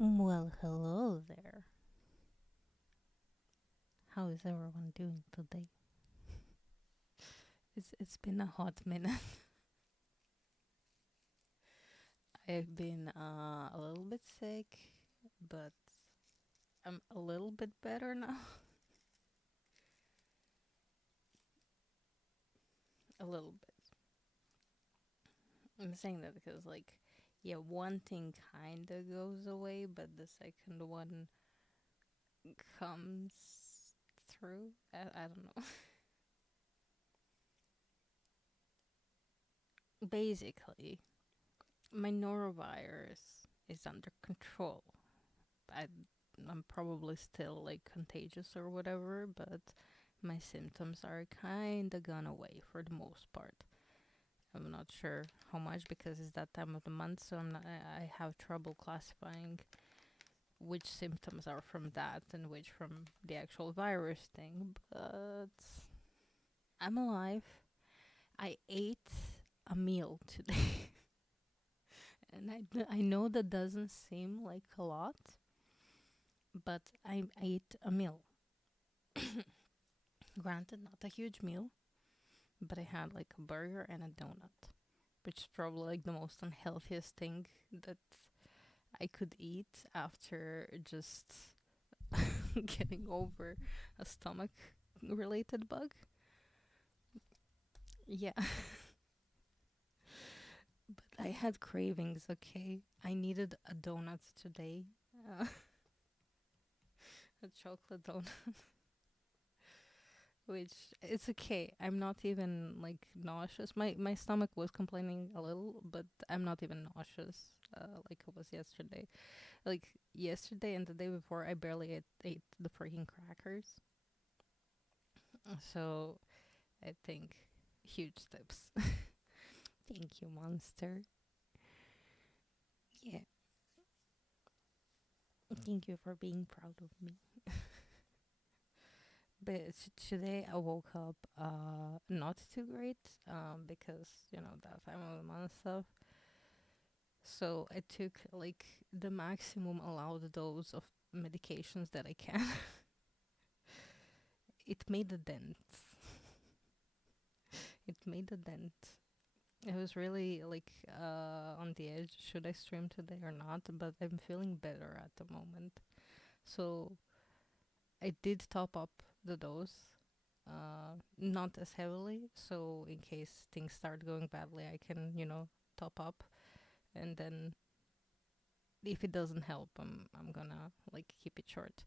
Well, hello there. How is everyone doing today? It's been a hot minute. I've been a little bit sick, but I'm a little bit better now. A little bit. I'm saying that because yeah, one thing kind of goes away, but the second one comes through. I don't know. Basically, my norovirus is under control. I, I'm probably still like contagious or whatever, but my symptoms are kind of gone away for the most part. I'm not sure how much because it's that time of the month, so I have trouble classifying which symptoms are from that and which from the actual virus thing. But I'm alive. I ate a meal today, and I know that doesn't seem like a lot, but I ate a meal. Granted, not a huge meal, but I had like a burger and a donut, which is probably like the most unhealthiest thing that I could eat after just getting over a stomach related bug. Yeah, but I had cravings, okay? I needed a donut today, a chocolate donut, which it's okay. I'm not even like nauseous. My stomach was complaining a little, but I'm not even nauseous like I was yesterday. Like yesterday and the day before, I barely ate the freaking crackers. So I think huge steps. Thank you, monster. Yeah, thank you for being proud of me. But today I woke up not too great because that time of the month stuff. So I took like the maximum allowed dose of medications that I can. It made a dent. It made a dent. It was really like on the edge. Should I stream today or not? But I'm feeling better at the moment. So I did top up the dose, not as heavily. So in case things start going badly, I can top up, and then if it doesn't help, I'm gonna like keep it short.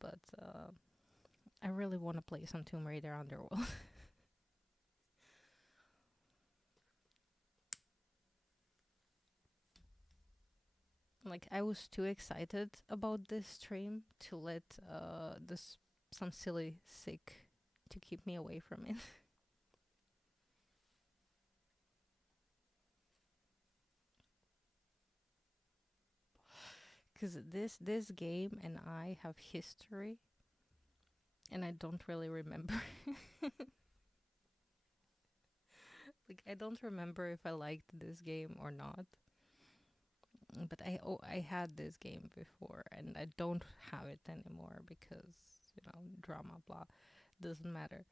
But I really want to play some Tomb Raider Underworld. Like I was too excited about this stream to let this some silly sick to keep me away from it. Because this game and I have history, and I don't really remember. Like I don't remember if I liked this game or not. But I had this game before, and I don't have it anymore because drama blah doesn't matter.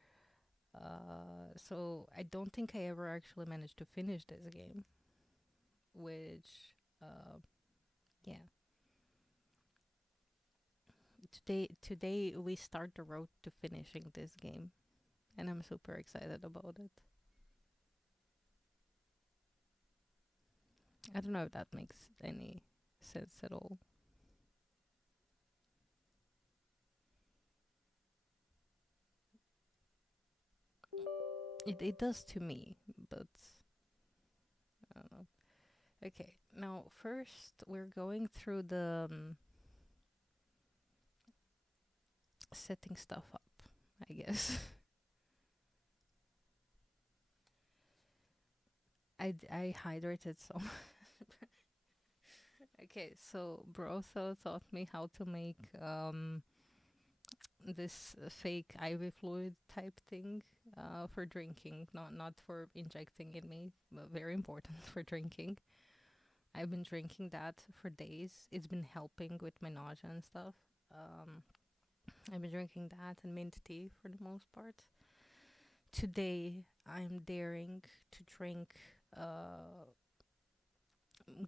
So I don't think I ever actually managed to finish this game, which yeah. Today we start the road to finishing this game, and I'm super excited about it. I don't know if that makes any sense at all. It does to me, but I don't know. Okay, now first we're going through the setting stuff up, I guess. I hydrated some. Okay, so Brotho taught me how to make this fake IV fluid type thing for drinking, not for injecting in me, but very important for drinking. I've been drinking that for days. It's been helping with my nausea and stuff. Um, I've been drinking that and mint tea for the most part. Today, I'm daring to drink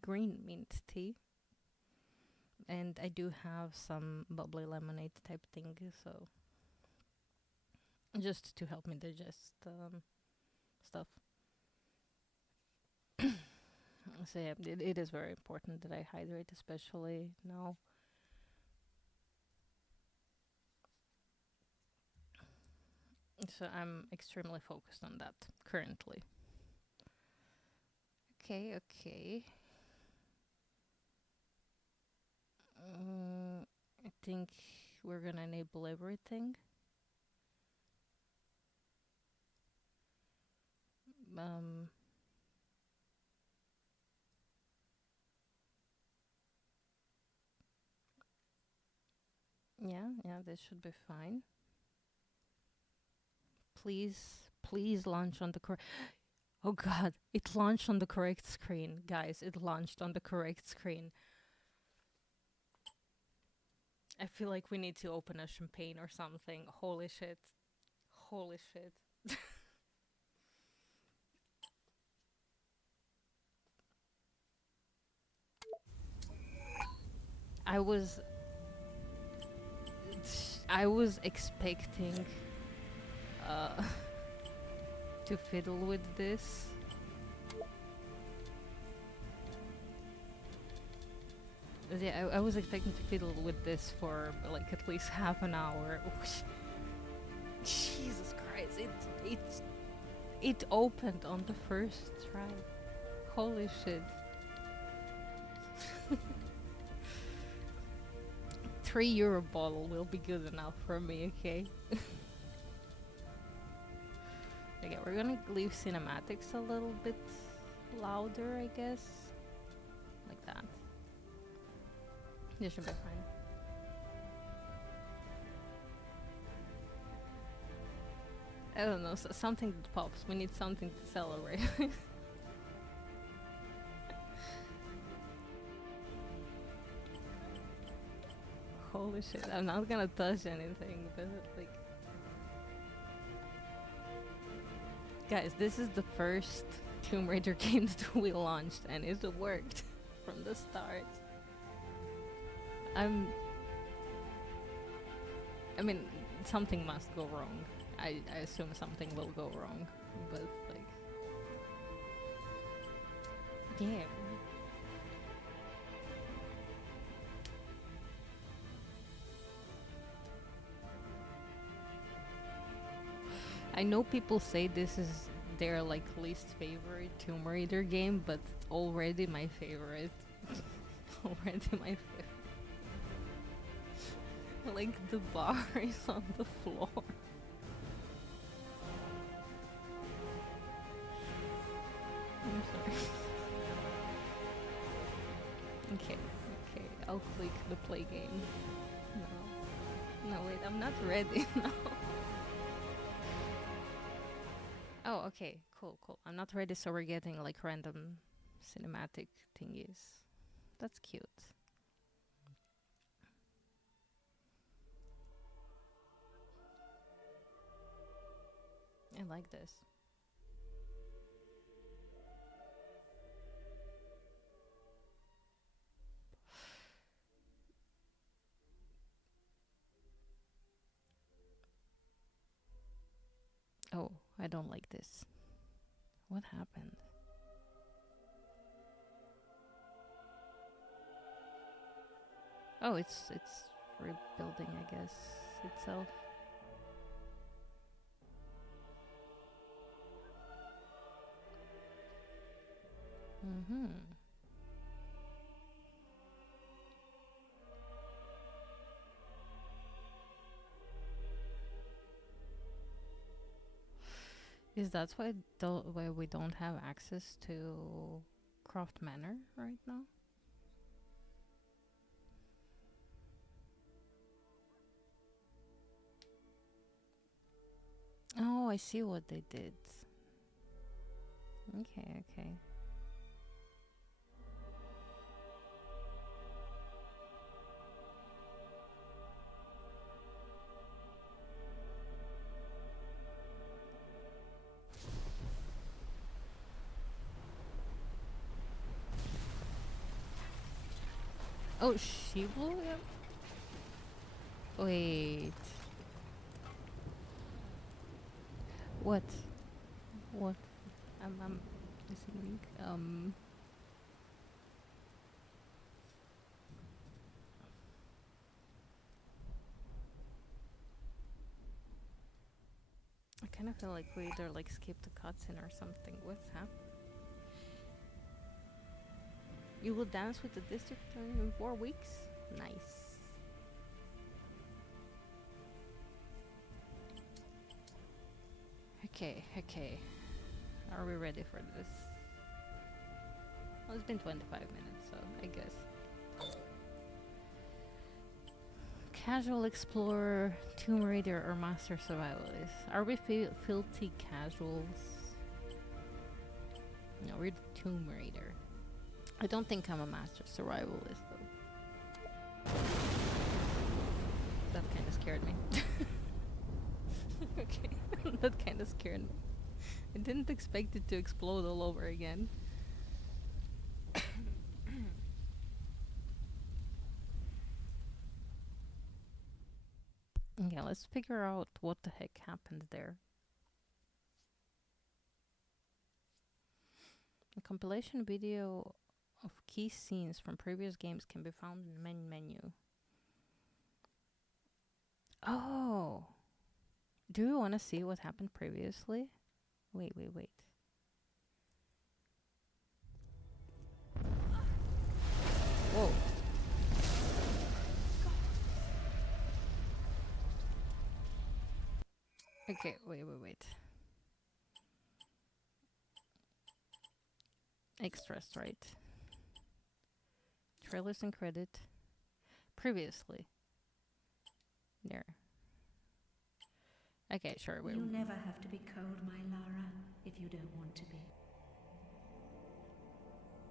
green mint tea, and I do have some bubbly lemonade type thing, so just to help me digest stuff. So yeah, it is very important that I hydrate, especially now. So I'm extremely focused on that currently. Okay, okay. I think we're gonna enable everything. Um, yeah, yeah, this should be fine. Please launch on the correct. Oh god, it launched on the correct screen, guys. It launched on the correct screen. I feel like we need to open a champagne or something. Holy shit. Holy shit. I was I was expecting uh to fiddle with this. Yeah, I was expecting to fiddle with this for like at least half an hour. Jesus Christ! It opened on the first try. Holy shit! 3 euro bottle will be good enough for me. Okay. Okay, we're gonna leave cinematics a little bit louder, I guess, like that. This should be fine. I don't know, something that pops. We need something to celebrate. Holy shit, I'm not gonna touch anything, but like... Guys, this is the first Tomb Raider game that we launched, and it worked from the start. I'm... I mean, something must go wrong. I assume something will go wrong, but like... Yeah. I know people say this is their like least favorite Tomb Raider game, but already my favorite. Already my favorite. Like the bar is on the floor. I'm sorry. Okay, okay. I'll click the play game. No. No, wait, I'm not ready now. Oh, okay. Cool, cool. I'm not ready, so we're getting like random cinematic thingies. That's cute. I like this. Oh, I don't like this. What happened? Oh, it's rebuilding, I guess, itself. Mm-hmm. Is that why we don't have access to Croft Manor right now? Oh, I see what they did. Okay, okay. Oh, she blew it up? Wait. What? What? I'm listening. I kind of feel like we either like skipped a cutscene or something. What's happening? You will dance with the district in 4 weeks? Nice. Okay, okay. Are we ready for this? Well, it's been 25 minutes, so I guess. Casual Explorer, Tomb Raider, or Master Survivalist? Are we filthy casuals? No, we're the Tomb Raider. I don't think I'm a Master Survivalist, though. That kind of scared me. Okay, that kind of scared me. I didn't expect it to explode all over again. Yeah, let's figure out what the heck happened there. A compilation video of key scenes from previous games can be found in the main menu. Oh! Do you want to see what happened previously? Wait. Whoa. Okay, wait. Extras, right? Trailers and credit. Previously. There. Okay, sure. You never have to be cold, my Lara, if you don't want to be.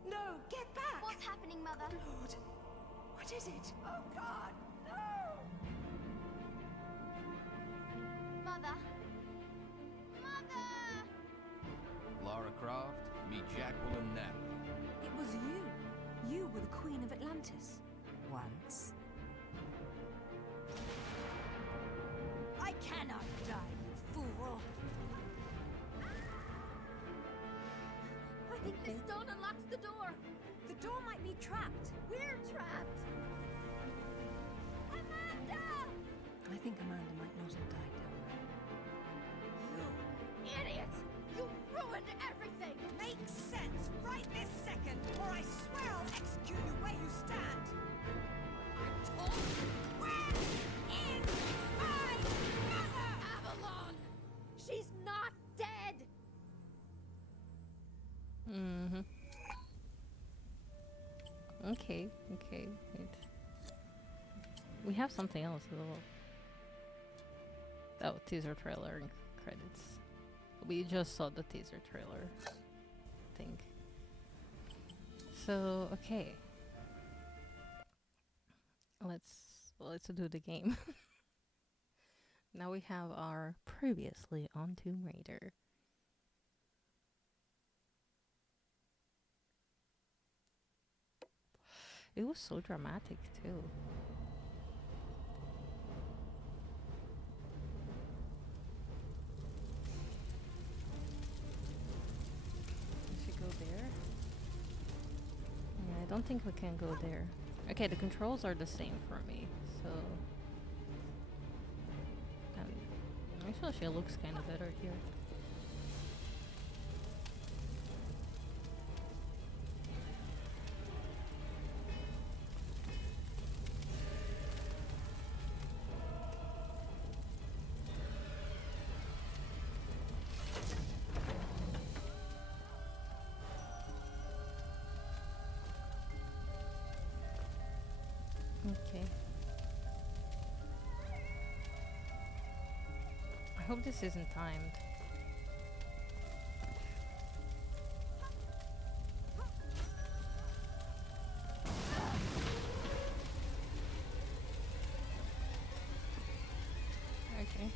No, get back! What's happening, Mother? Good Lord. What is it? Oh, God, no! Mother? Mother! Lara Croft, meet Jacqueline Natalie. It was you. You were the Queen of Atlantis. Once. I cannot die, you fool! I think this stone unlocks the door. The door might be trapped. We're trapped. Amanda! I think Amanda might not have died down You idiot! You ruined everything! Makes sense right this second, or I swear I'll execute you where you stand! I told you! Where is my mother? Avalon! She's not dead! Mm-hmm. Okay, wait. We have something else as well. Oh, teaser trailer and credits. We just saw the teaser trailer, I think. So, okay. Let's do the game. Now we have our previously on Tomb Raider. It was so dramatic too. We should go there. Yeah, I don't think we can go there. Okay, the controls are the same for me, so actually she looks kind of better here. Okay. I hope this isn't timed. Okay.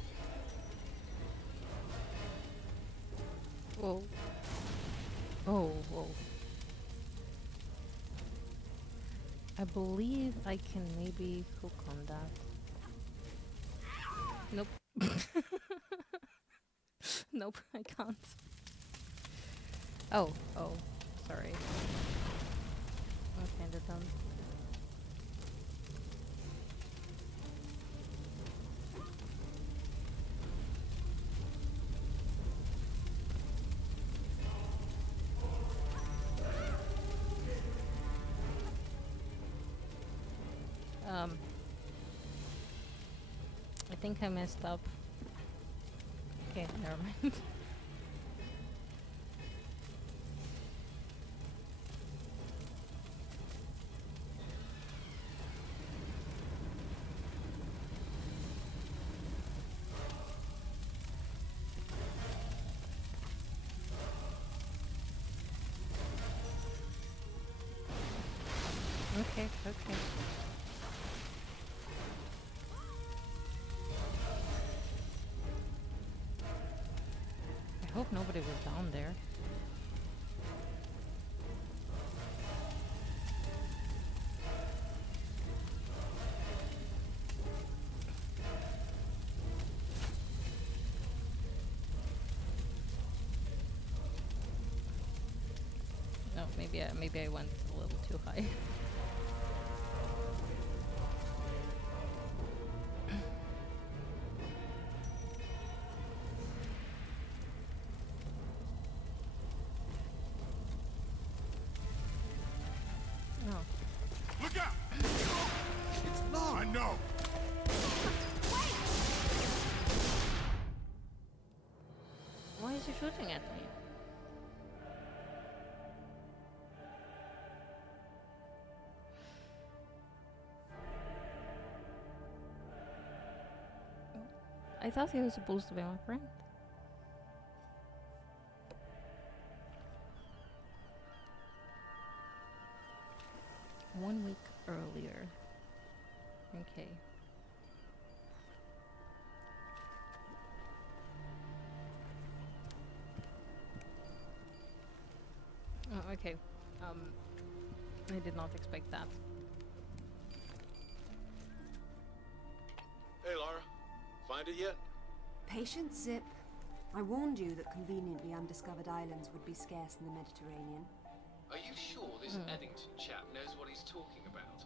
Whoa. Oh, whoa. I believe I can maybe hook on that. Nope. Nope, I can't. Oh, sorry. I'm kinda dumb. I think I messed up. Okay, never mind. Okay. I hope nobody was down there. No, maybe I went a little too high. No. Look out! It's long. I know. Why is he shooting at me? I thought he was supposed to be my friend. One week earlier. Okay. Oh, okay. I did not expect that. Hey, Lara. Find it yet? Patience, Zip. I warned you that conveniently undiscovered islands would be scarce in the Mediterranean. Are you sure this Eddington chap knows what he's talking about?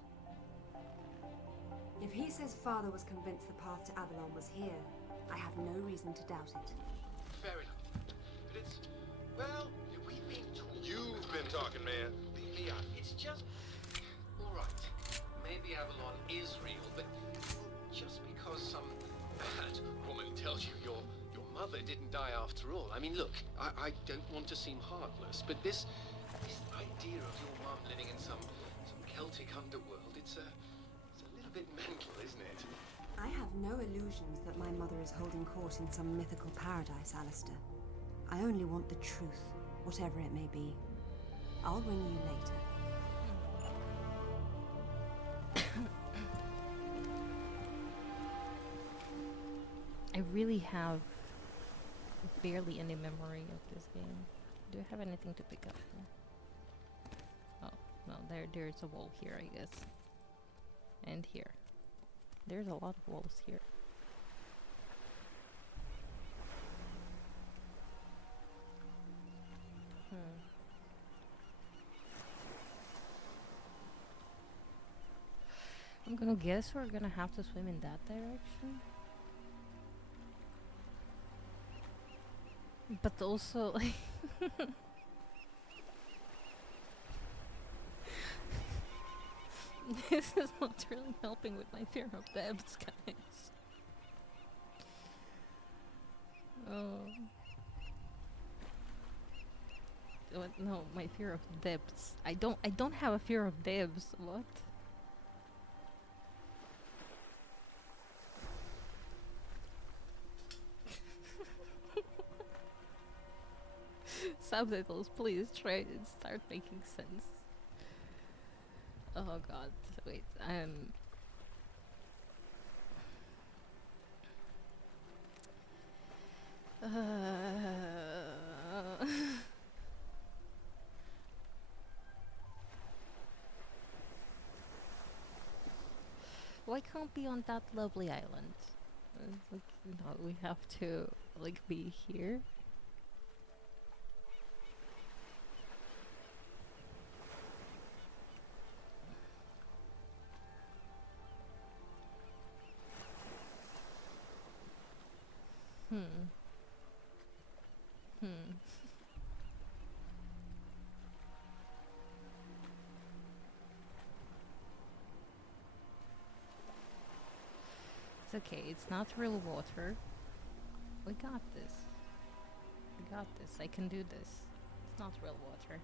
If he says father was convinced the path to Avalon was here, I have no reason to doubt it. Fair enough. But it's... well, we've been talking... You've been talking, man. Yeah, it's just... all right. Maybe Avalon is real, but just because some bad woman tells you your mother didn't die after all. I mean, look, I don't want to seem heartless, but this idea of your mum living in some Celtic underworld, it's a little bit mental, isn't it? I have no illusions that my mother is holding court in some mythical paradise, Alistair. I only want the truth, whatever it may be. I'll ring you later. I really have barely any memory of this game. Do I have anything to pick up here? Oh, no, there's a wall here, I guess. And here. There's a lot of walls here. I'm gonna guess we're gonna have to swim in that direction. But also, like... this is not really helping with my fear of depths, guys. Oh. What? No, my fear of depths. I don't have a fear of depths. What? Subtitles, please try and start making sense. Oh god, wait, why can't be on that lovely island? It's like, no, we have to like be here. Hmm. Hmm. It's okay. It's not real water. We got this. We got this. I can do this. It's not real water.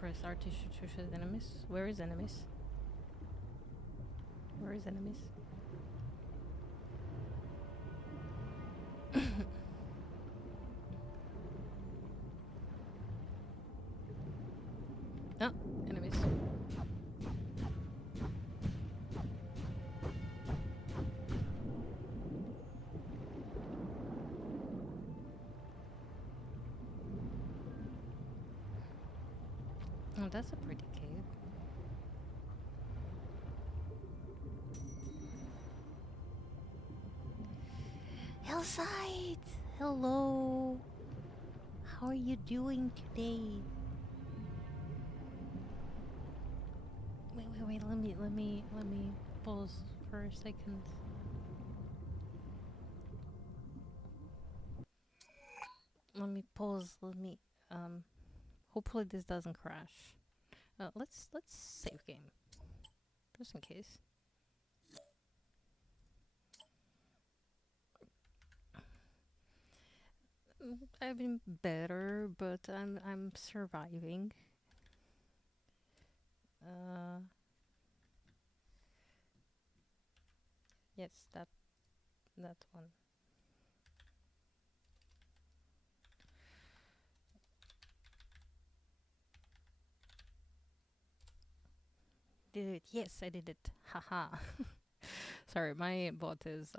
Press R to shoot enemies. Where is enemies? Where is enemies? Oh, enemies. Oh, that's a pretty cave. Hillside! Hello! How are you doing today? Wait, let me pause for a second. Let me pause, hopefully this doesn't crash. Let's save game. Just in case. I've been better, but I'm surviving. Uh, yes, that one. Did it? Yes, I did it. Haha. Sorry, my bot is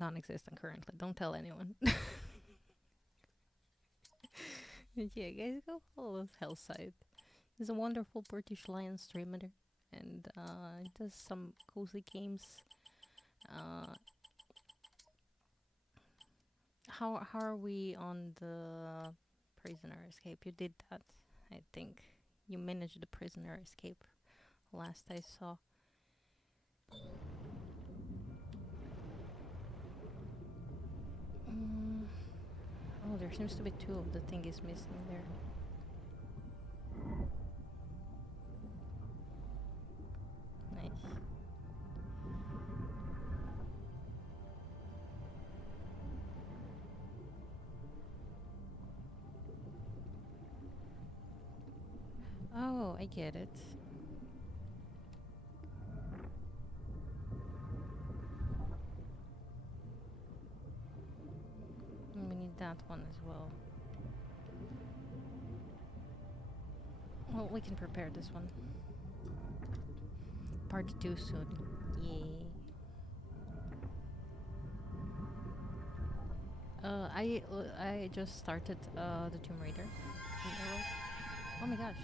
non-existent currently. Don't tell anyone. Yeah, guys, go follow Hellside. He's a wonderful British Lion streamer, and he does some cozy games. Uh, how are we on the prisoner escape? You did that, I think. You managed the prisoner escape last I saw. Mm. Oh, there seems to be two of the thingies missing there. Nice. Oh, I get it. And we need that one as well. Well, we can prepare this one. Part 2 soon. Yay. I just started the Tomb Raider. Underworld. Oh my gosh.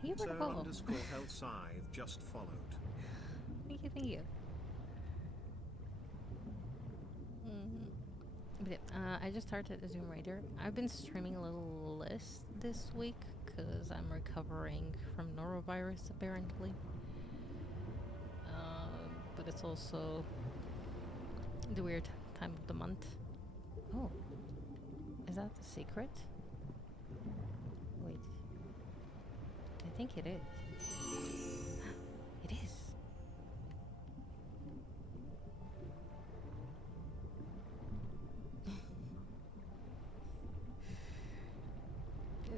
Thank you for the follow. Hellscythe just followed. Thank you. But I just started a Tomb Raider. I've been streaming a little less this week because I'm recovering from norovirus apparently. But it's also the weird time of the month. Oh, is that the secret? Wait, I think it is. It is.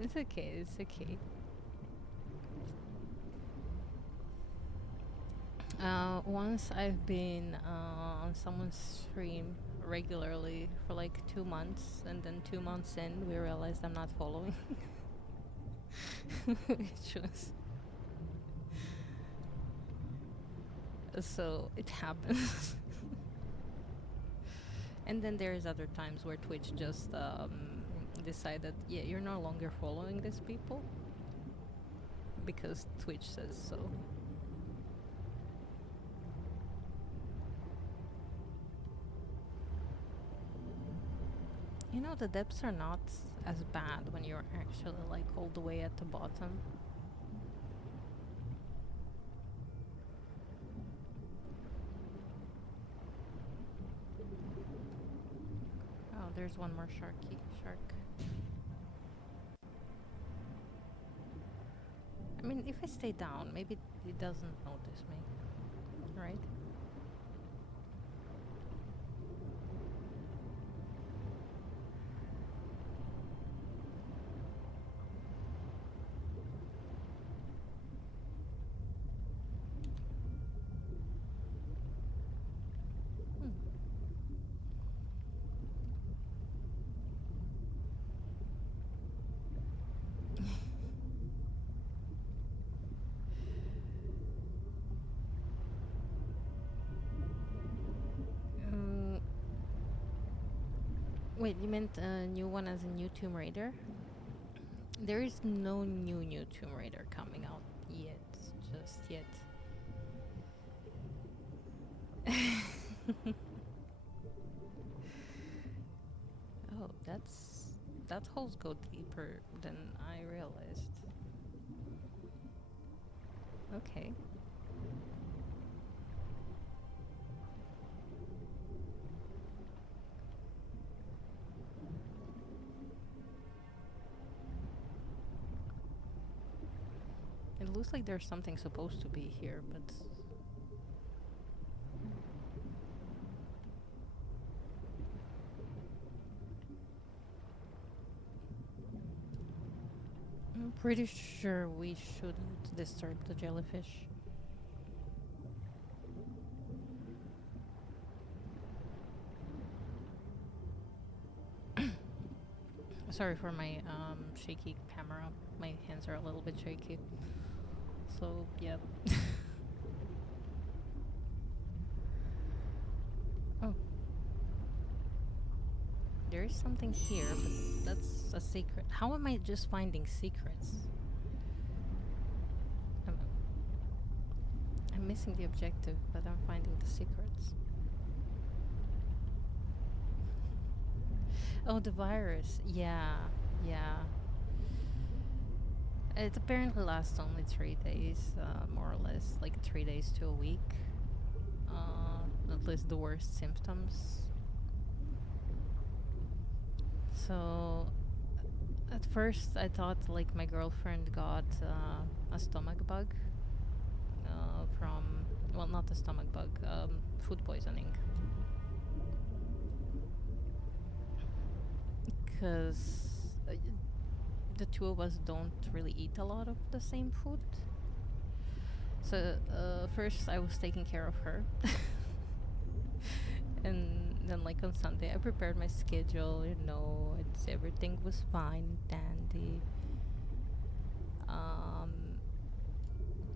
It's okay, it's okay. Once I've been on someone's stream regularly for like 2 months, and then 2 months in, we realized I'm not following. Which was so it happens. And then there's other times where Twitch just decided, yeah, you're no longer following these people because Twitch says so. You know, the depths are not as bad when you're actually like all the way at the bottom. Oh, there's one more shark. I mean, if I stay down, maybe it doesn't notice me, right? Um, Wait, you meant a new one as a new Tomb Raider? There is no new Tomb Raider coming out yet, just yet. Oh, that holes go deeper than I realized. Okay. It looks like there's something supposed to be here, but I'm pretty sure we shouldn't disturb the jellyfish. Sorry for my shaky camera. My hands are a little bit shaky. So, yeah. Oh. There is something here, but that's a secret. How am I just finding secrets? I'm missing the objective, but I'm finding the secrets. Oh, the virus. Yeah, yeah. It apparently lasts only 3 days, more or less, like 3 days to a week. At least the worst symptoms. So, at first I thought like my girlfriend got a stomach bug from, well, not a stomach bug, food poisoning. Because the two of us don't really eat a lot of the same food. So first I was taking care of her. And then like on Sunday I prepared my schedule, everything was fine, dandy.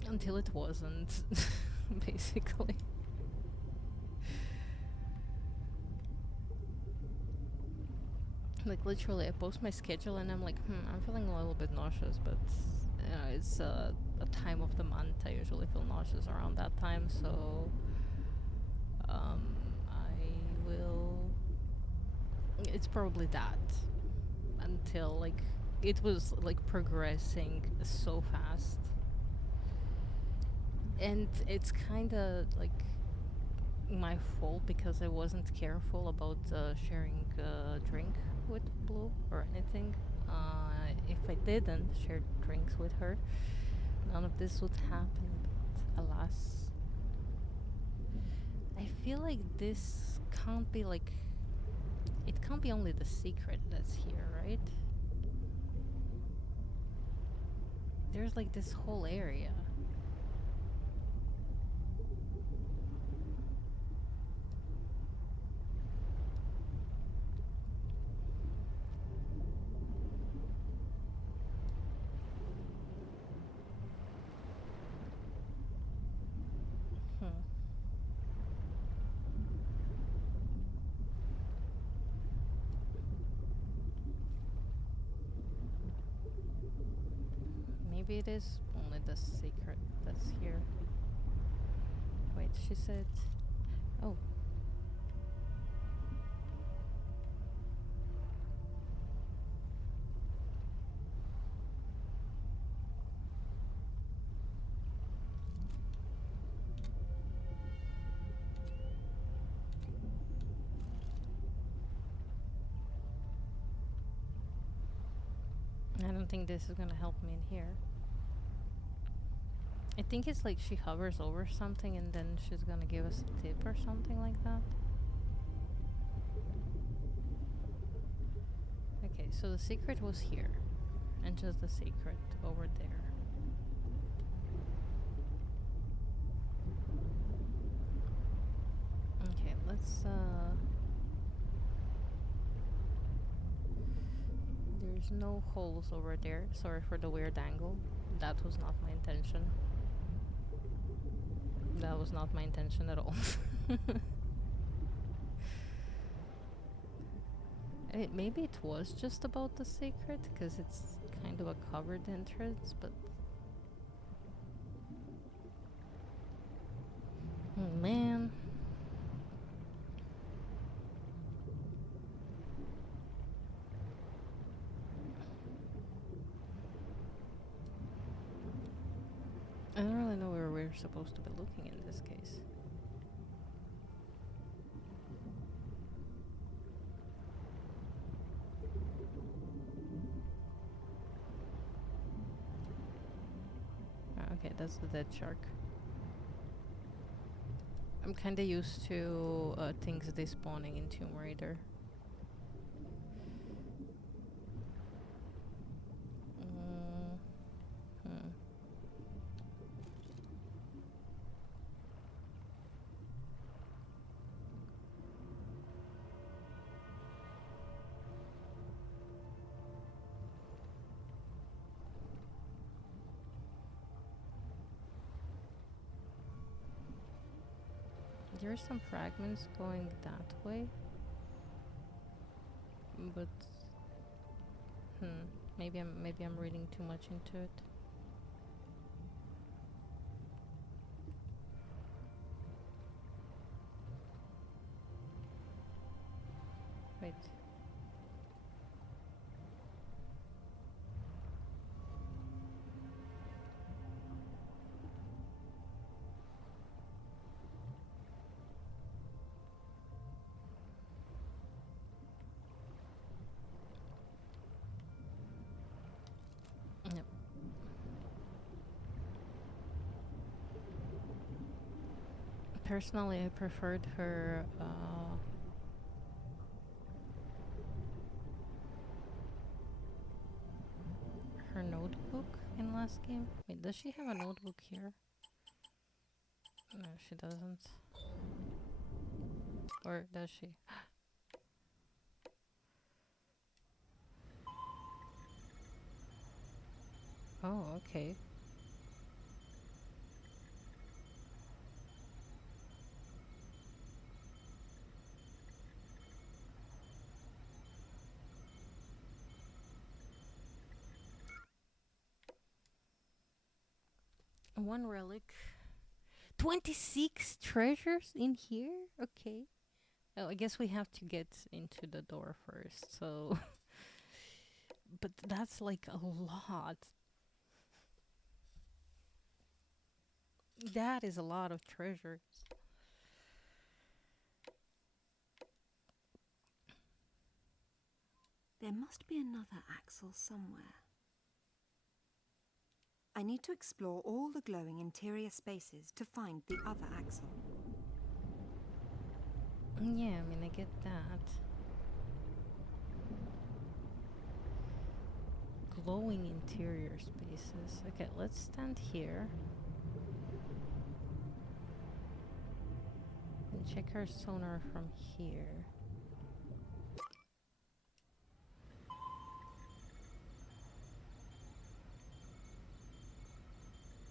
Until it wasn't, basically. Like literally I post my schedule and I'm like, I'm feeling a little bit nauseous, but it's a time of the month. I usually feel nauseous around that time, so I will. It's probably that. Until like it was like progressing so fast, and it's kind of like my fault because I wasn't careful about sharing a drink with Blue or anything. If I didn't share drinks with her, none of this would happen, but alas. I feel like this can't be like. It can't be only the secret that's here, right? There's like this whole area. maybe it is only the secret that's here. Wait, she said... Oh. I don't think this is gonna help me in here. I think it's like she hovers over something and then she's gonna give us a tip or something like that. Okay, so the secret was here. And just the secret over there. Okay, let's there's no holes over there. Sorry for the weird angle. That was not my intention. That was not my intention at all. Maybe it was just about the secret, because it's kind of a covered entrance, but... Oh man. I don't really know where we're supposed to be looking in this case. Okay, that's the dead shark. I'm kinda used to things despawning in Tomb Raider. There's some fragments going that way. But maybe I'm reading too much into it. Wait. Yep. Personally, I preferred her her notebook in last game. Wait, does she have a notebook here? No, she doesn't. Or does she? Oh, okay. One relic. 26 treasures in here? Okay. Oh, I guess we have to get into the door first, so... But that's like a lot. That is a lot of treasures. There must be another axle somewhere. I need to explore all the glowing interior spaces to find the other axle. Yeah, I mean, I get that. Glowing interior spaces. Okay, let's stand here. And check our sonar from here.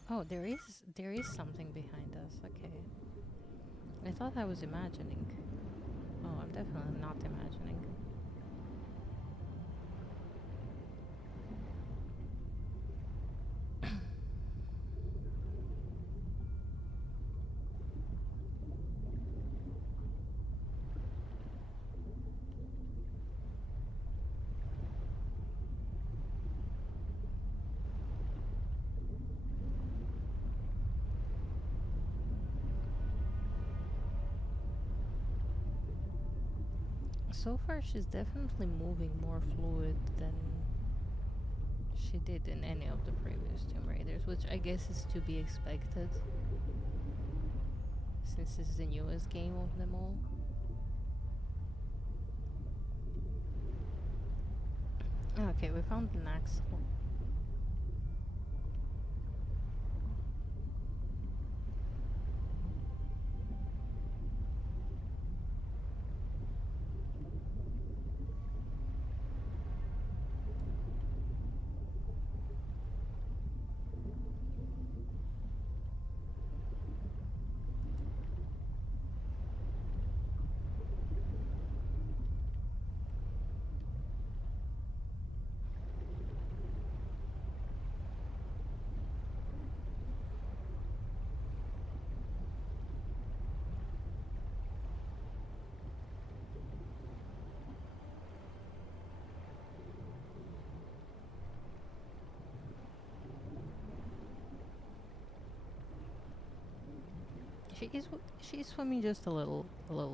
Oh, there is something behind us. Okay. I thought I was imagining. Oh, I'm definitely not imagining. So far, she's definitely moving more fluid than she did in any of the previous Tomb Raiders, which I guess is to be expected, since this is the newest game of them all. Okay, we found an axle. She's swimming just a little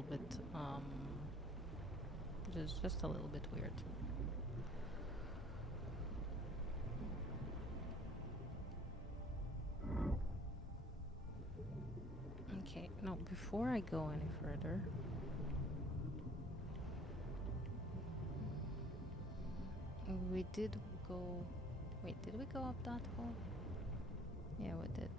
bit, just a little bit weird. Okay, now before I go any further, we did go. Wait, did we go up that hole? Yeah, we did.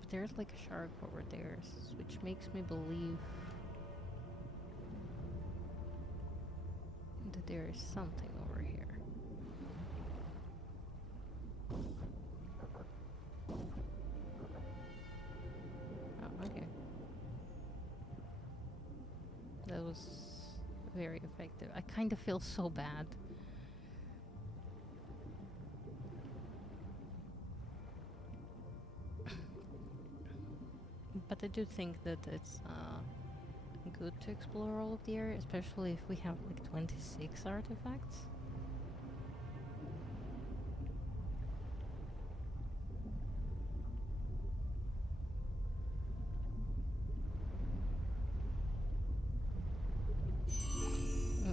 But there's like a shark over there, which makes me believe that there is something over here. Oh, okay. That was very effective. I kind of feel so bad. But I do think that it's good to explore all of the area, especially if we have like 26 artifacts.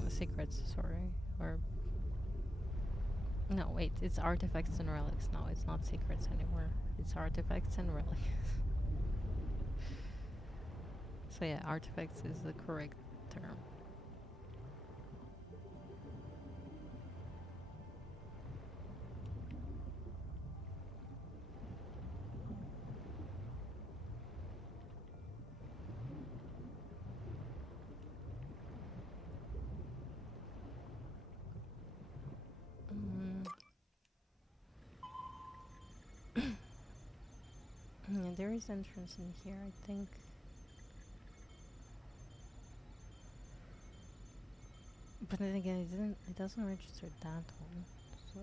Secrets, sorry. Or. No, wait, it's artifacts and relics now. It's not secrets anymore. It's artifacts and relics. So yeah, artifacts is the correct term. Yeah, there is entrance in here, I think. But then again, it doesn't register that one. So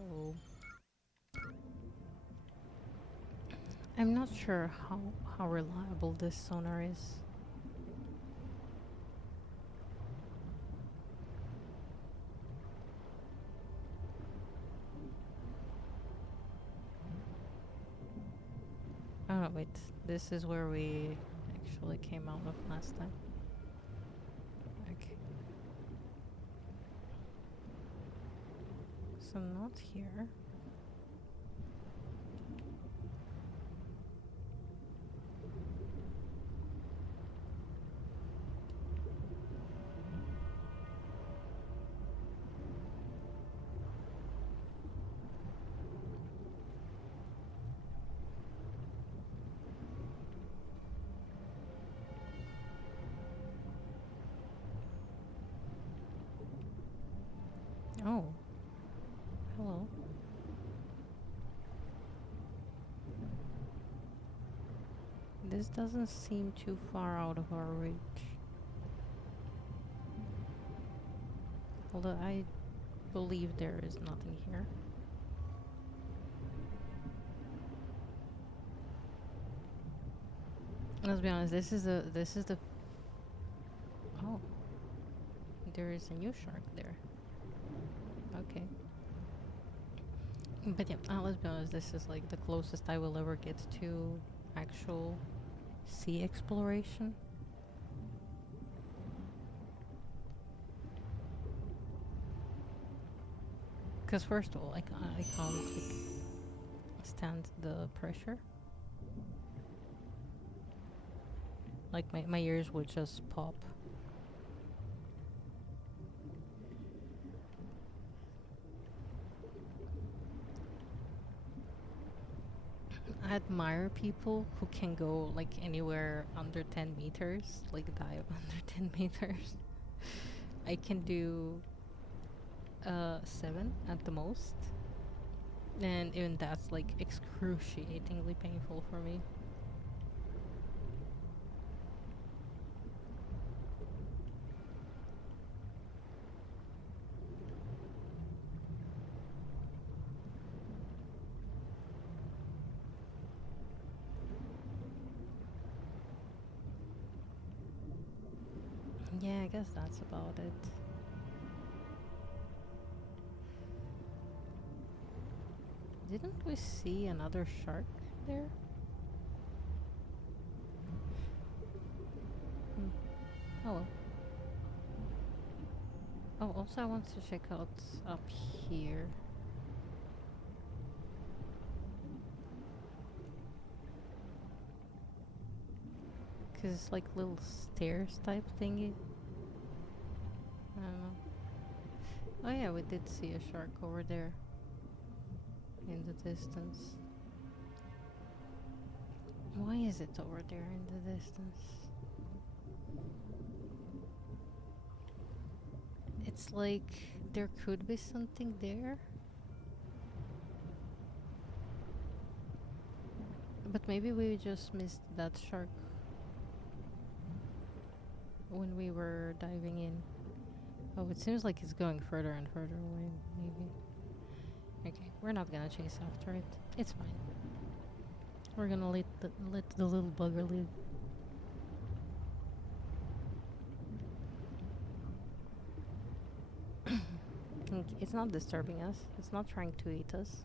I'm not sure how reliable this sonar is. Oh no, wait. This is where we actually came out of last time. Okay. So not here. Oh. Hello. This doesn't seem too far out of our reach. Although I believe there is nothing here. Let's be honest, this is the oh. there is a new shark there. Okay. But yeah, let's be honest, this is like the closest I will ever get to actual sea exploration. Because first of all, I can't like, stand the pressure. Like my ears would just pop. I admire people who can go like anywhere under 10 meters, like dive under 10 meters. I can do 7 at the most. And even that's like excruciatingly painful for me. Yeah, I guess that's about it. Didn't we see another shark there? Oh well. Oh, also I want to check out up here. Cause it's like little stairs type thingy. I don't know. Oh yeah, we did see a shark over there. In the distance. Why is it over there in the distance? It's like there could be something there. But maybe we just missed that shark when we were diving in. Oh, it seems like it's going further and further away, maybe. Okay, we're not gonna chase after it. It's fine. We're gonna let the little bugger live. It's not disturbing us. It's not trying to eat us.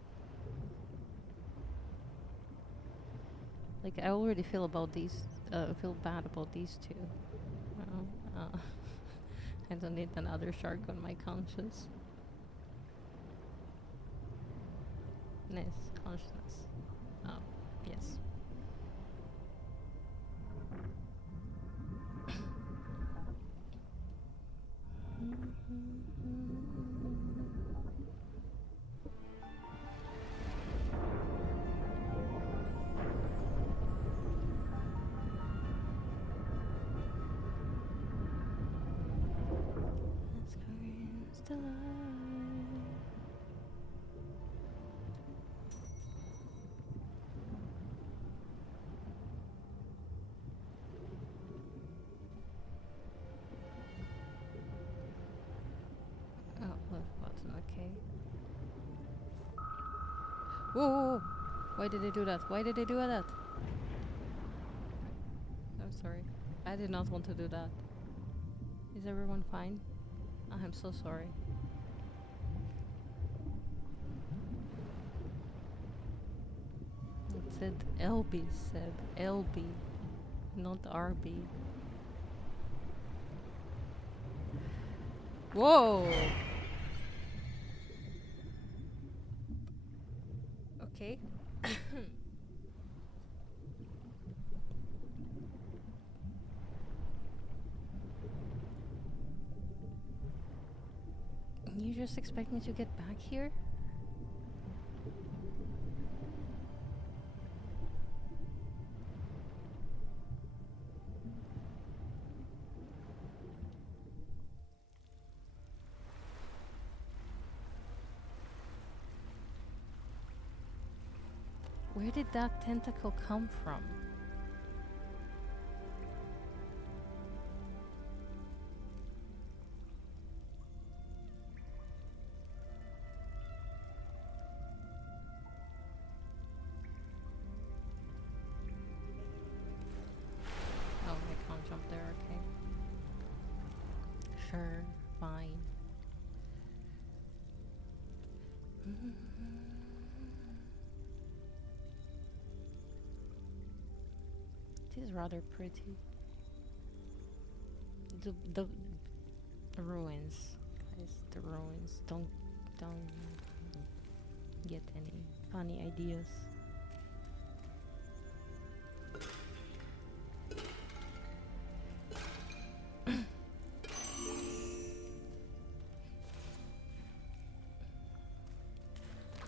Like I already feel bad about these two. I don't need another shark on my conscience. Nice consciousness. Oh, yes. Let's go against the light. Oh, left button, okay. Whoa, whoa, whoa! Why did they do that? Why did they do that? I'm sorry. I did not want to do that. Is everyone fine? I'm so sorry. It said LB, Seb. LB. Not RB. Whoa! Okay. You just expect me to get back here? Where did that tentacle come from? Oh, I can't jump there, okay. Sure. fine. It is rather pretty. The ruins, guys. The ruins. Don't get any funny ideas.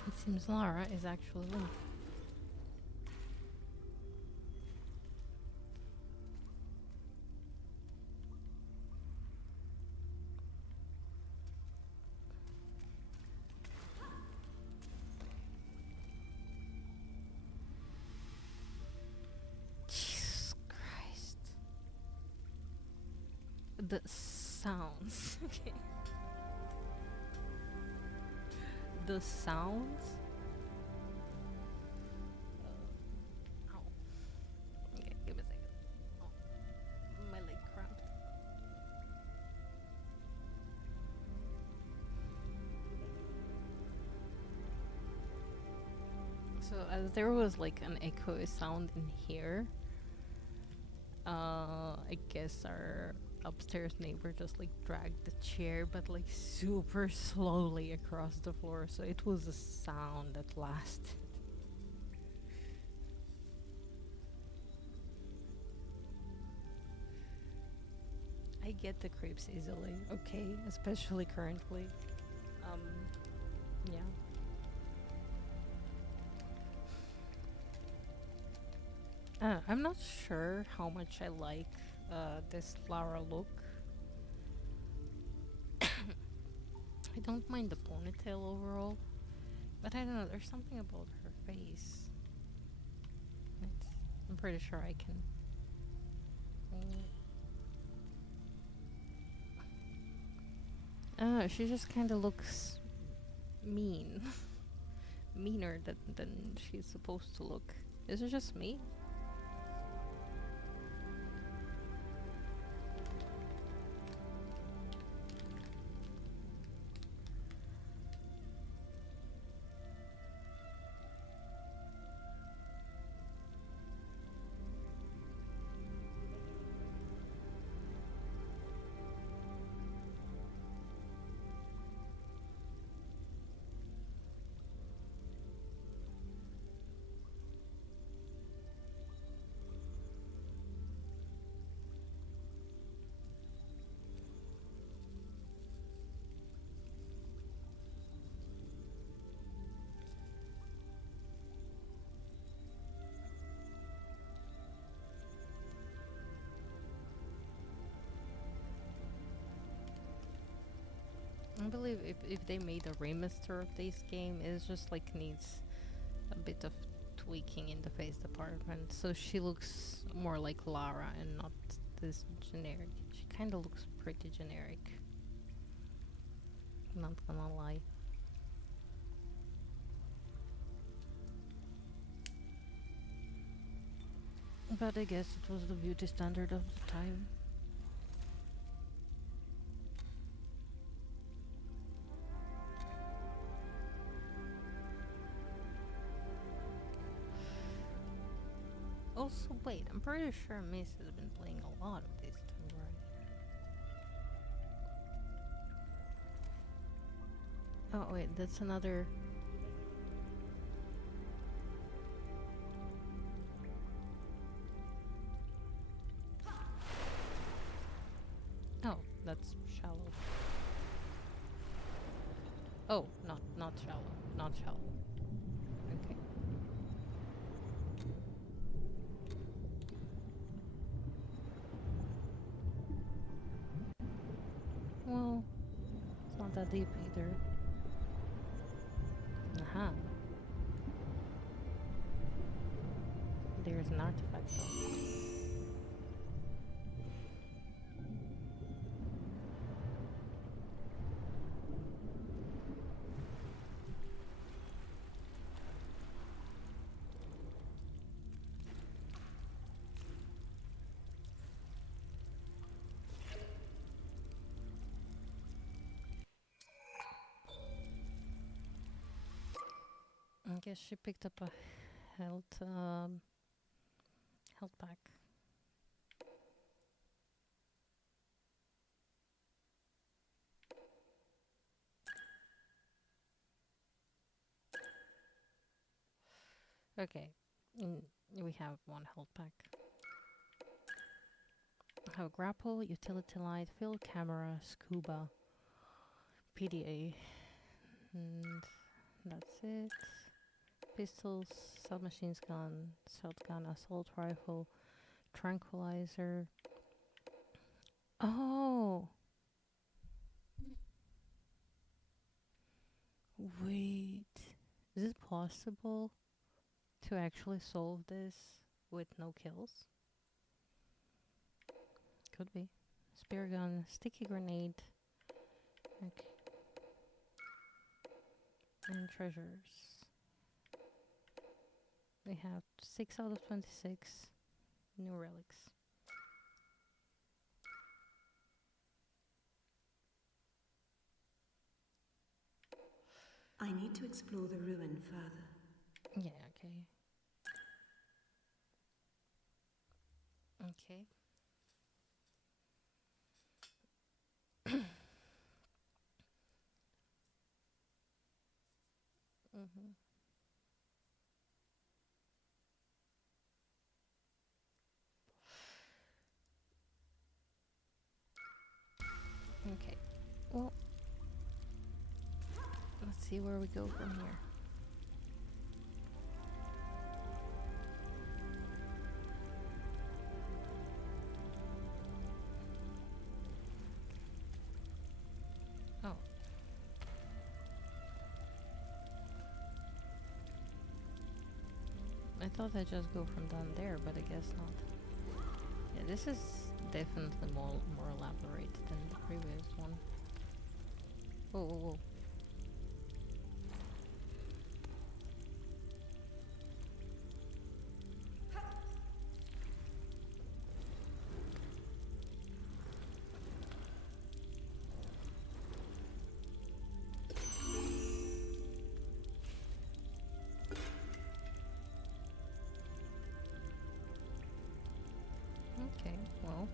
It seems Lara is actually Link. Jesus Christ. The sounds. Okay. The sounds. Ow. Okay, give me a second. Oh, my leg cramped. So as there was like an echo sound in here, I guess our upstairs neighbor just like dragged the chair, but like super slowly across the floor, so it was a sound that lasted. I get the creeps easily, okay, especially currently. Um, yeah. I'm not sure how much I like this Lara look. I don't mind the ponytail overall, but I don't know, there's something about her face. I'm pretty sure I can. She just kind of looks mean. Meaner than she's supposed to look. Is it just me? I believe if they made a remaster of this game, it just like needs a bit of tweaking in the face department, so she looks more like Lara and not this generic. She kind of looks pretty generic. Not gonna lie. But I guess it was the beauty standard of the time. Also, wait, I'm pretty sure Miss has been playing a lot of this too, right? Oh, wait, that's another. Oh, that's shallow. Oh, not shallow. Not shallow. Okay. Well, it's not that deep either. Aha. There's an artifact though. guess she picked up a health pack. Okay, we have one health pack. I have grapple, utility light, field camera, scuba, PDA, and that's it. Pistols, submachine gun, shotgun, assault rifle, tranquilizer. Oh! Wait. Is it possible to actually solve this with no kills? Could be. Spear gun, sticky grenade. Okay. And treasures. We have 6 out of 26 new relics. I need to explore the ruin further. Yeah, okay. Okay. Mhm. Okay. Well, let's see where we go from here. Oh. I thought I just go from down there, but I guess not. Yeah, this is definitely more elaborate than the previous one. Whoa, whoa, whoa. Okay, well.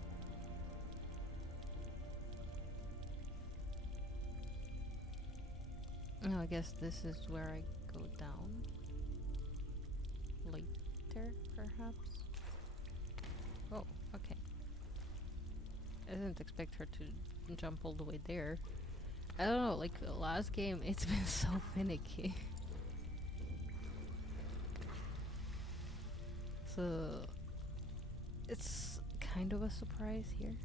Oh, I guess this is where I go down. Later, perhaps? Oh, okay. I didn't expect her to jump all the way there. I don't know, like last game, it's been so finicky. So, it's kind of a surprise here.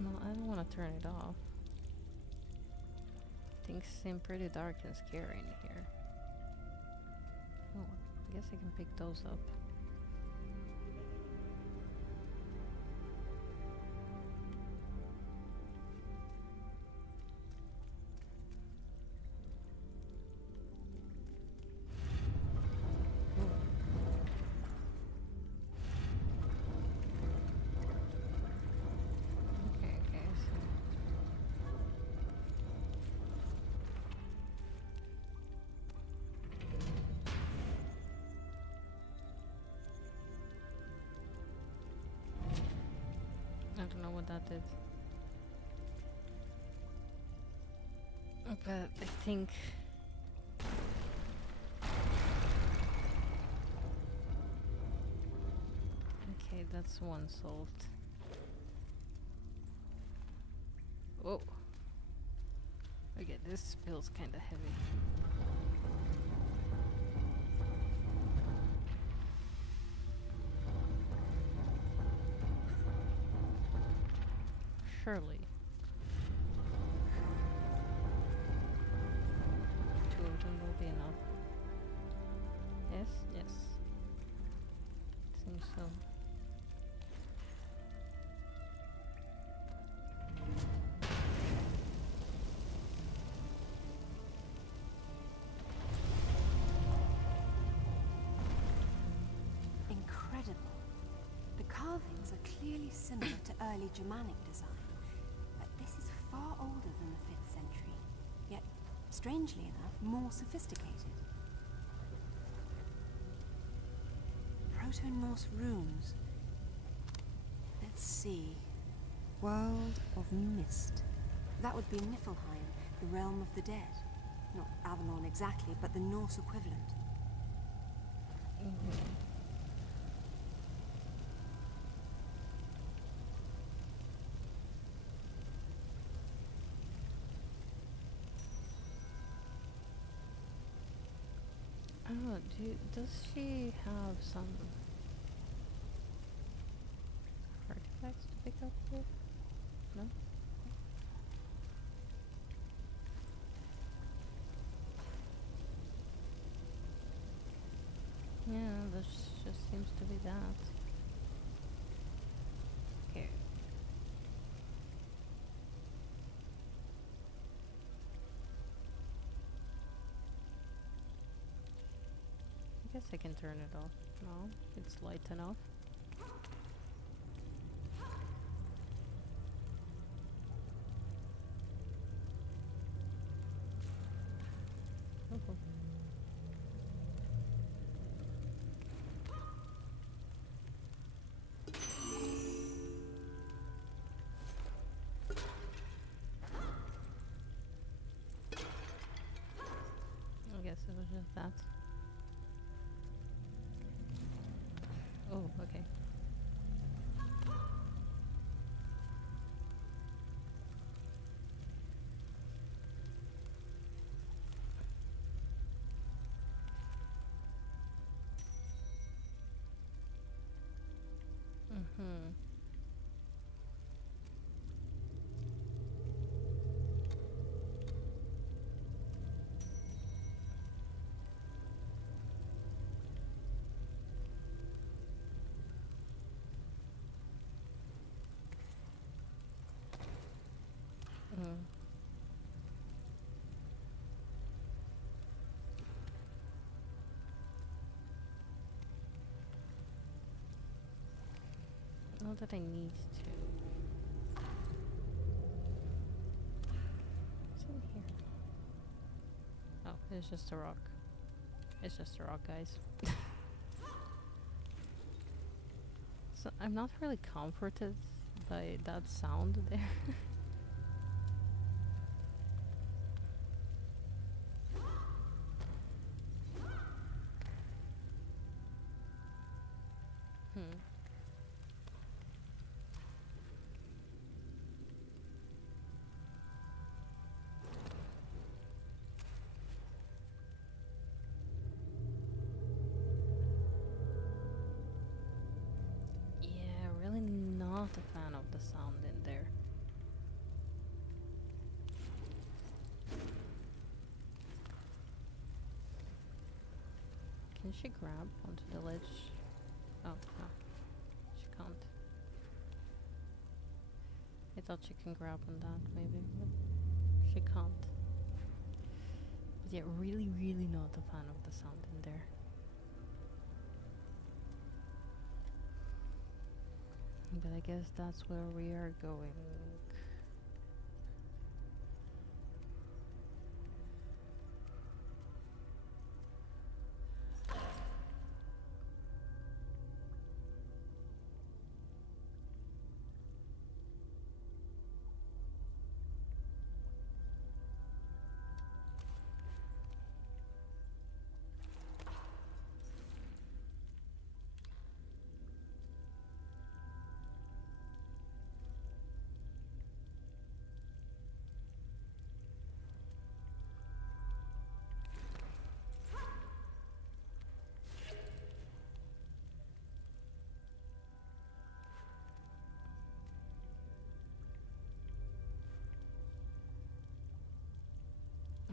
No, I don't want to turn it off. Things seem pretty dark and scary in here. Oh, I guess I can pick those up. Okay, okay, so I don't know what that is. But I think okay, that's one solved. Oh. Okay, this feels kinda heavy. Surely. 2 of them will be enough. Yes, yes. Seems so. Incredible. The carvings walls are clearly similar to early Germanic design, but this is far older than the 5th century, yet, strangely enough, more sophisticated. Proto-Norse runes. Let's see. World of Mist. That would be Niflheim, the realm of the dead. Not Avalon exactly, but the Norse equivalent. Oh, does she have some artifacts to pick up here? No? Yeah, this just seems to be that. Okay. I guess I can turn it off. No, it's light enough. Oh. I guess it was just that. Oh, okay. Mm-hmm. Mm. Not that I need to. What's in here? Oh, it's just a rock. It's just a rock, guys. So I'm not really comforted by that sound there. Hmm. Yeah, really not a fan of the sound in there. Can she grab onto the ledge? Oh, no. She can't. I thought she can grab on that, maybe, but she can't. But yeah, really, really not a fan of the sound in there. But I guess that's where we are going.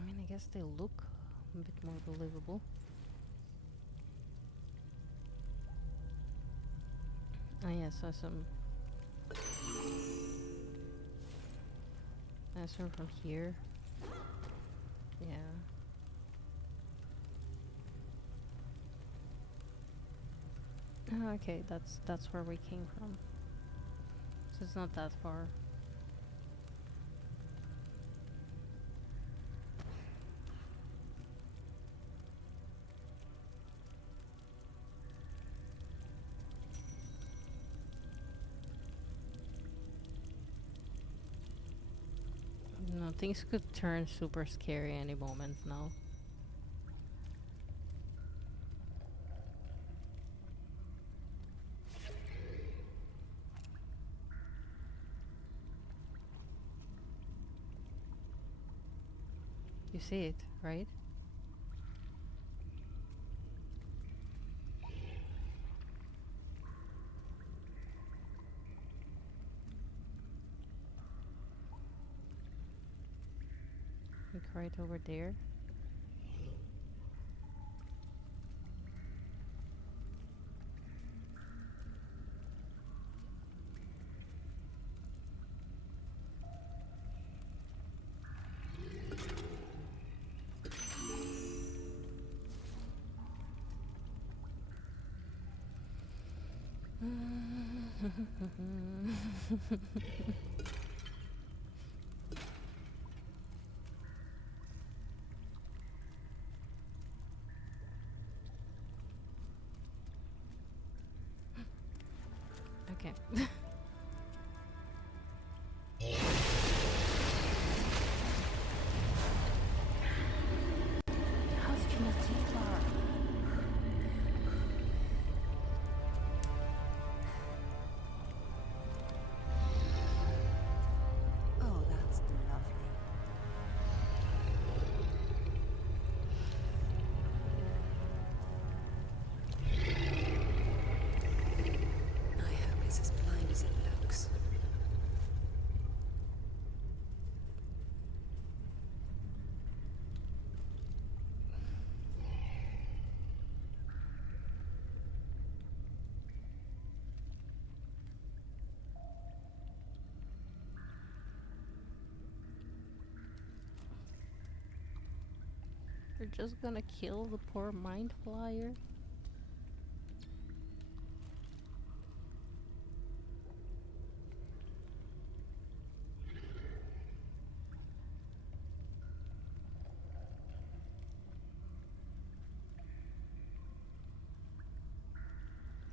I mean, I guess they look a bit more believable. Oh yeah, so some... I saw from here. Yeah. Oh, okay, that's where we came from. So it's not that far. No, things could turn super scary any moment now. You see it, right? Like right over there. Okay. How did you not see Clara? Oh, that's lovely. I hope it's as blind as it looks. You're just gonna kill the poor mind flyer?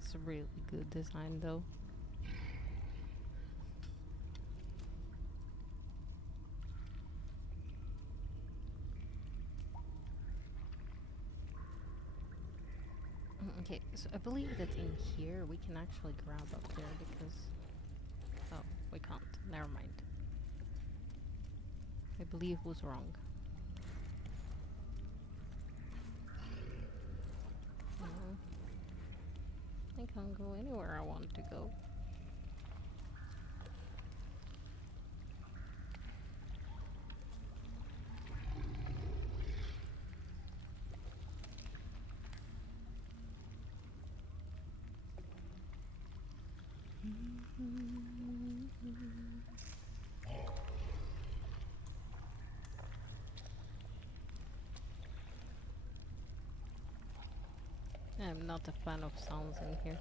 It's a really good design though. Okay, so I believe that in here we can actually grab up there because... Oh, we can't. Never mind. I believe was wrong. No. I can't go anywhere I want to go. I'm not a fan of sounds in here.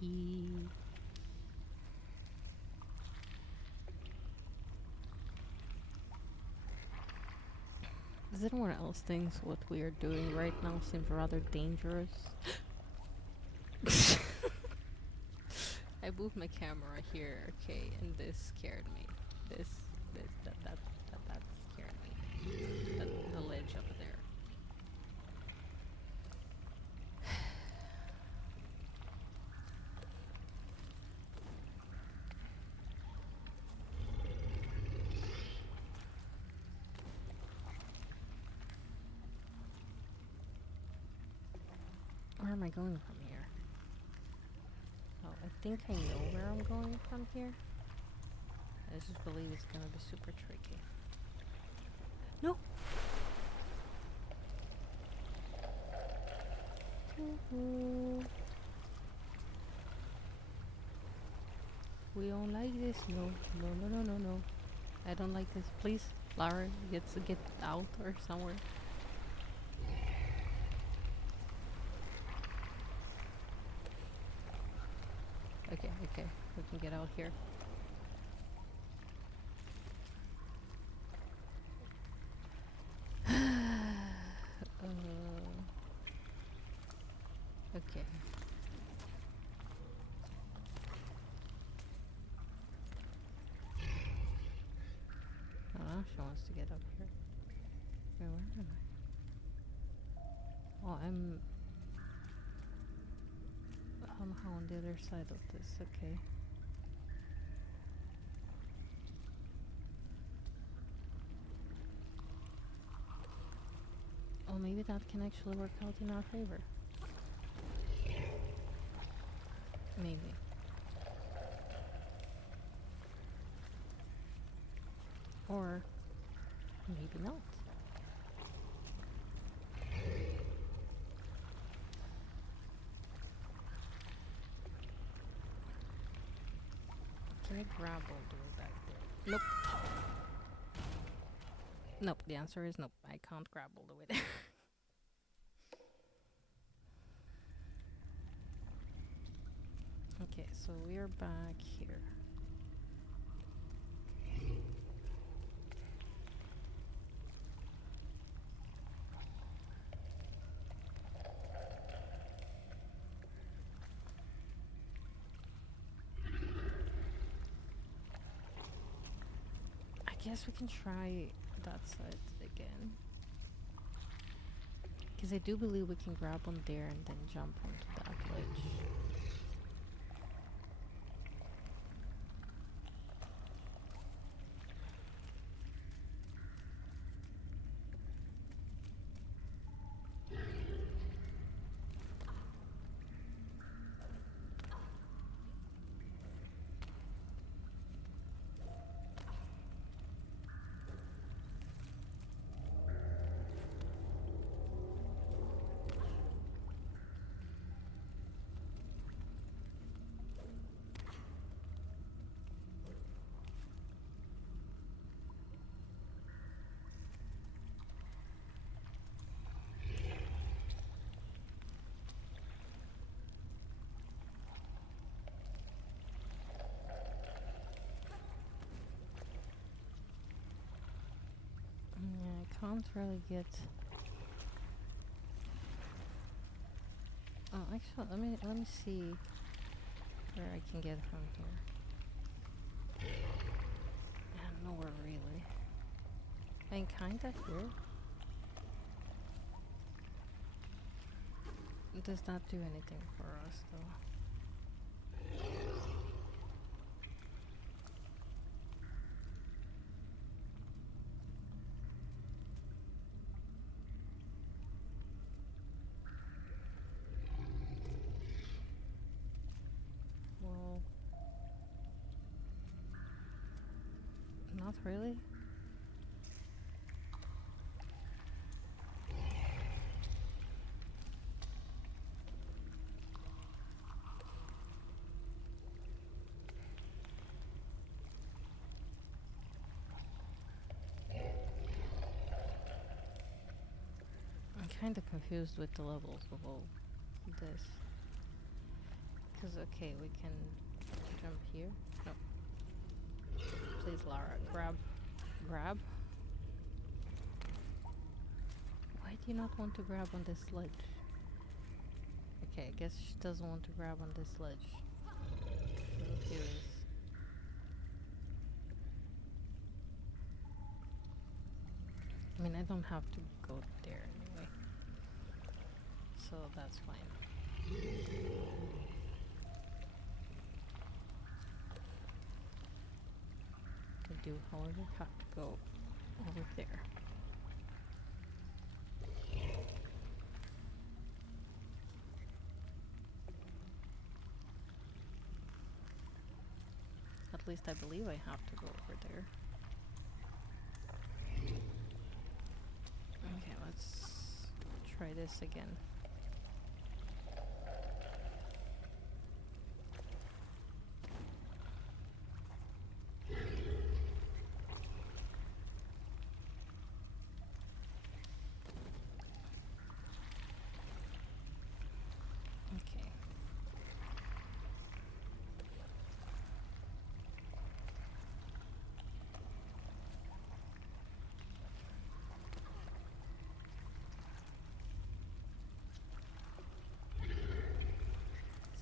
Hee. Because anyone else thinks what we are doing right now seems rather dangerous. I moved my camera here, okay, and this scared me. That scared me. The ledge up there. Where am I going from here? Oh, I think I know where I'm going from here. I just believe it's gonna be super tricky. No! We don't like this. No, no, no, no, no, no. I don't like this. Please, Lara, get out or somewhere. Okay, okay, we can get out here. Okay. Oh, she wants to get up here. Wait, where am I? Oh, I'm somehow on the other side of this. Okay. Oh, maybe that can actually work out in our favor. Maybe. Or maybe not. Can I grab all the way back there? Nope. Nope, the answer is nope. I can't grab all the way there. Okay, so we're back here. I guess we can try that side again. Because I do believe we can grab on there and then jump onto that ledge. Yeah, I can't really get... Oh, actually, let me see where I can get from here. Yeah, nowhere really. I mean, kinda here. It does not do anything for us, though. Well, not really. I'm kinda confused with the levels of all this. Because, okay, we can jump here. No. Please, Lara, grab. Grab. do you not want to grab on this ledge? Okay, I guess she doesn't want to grab on this ledge. We'll do this. I mean, I don't have to go there anyway, so that's fine. I do, however, have to go over there. At least I believe I have to go over there. Okay, let's try this again. Okay.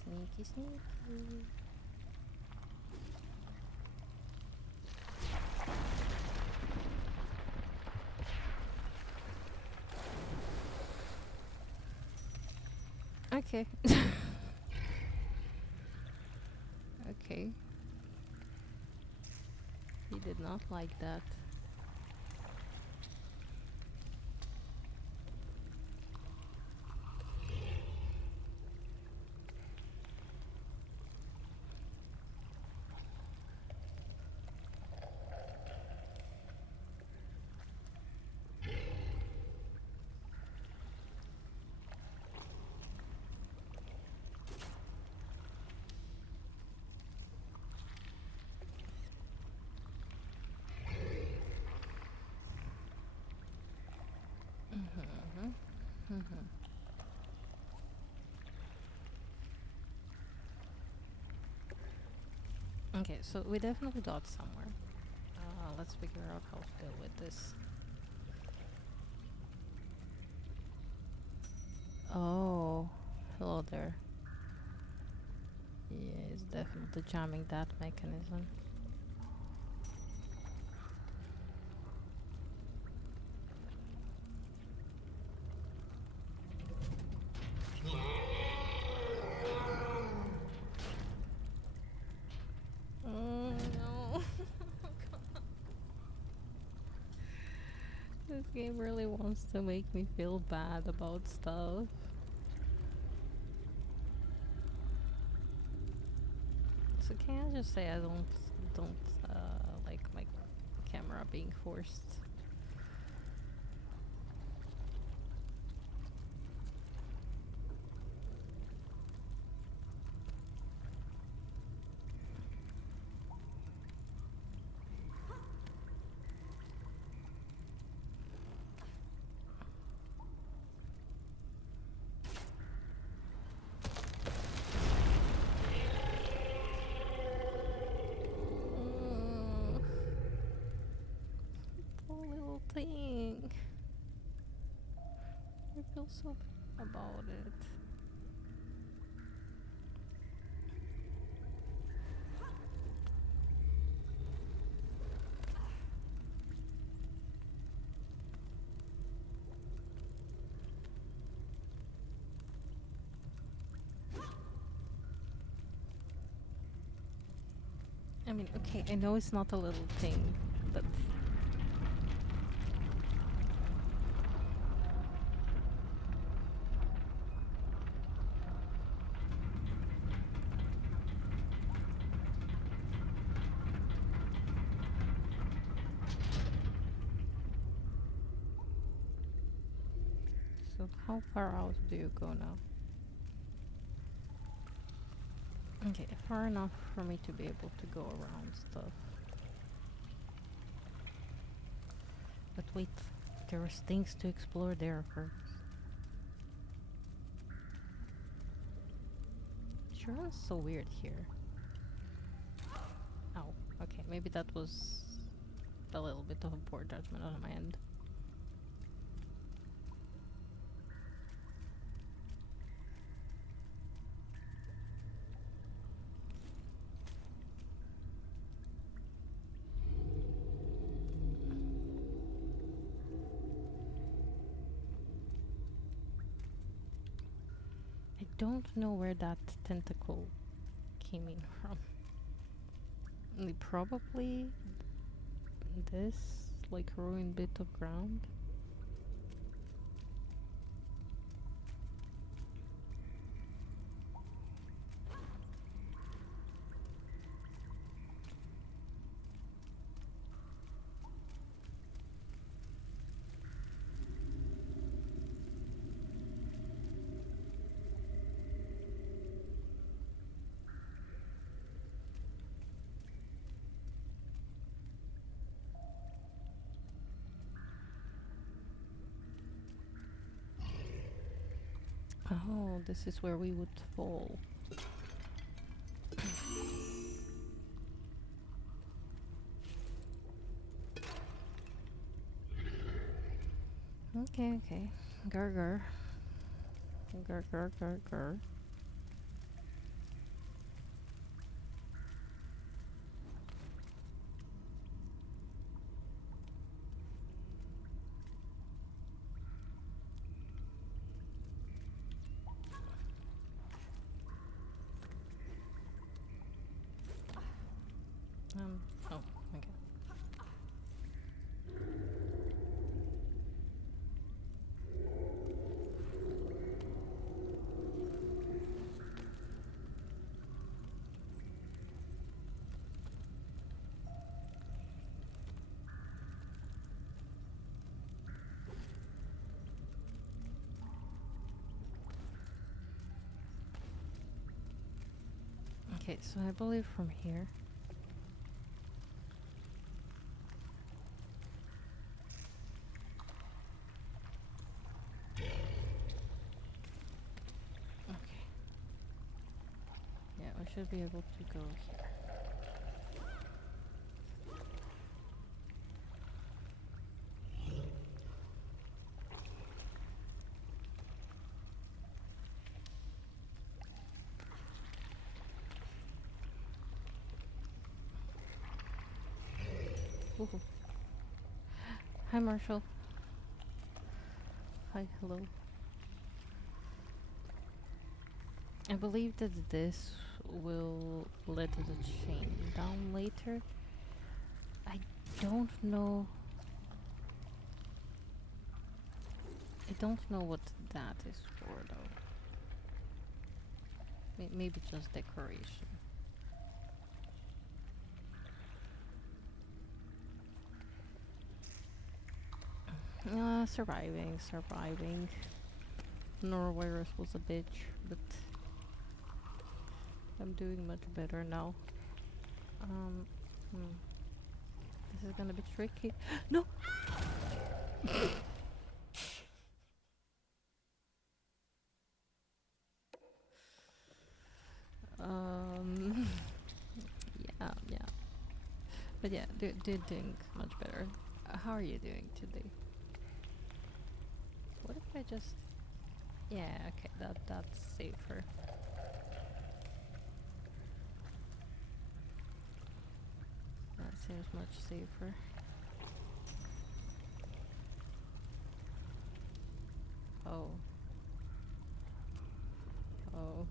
Sneaky, sneaky. Okay. Okay. He did not like that. Okay, so we definitely got somewhere. Let's figure out how to deal with this. Oh, hello there. Yeah, it's definitely jamming that mechanism. No. This game really wants to make me feel bad about stuff. So can I just say I don't like my camera being forced? Mm, poor little thing. I feel so bad about it. I mean, okay, I know it's not a little thing, but so how far out do you go now? Okay, far enough for me to be able to go around stuff. But wait, there's things to explore there first. Sure is so weird here. Ow. Okay, maybe that was a little bit of a poor judgment on my end. don't know where that tentacle came in from. Probably this, like, ruined bit of ground. Oh, this is where we would fall. Okay, okay. Gar gar. Gar gar gar gar. Oh, okay. Okay, so I believe from here. Okay. Yeah, we should be able to go here. Woohoo. Hi, Marshall. Hi, hello. I believe that this will let the chain down later. I don't know. I don't know what that is for though. Maybe just decoration. Surviving. Norovirus was a bitch, but I'm doing much better now. Um, This is gonna be tricky. No! Um, yeah. But yeah, doing much better. How are you doing today? What if I just... Yeah, okay, that's safer. That seems much safer. Oh. Oh.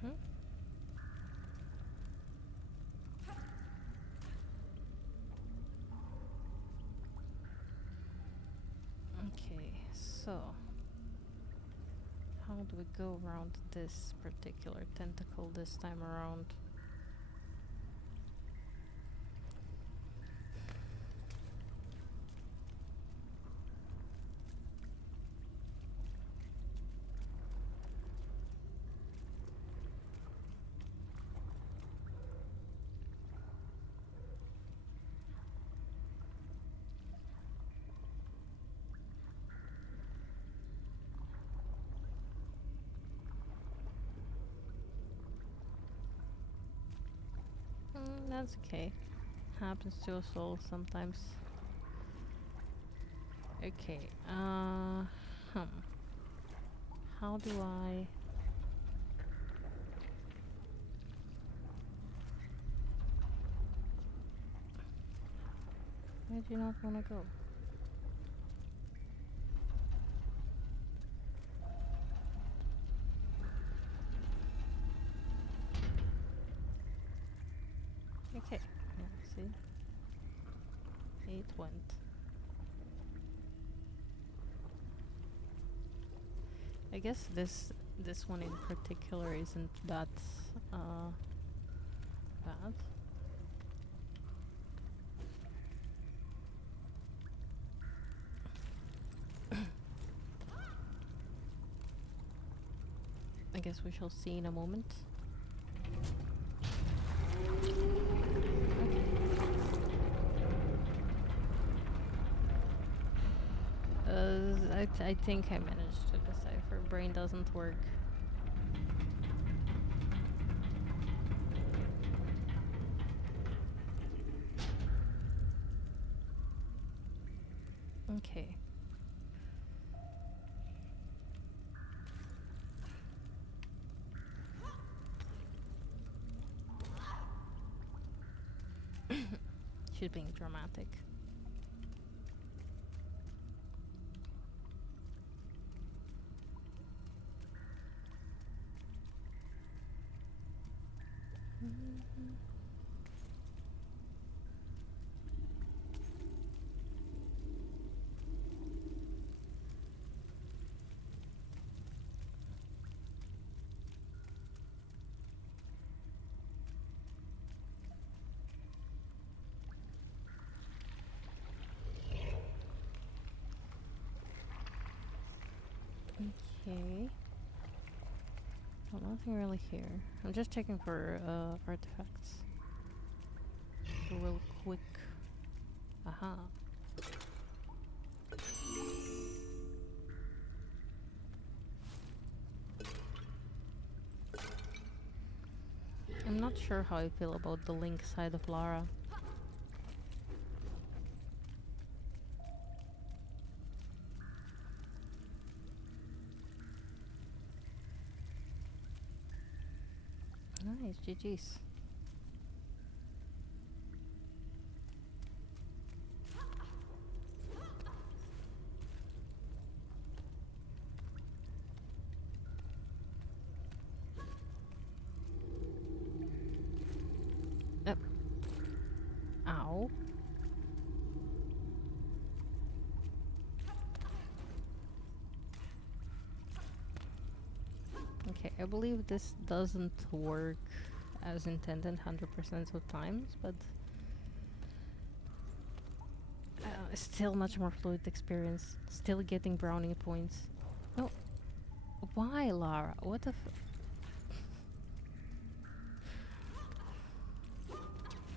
Mm-hmm. Okay, so how do we go around this particular tentacle this time around? That's okay. Happens to us all sometimes. Okay, how do I... Why do you not want to go? Okay, yeah, see? It went. I guess this one in particular isn't that bad. I guess we shall see in a moment. I think I managed to decipher. Brain doesn't work. Okay. She's being dramatic. Okay. Well, nothing really here. I'm just checking for artifacts. Real quick. Aha. I'm not sure how I feel about the Link side of Lara. Nice, GG's. Ow. Okay, I believe this doesn't work as intended 100% of times, but still much more fluid experience. Still getting brownie points. No. Why, Lara? What the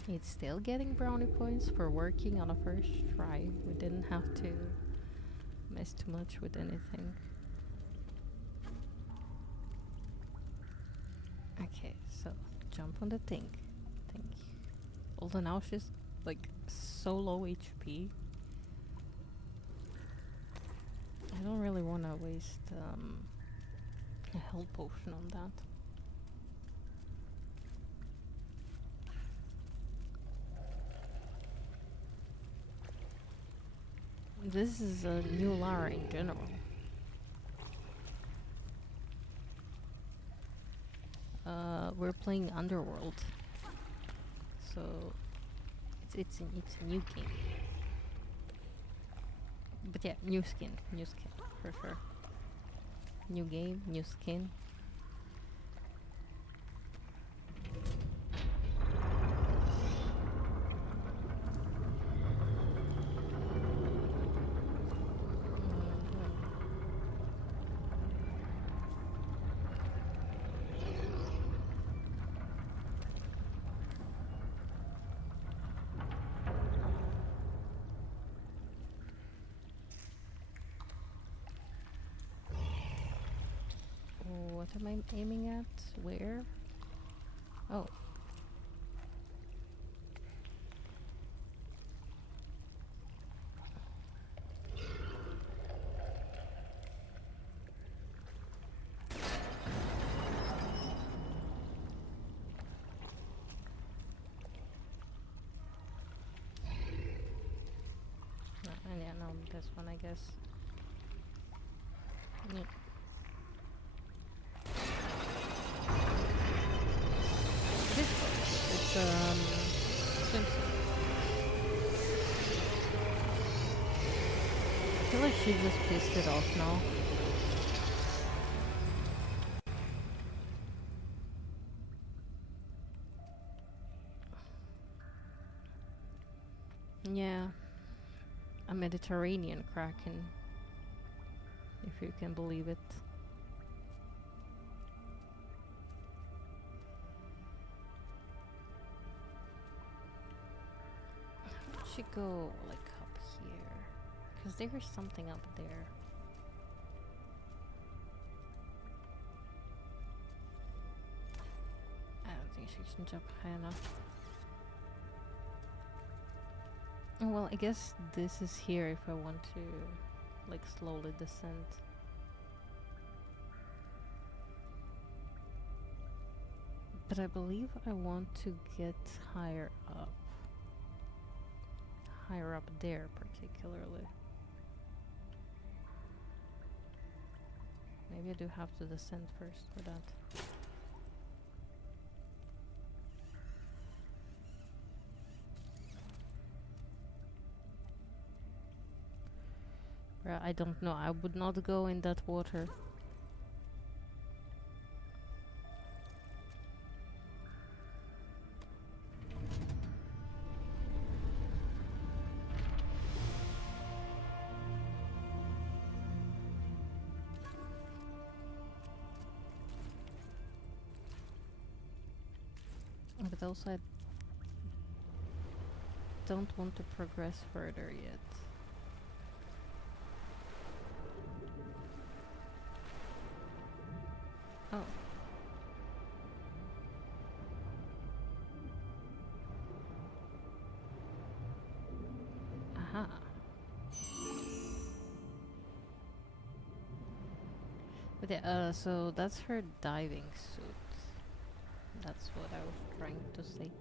It's still getting brownie points for working on a first try. We didn't have to mess too much with anything. Okay, so jump on the thing. Thank you. Although now she's like so low HP. I don't really want to waste a health potion on that. This is a new Lara in general. We're playing Underworld, so it's a new game. But yeah, new skin for sure. New game, new skin. What am I aiming at? Where? Oh. this one, I guess. Yeah. It is close. It's swimsuit. I feel like she just pissed it off now. Yeah, a Mediterranean kraken, if you can believe it. Should go like up here, because there is something up there. I don't think she can jump high enough. Well, I guess this is here if I want to like slowly descend. But I believe I want to get higher up. Higher up there particularly. Maybe I do have to descend first for that. I don't know. I would not go in that water. But also I don't want to progress further yet. Oh. Aha. But yeah, so that's her diving suit. That's what I was trying to say.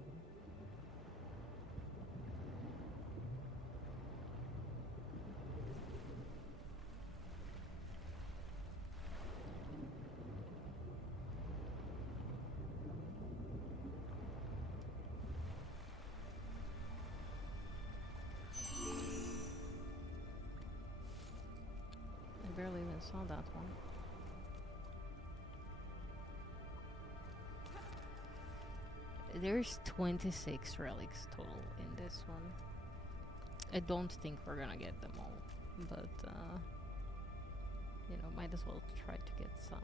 I barely even saw that one. There's 26 relics total in this one. I don't think we're gonna get them all, but you know, might as well try to get some.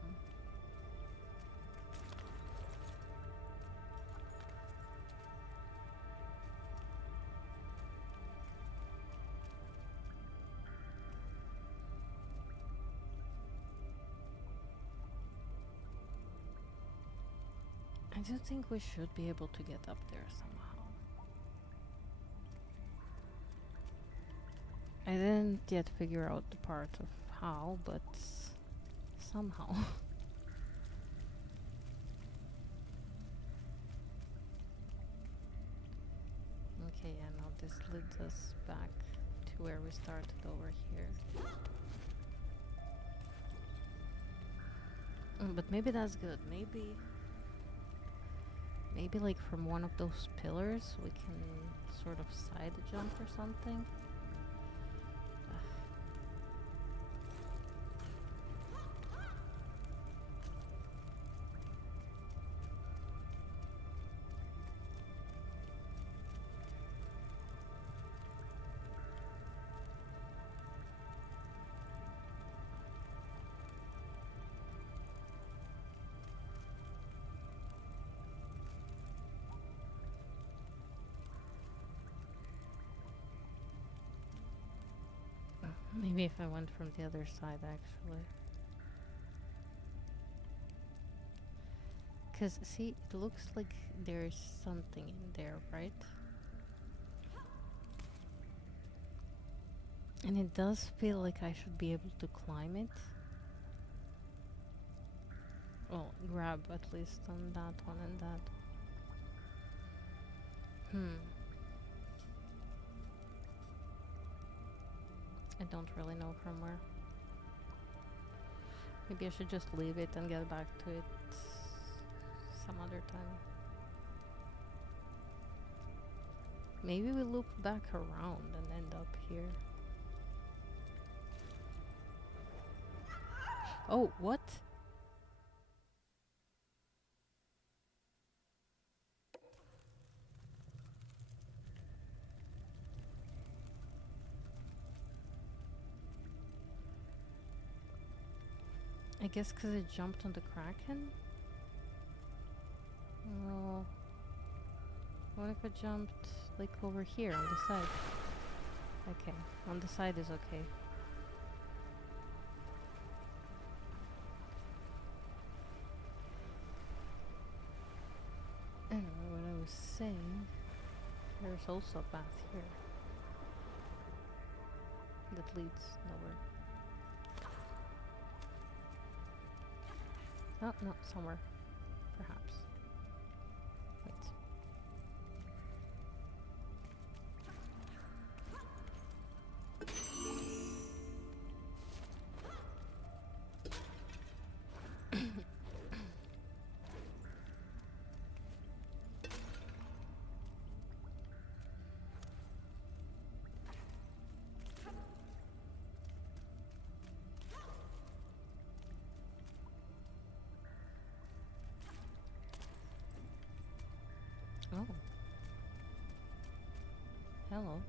I do think we should be able to get up there somehow. I didn't yet figure out the part of how, but somehow. Okay, yeah, now this leads us back to where we started over here. But maybe that's good. Maybe like from one of those pillars we can sort of side jump or something. Maybe if I went from the other side, actually. Because, see, it looks like there's something in there, right? And it does feel like I should be able to climb it. Well, grab at least on that one and that. I don't really know from where. Maybe I should just leave it and get back to it some other time. Maybe we loop back around and end up here. Oh, what? I guess because it jumped on the Kraken? Well, what if it jumped like over here on the side? Okay, on the side is okay. Anyway, what I was saying, there's also a path here that leads nowhere. Oh, no, somewhere. Perhaps. Wait. Oh. Hello.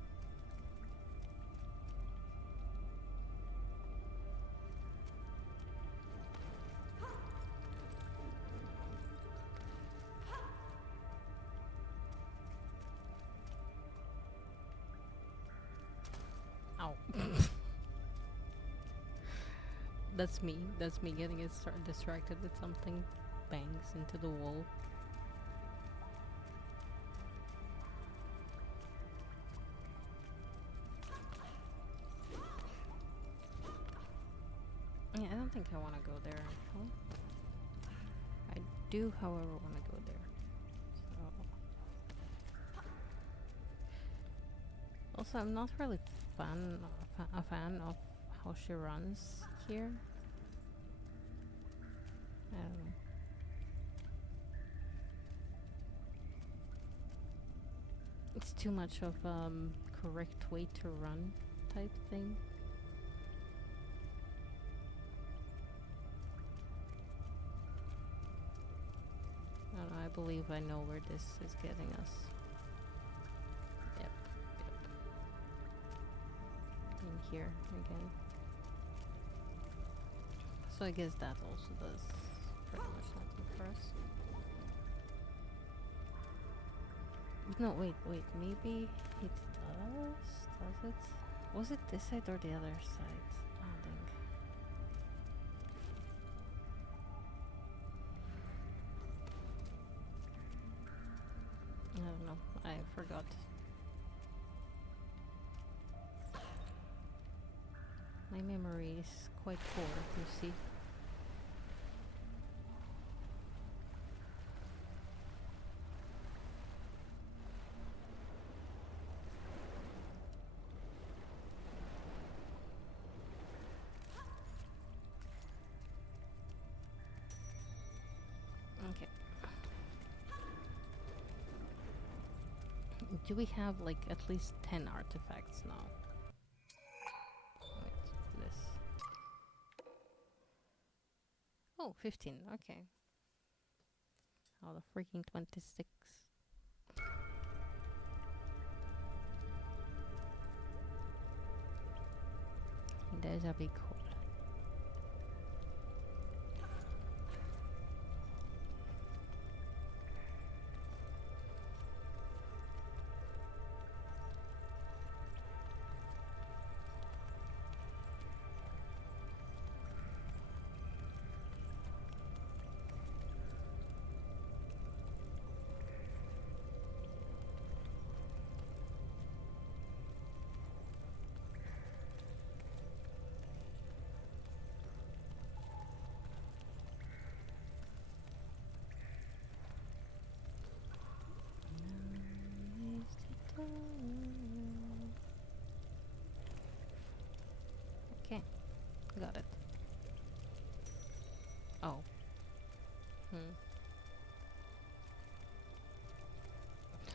Ow. That's me. That's me getting distracted with something. Bangs into the wall. Yeah, I don't think I want to go there actually. I do, however, want to go there. So. Also, I'm not really a fan of how she runs here. I don't know. It's too much of correct way to run type thing. I don't know, I believe I know where this is getting us. Yep. In here again. So I guess that also does pretty much nothing for us. No, wait, maybe it does? Does it? Was it this side or the other side? Oh, dang. I don't know, I forgot. My memory is quite poor, you see. Okay. Do we have like at least 10 artifacts now? Wait, this. Oh, 15, okay. Out of freaking 26. There's a big hole.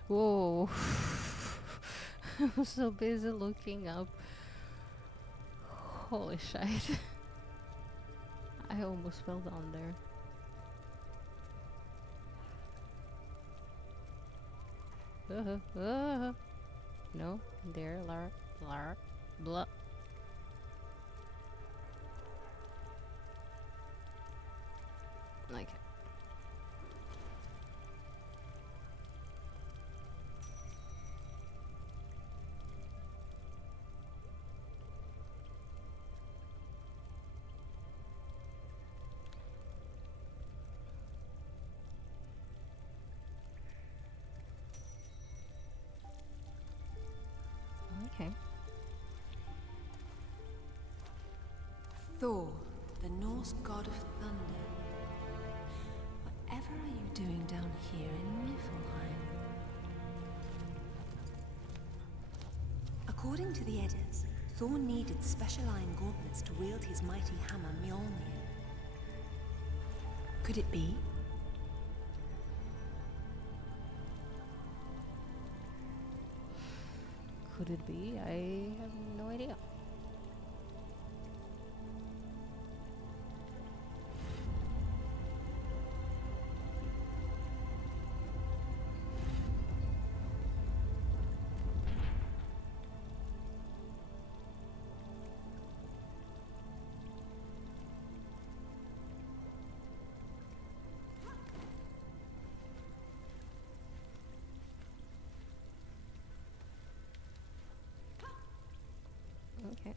Whoa. I was so busy looking up. Holy shit. I almost fell down there. No, there, Lara, blah. Okay. Okay. Thor, the Norse god of thunder. Whatever are you doing down here in Niflheim? According to the Eddas, Thor needed special iron gauntlets to wield his mighty hammer Mjolnir. Could it be? Could it be? I have no idea. Okay.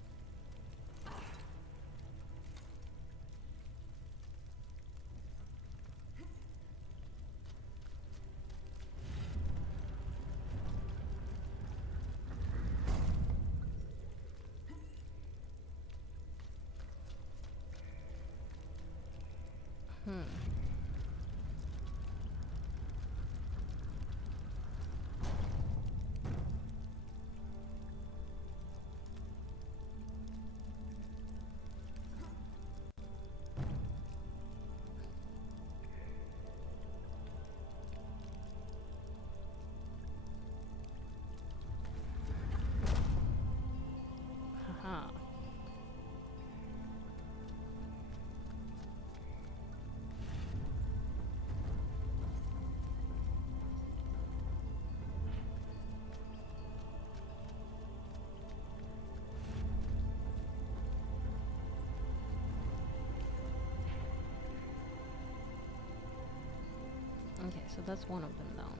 Hmm. Haha. Okay, so that's one of them down.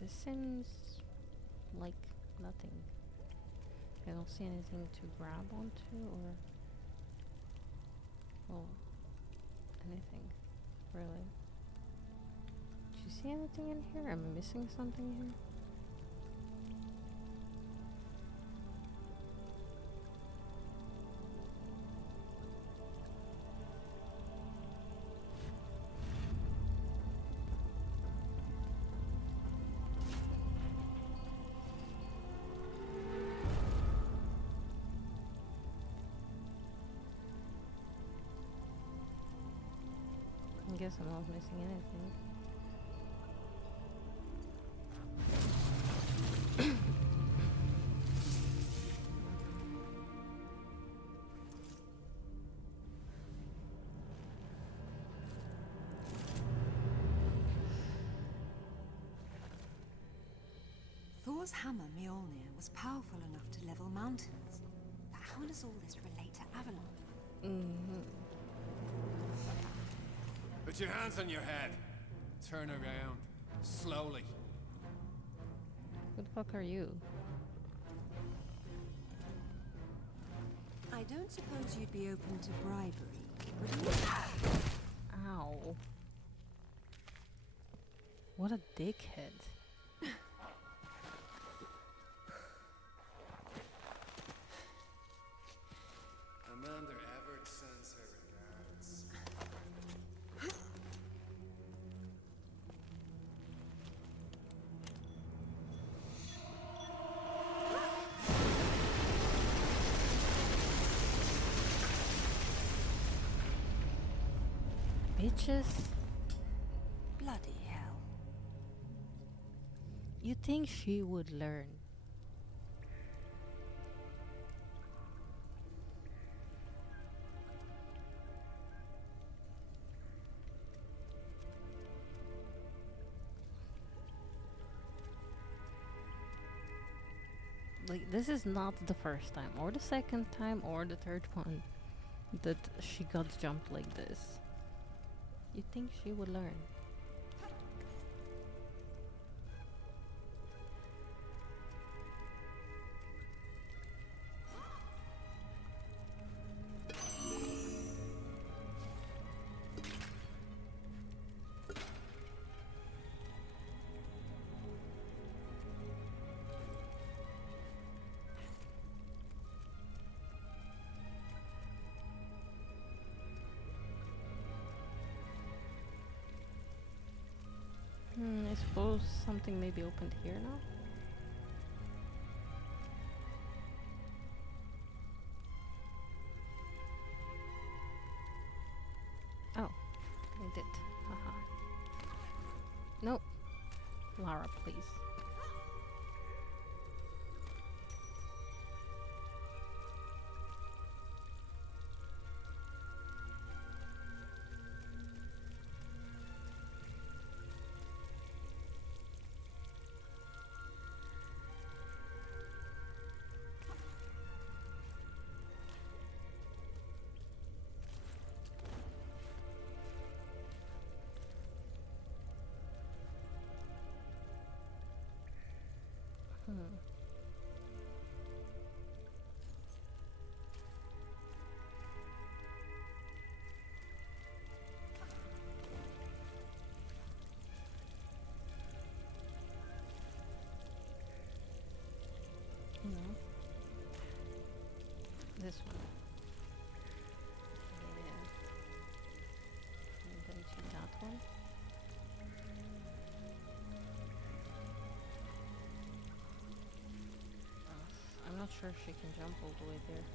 This seems like nothing. I don't see anything to grab onto or, well, anything really. Do you see anything in here? Am I missing something here? I guess I'm not missing anything. Thor's hammer Mjolnir was powerful enough to level mountains. But how does all this relate to Avalon? Put your hands on your head. Turn around. Slowly. Who the fuck are you? I don't suppose you'd be open to bribery, would you? Ow. What a dickhead. Amanda Everett sends her regards. Bitches. Bloody hell. You think she would learn? Like, this is not the first time, or the second time, or the third one that she got jumped like this. You think she would learn? I suppose something may be opened here now. Oh, I did. Haha. Nope. Lara, please. No. This one. Yeah. And then to that one. I'm not sure if she can jump all the way there.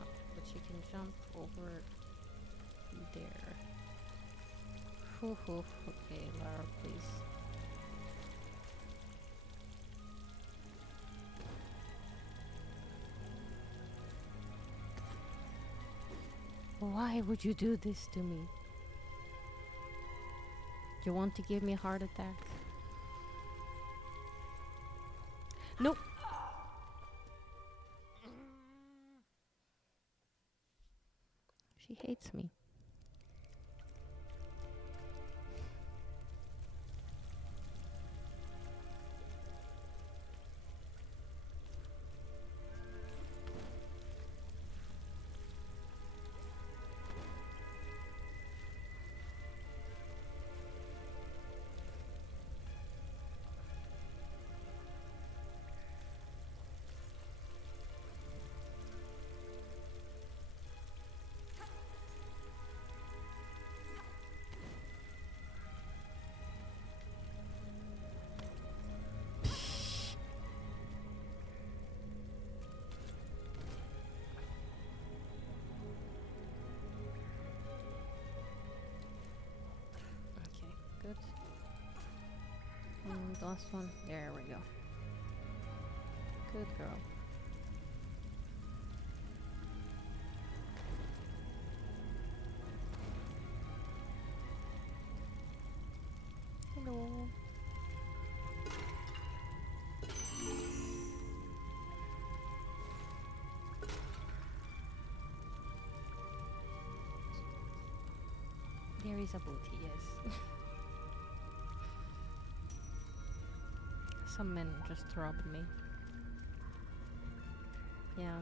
Oh, but she can jump over there. Okay, Lara, please. Why would you do this to me? You want to give me a heart attack? Nope. She hates me. Okay, good. And last one. There we go. Good girl. Hello. There is a booty, yes. Some men just robbed me. Yeah.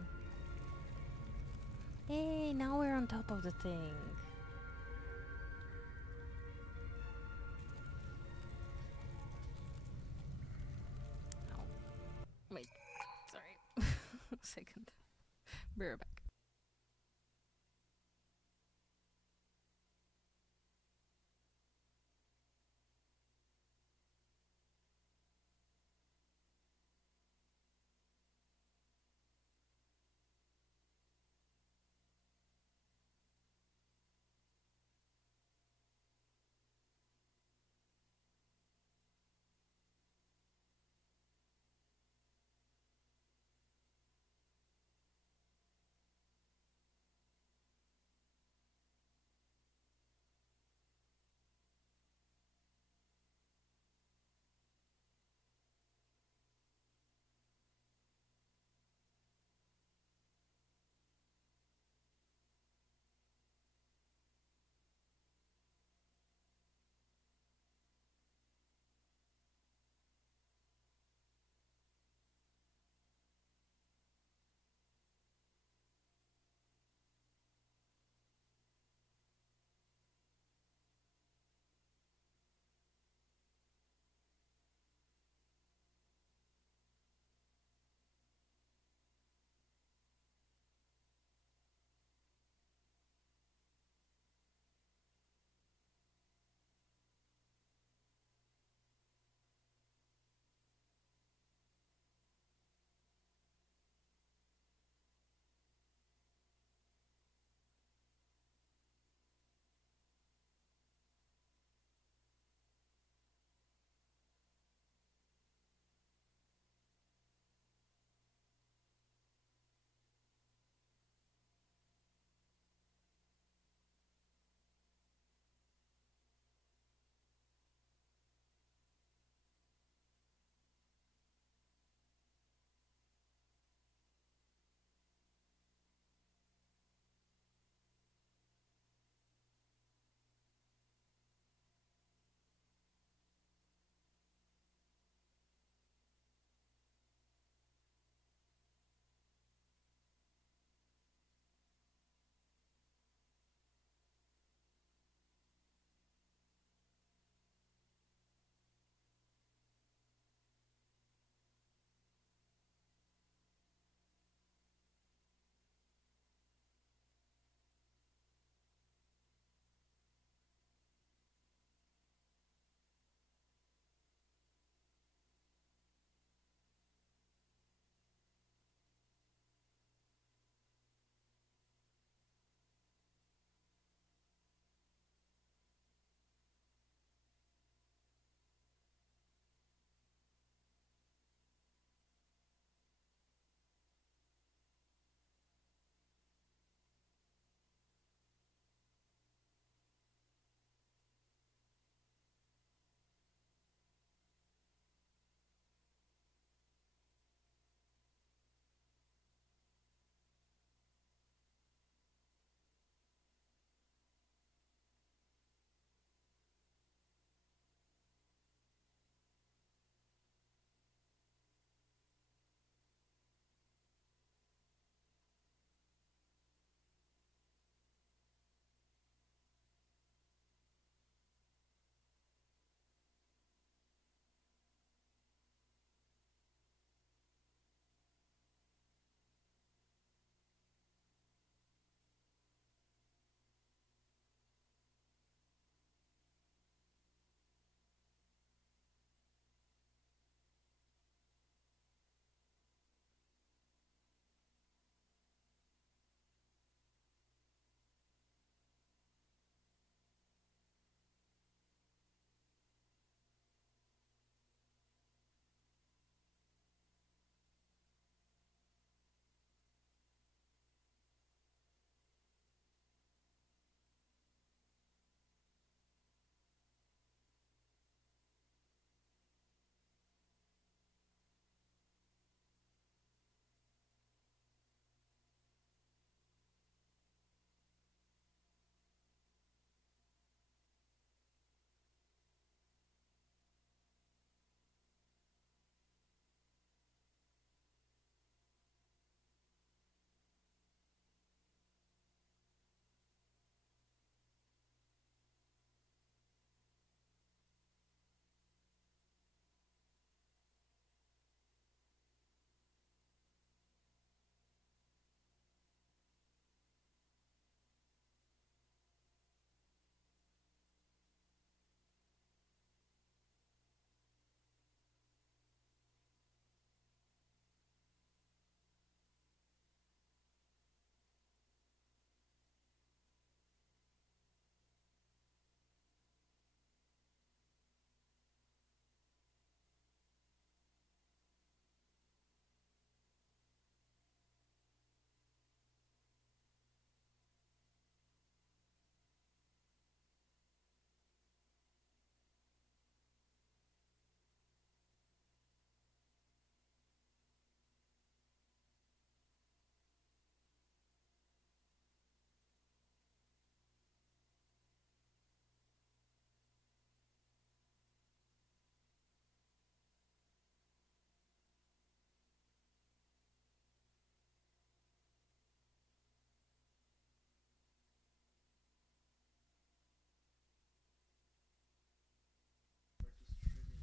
Hey, now we're on top of the thing. second. Be right back.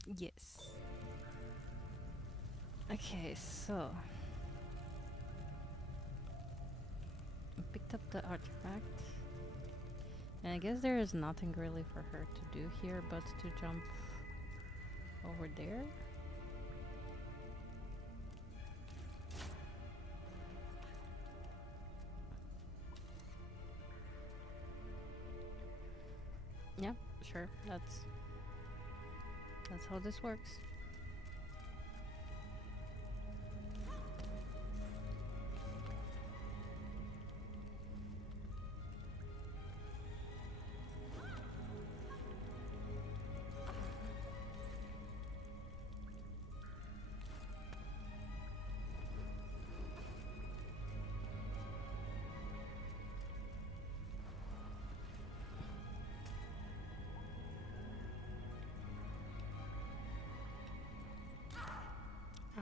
Yes. Okay, so I picked up the artifact. And I guess there is nothing really for her to do here but to jump over there. Yeah, sure. That's how this works.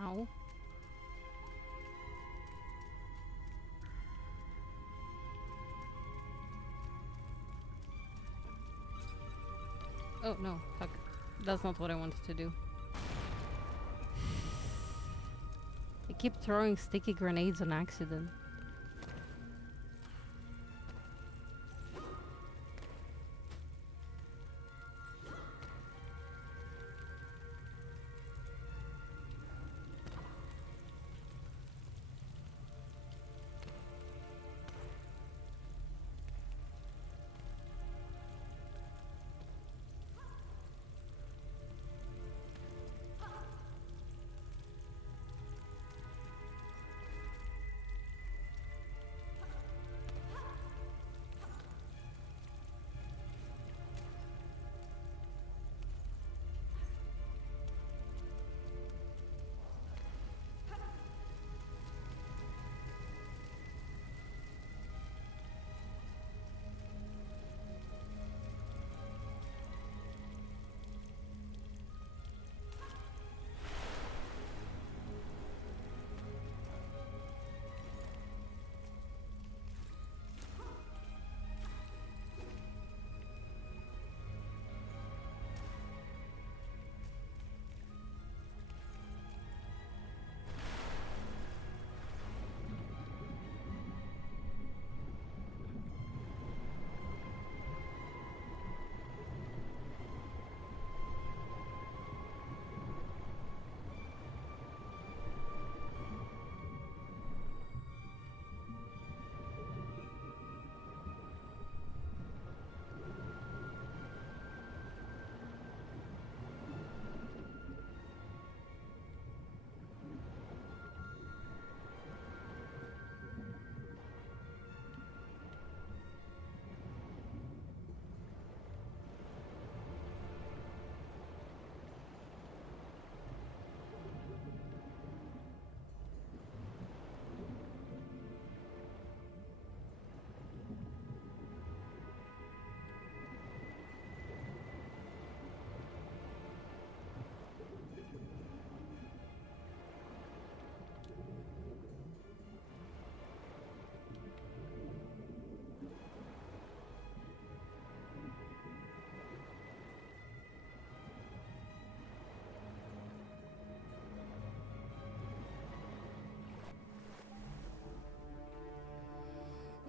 Ow. Oh no, fuck. That's not what I wanted to do. I keep throwing sticky grenades on accident.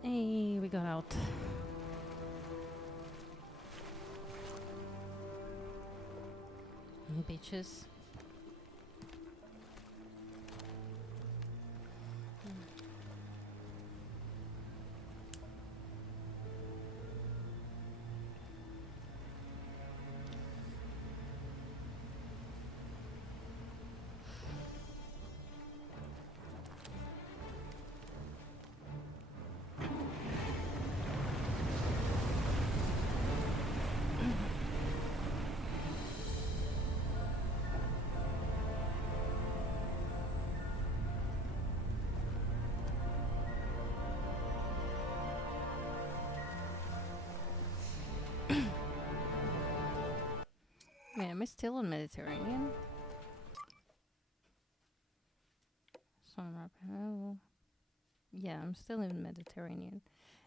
Hey, we got out. Bitches. Wait, am I still in Mediterranean? Oh. Yeah, I'm still in Mediterranean.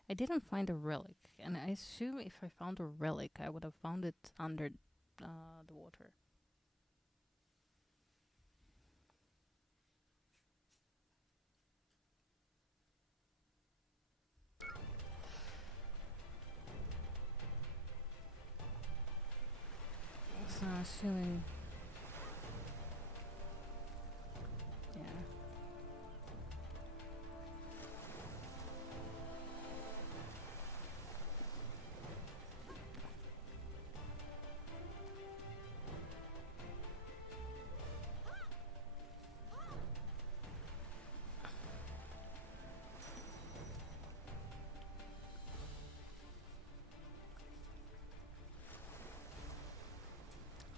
I didn't find a relic, and I assume if I found a relic, I would have found it under the water. assuming. Yeah.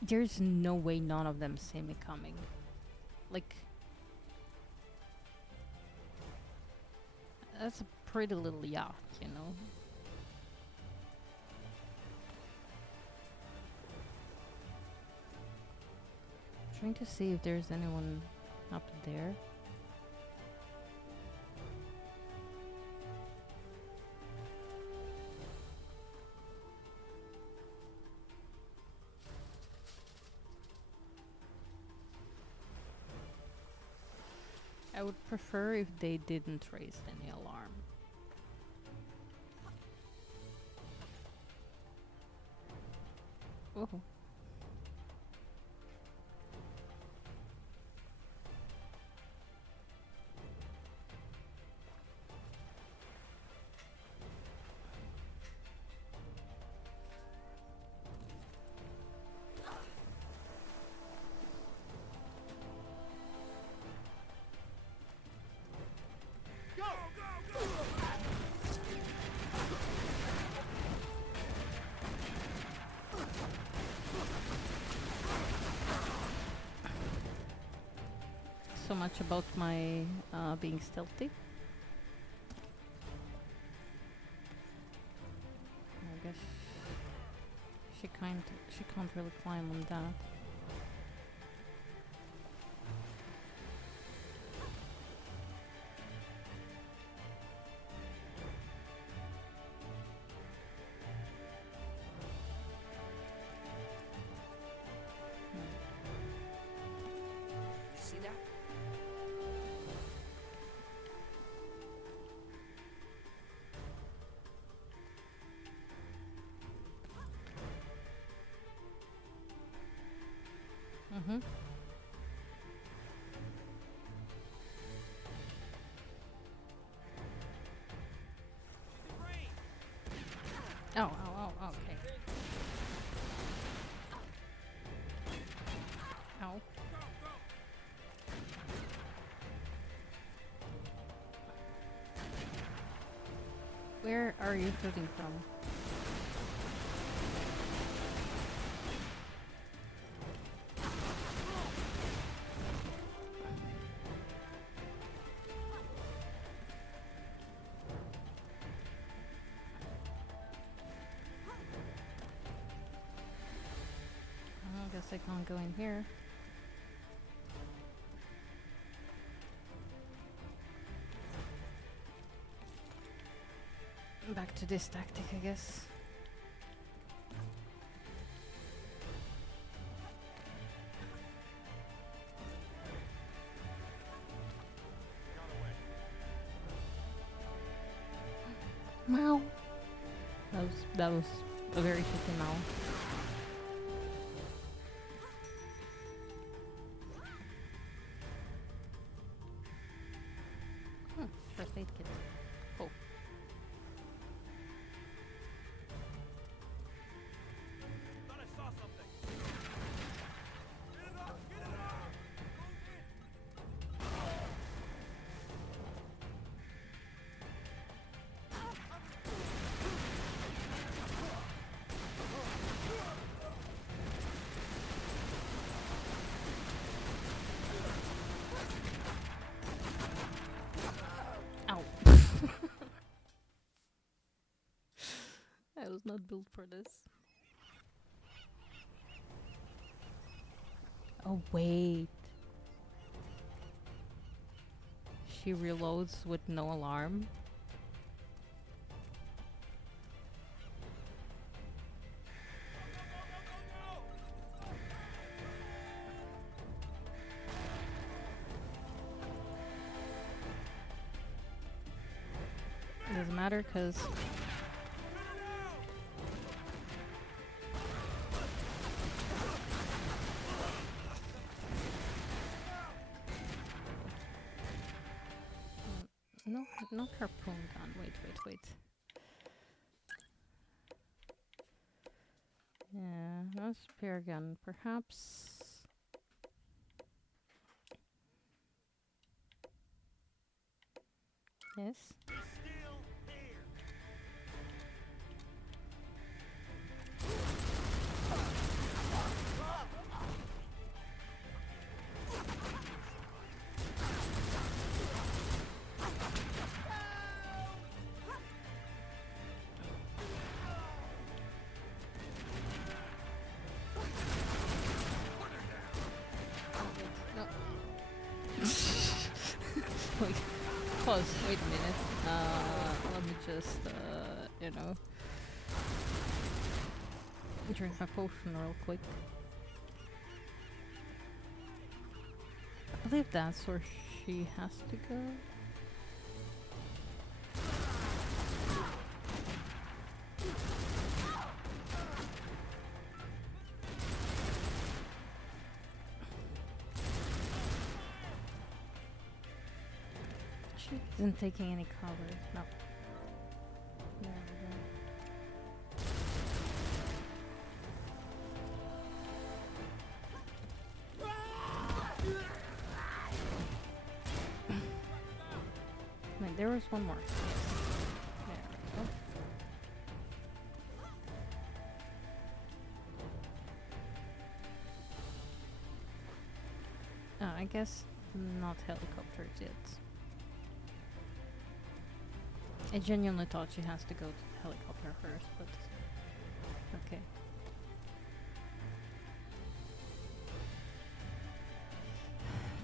There's no way none of them see me coming. Like, that's a pretty little yacht, you know? Trying to see if there's anyone up there. I would prefer if they didn't raise any alarm. Oh. So much about my being stealthy. I guess she can't really climb on that. See that? Mm-hmm. Oh, okay. Ow. Where are you shooting from? I guess I can't go in here. Back to this tactic, I guess. Meow. That was a very shitty meow. First aid kit. Cool. Ow. I was not built for this. Oh, wait. She reloads with no alarm. Doesn't matter because Not harpoon gun. Wait. Yeah, no spear gun. Perhaps. Yes. No. Wait, pause. Wait a minute. Let me just, drink my potion real quick. I believe that's where she has to go. She isn't taking any cover. No. There we go. Wait, there was one more. Yes. There we go. I guess not helicopters yet. I genuinely thought she has to go to the helicopter first, but okay.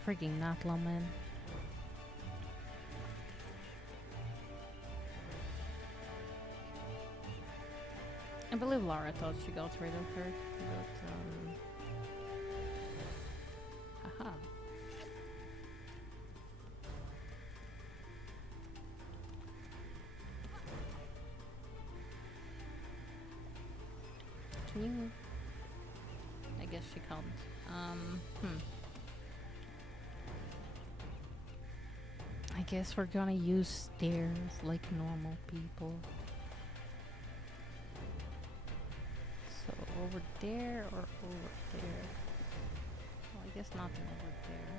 Freaking Natla, man. I believe Lara thought she got rid of her, but haha. Can you? I guess she can't. I guess we're gonna use stairs like normal people. So over there or over there? Well, I guess nothing over there.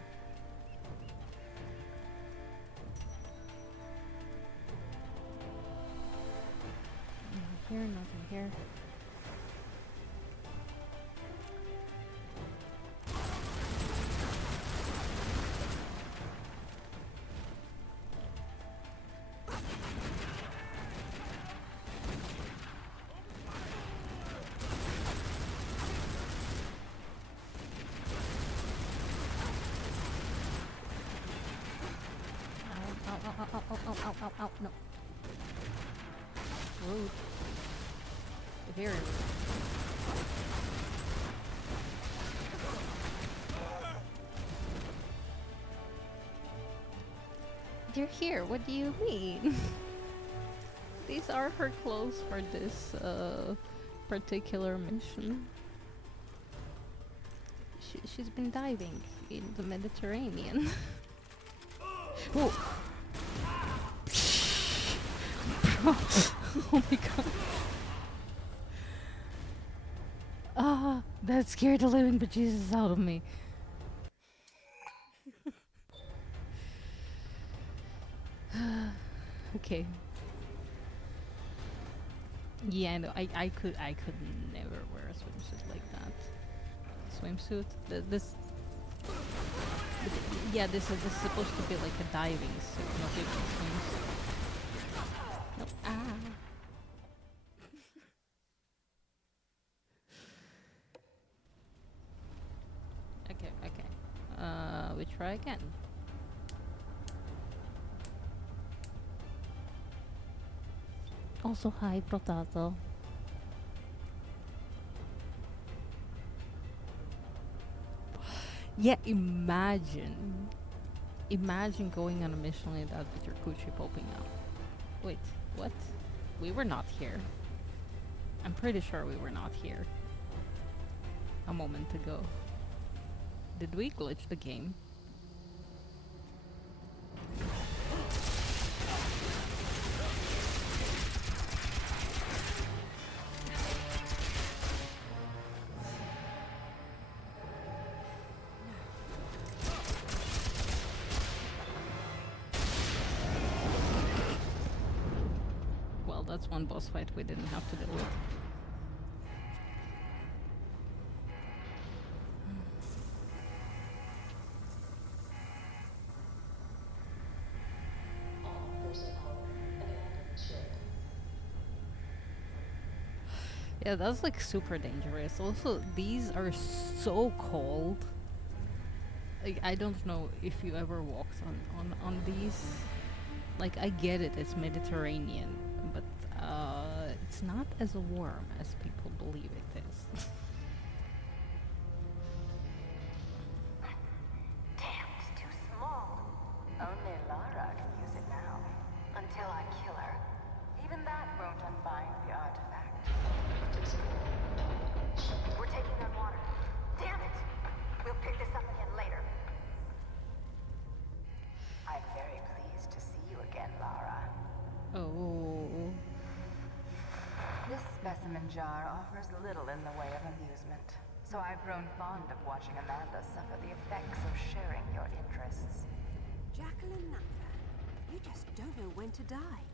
Nothing here, nothing here. Ow, no. Rude. Very rude. They're here, what do you mean? These are her clothes for this particular mission. She's been diving in the Mediterranean. Whoa! Oh my god. Ah, that scared the living bejesus out of me. Okay. Yeah, no, I could never wear a swimsuit like that. Swimsuit? This is supposed to be like a diving suit, not even a swimsuit. Nope. Ah. Okay. We try again. Also, hi, Potato. Yeah, imagine going on a mission like that with your coochie popping out. Wait, what? We were not here. I'm pretty sure we were not here a moment ago. Did we glitch the game? That's one boss fight we didn't have to deal with. Yeah, that's like super dangerous. Also, these are so cold. Like, I don't know if you ever walked on these. Like, I get it, it's Mediterranean, but it's not as warm as people believe it is. Damn, it's too small. Only Lara can use it now. Until I kill her. Even that won't unbind the artifact. We're taking on water. Damn it! We'll pick this up again later. I'm very pleased to see you again, Lara. Oh. This specimen jar offers little in the way of amusement, so I've grown fond of watching Amanda suffer the effects of sharing your interests. Jacqueline Napa, you just don't know when to die.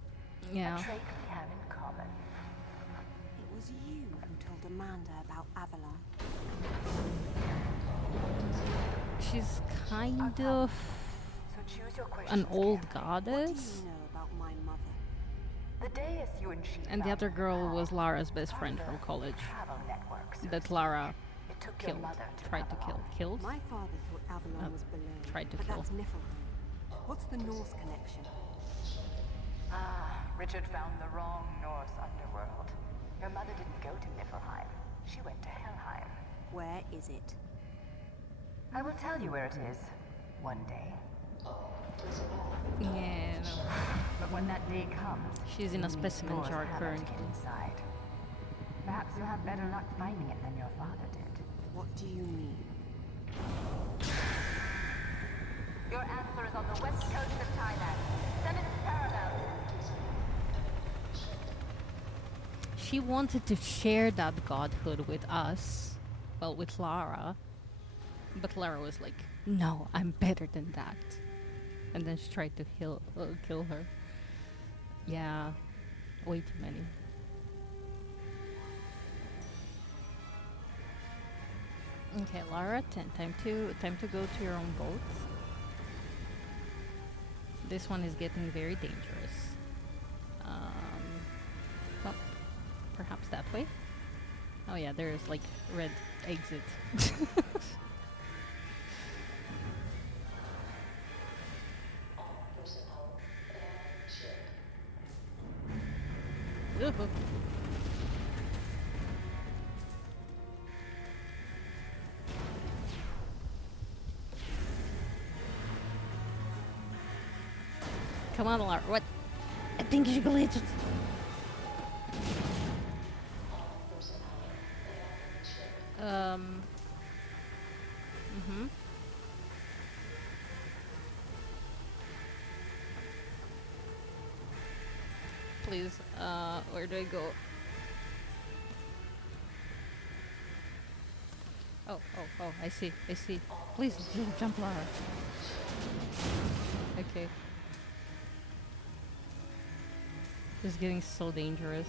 Yeah. A trait we have in common. It was you who told Amanda about Avalon. She's kind of So choose your an questions old carefully. What do goddess. you know about my mother? The day as you and she And the found other her girl pal, was Lara's best part friend of from the college travel network, so that to Lara speak. It took your killed. mother to Tried to kill. Avalon. Killed? My father thought Avalon Uh, was below, tried to but kill. that's Niflheim. What's the Norse connection? Ah, Richard found the wrong Norse underworld. Your mother didn't go to Niflheim. She went to Helheim. Where is it? I will tell you where it is. One day. Yeah, no. But when that day comes, She's in a you need specimen yours jar hammer to currently. get inside. Perhaps you'll have better luck finding it than your father did. What do you mean? Your answer is on the west coast of Thailand. 7 parallel. She wanted to share that godhood with us. Well, with Lara. But Lara was like, no, I'm better than that. And then she tried to kill her. Yeah, way too many. Okay, Lara, time to go to your own boat. This one is getting very dangerous. Well, perhaps that way. Oh yeah, there's like red exit. Ooh. Come on, Lara. What? I think you glitched. Mhm. Please, where do I go? Oh, I see. Please, jump, Lara. Okay. This is getting so dangerous.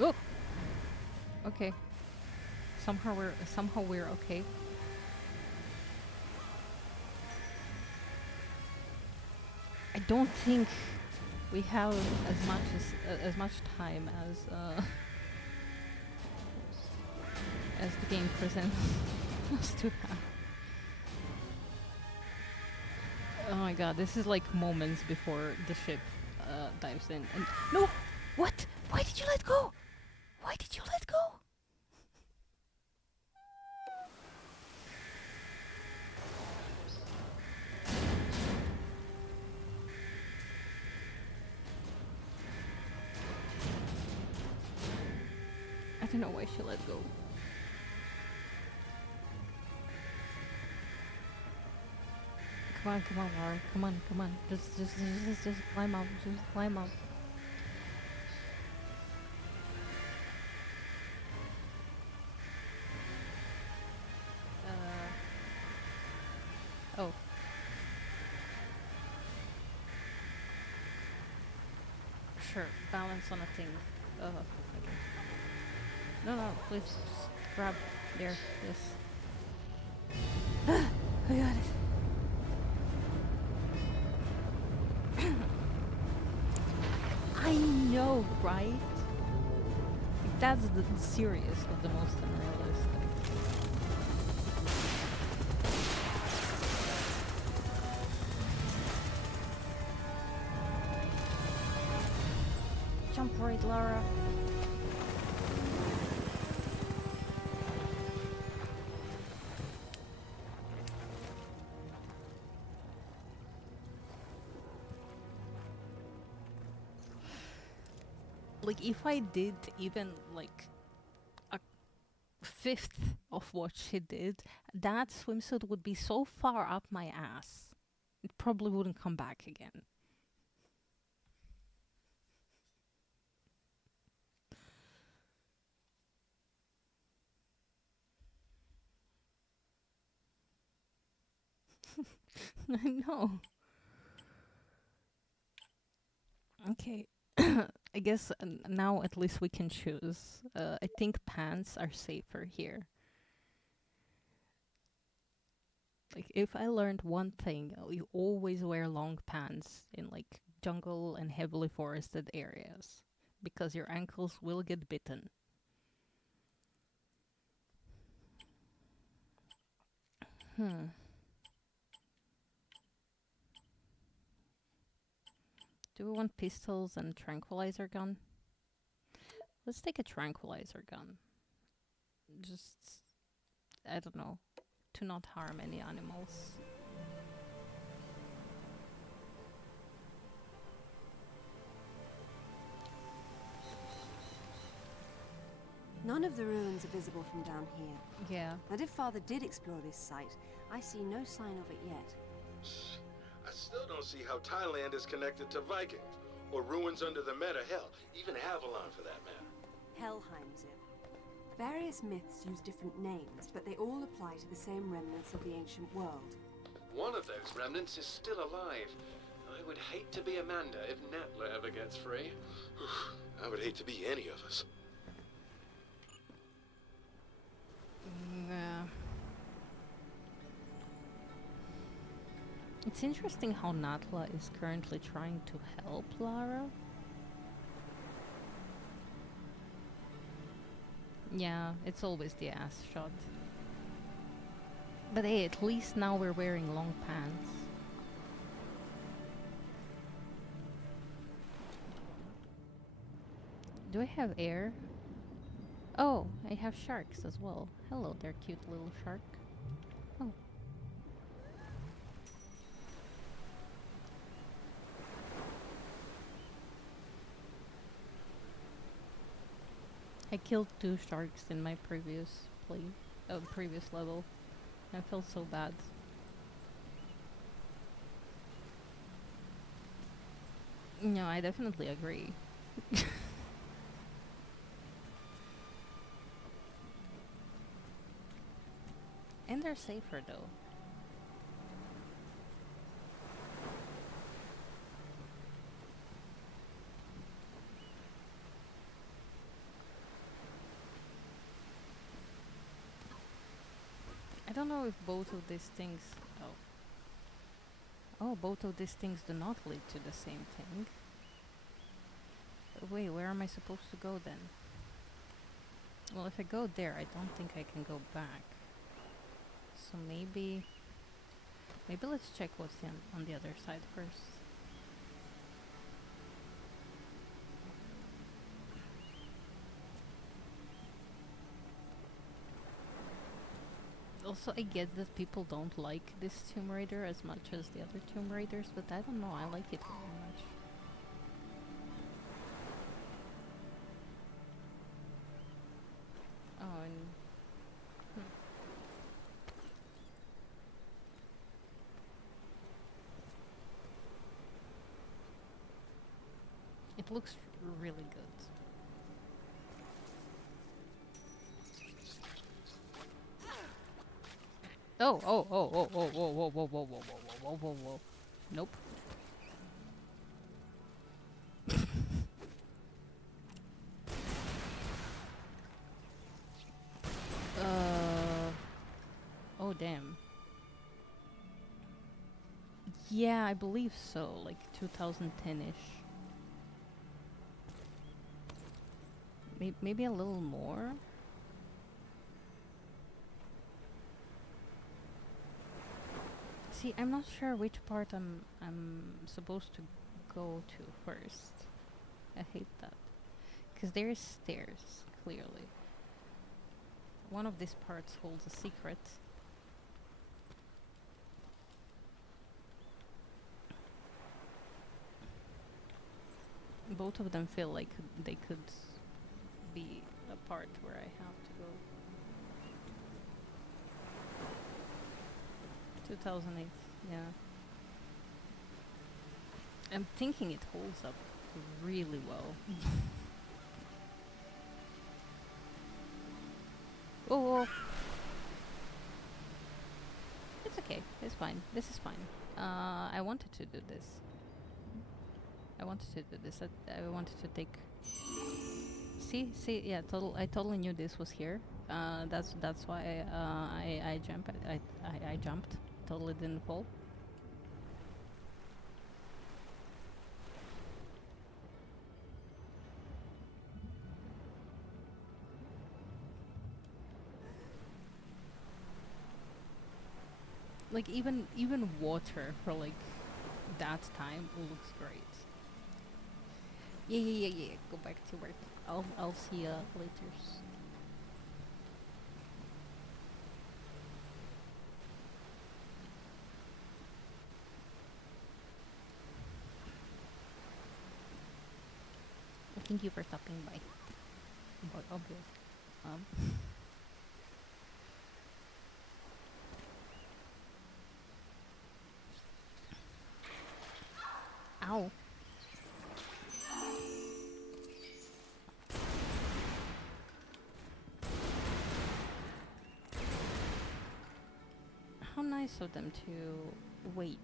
Oh. Okay. Somehow we're okay. I don't think we have as much time as the game presents us to have. Oh my god, this is like moments before the ship dives in. And no, what? Why did you let go? Why did you let go? I don't know why she let go. Come on, Laura. Come on. Just climb up. Just climb up. Oh. Sure, balance on a thing. Okay. No, no, please just grab there. Yes. I got it. I know, right? That's the seriously the most unrealistic. Jump right, Lara. Like, if I did even like a fifth of what she did, that swimsuit would be so far up my ass, it probably wouldn't come back again. I know. Okay. I guess now at least we can choose. I think pants are safer here. Like, if I learned one thing, you always wear long pants in like jungle and heavily forested areas because your ankles will get bitten. Hmm. Do we want pistols and tranquilizer gun? Let's take a tranquilizer gun. Just, I don't know, to not harm any animals. None of the ruins are visible from down here. Yeah. And if Father did explore this site, I see no sign of it yet. I still don't see how Thailand is connected to Vikings, or ruins under the Meta, hell, even Avalon for that matter. Helheim's it. Various myths use different names, but they all apply to the same remnants of the ancient world. One of those remnants is still alive. I would hate to be Amanda if Natla ever gets free. I would hate to be any of us. Yeah. It's interesting how Natla is currently trying to help Lara. Yeah, it's always the ass shot. But hey, at least now we're wearing long pants. Do I have air? Oh, I have sharks as well. Hello there, cute little shark. Oh. I killed 2 sharks in my previous previous level. I felt so bad. No, I definitely agree. And they're safer though. I don't know if both of these things... Oh. Oh, both of these things do not lead to the same thing. Wait, where am I supposed to go then? Well, if I go there, I don't think I can go back. So maybe... Maybe let's check what's on the other side first. Also, I get that people don't like this Tomb Raider as much as the other Tomb Raiders, but I don't know, I like it very much. Oh, and... It looks really good. Oh, oh, oh, oh, oh, whoa, whoa, whoa, whoa, Yeah, I believe so, like 2010-ish. Maybe a little more. See, I'm not sure which part I'm supposed to go to first. I hate that. Because there is stairs, clearly. One of these parts holds a secret. Both of them feel like they could be a part where I have to go. 2008, yeah. I'm thinking it holds up really well. Oh, it's okay. It's fine. This is fine. I wanted to do this. I wanted to do this. I wanted to take. See, yeah, total. I totally knew this was here. That's why I jumped. I jumped. Totally didn't fall. Like even water for like that time looks great. Yeah. Go back to work. I'll see you later. Thank you for stopping by. But obvious. Um. Ow. How nice of them to wait.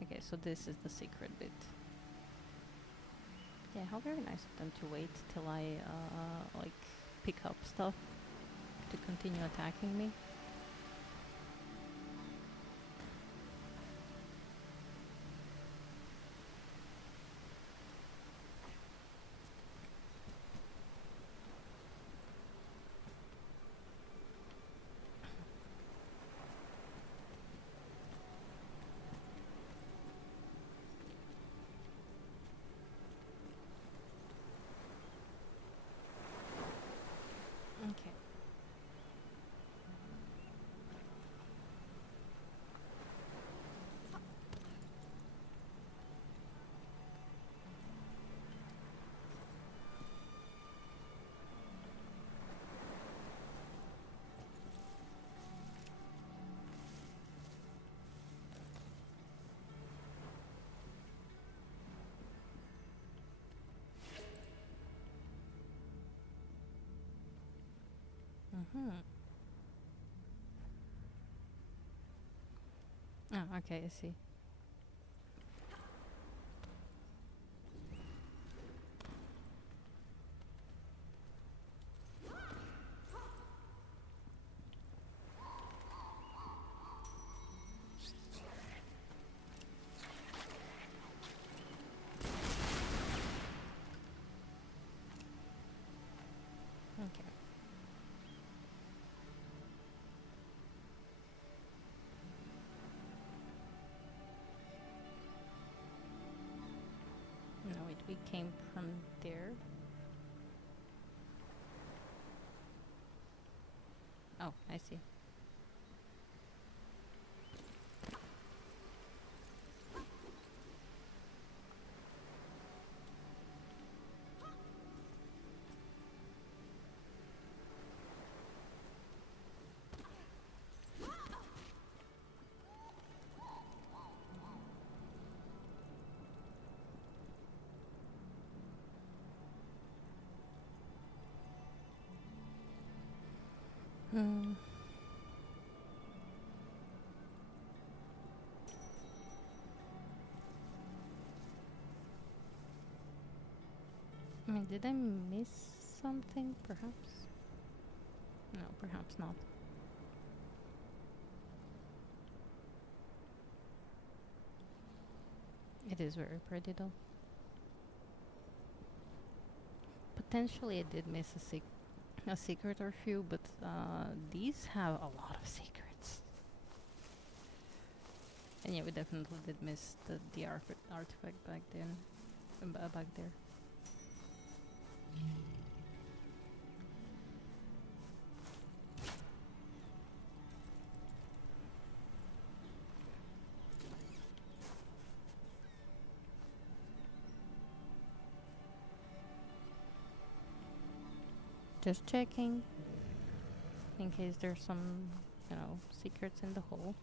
Okay, so this is the secret bit. Yeah, how very nice of them to wait till I like pick up stuff to continue attacking me. Okay. Mm-hmm. Oh, okay, I see. Okay. No, wait, we came from there. Oh, I see. Hmm. I mean, did I miss something, perhaps? No, perhaps not. It is very pretty though. Potentially I did miss a secret or few, but these have a lot of secrets. And yeah, we definitely did miss the artifact back then, back there. Just checking in case there's some, secrets in the hole.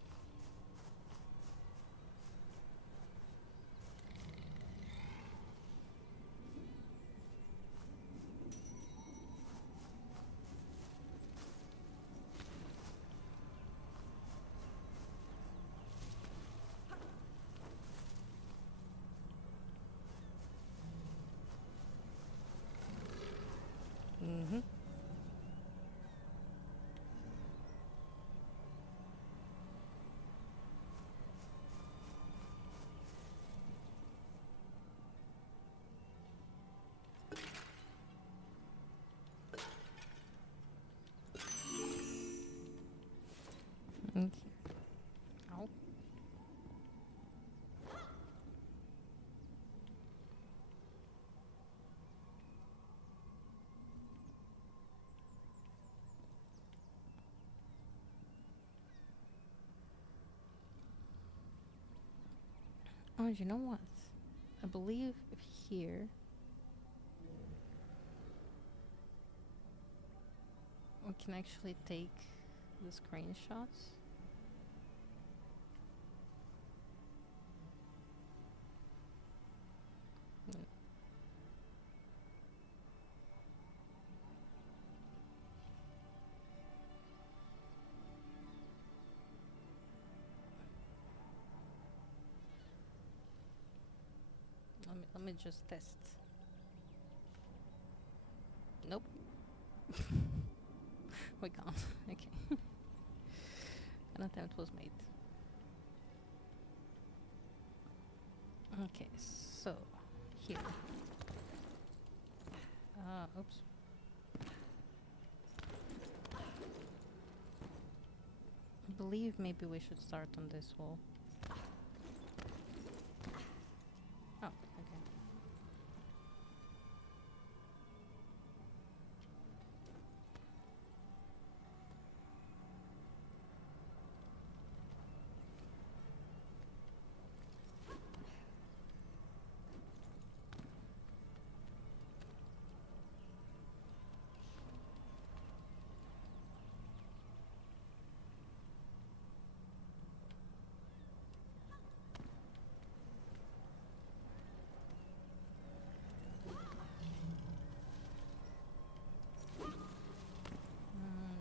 Mm-hmm. Okay. Ow. Oh, you know what? I believe here we can actually take the screenshots. Mm. Let me just test. Nope. We can't. Okay. An attempt was made. Okay, so here. Oops. I believe maybe we should start on this wall. Oh, okay.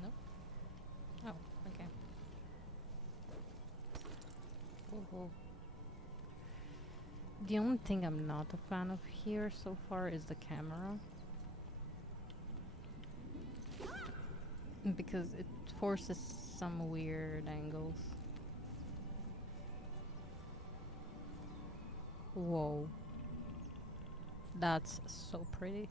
Nope. Oh, okay. Ooh. The only thing I'm not a fan of here so far is the camera. Because it forces some weird angles. Whoa. That's so pretty.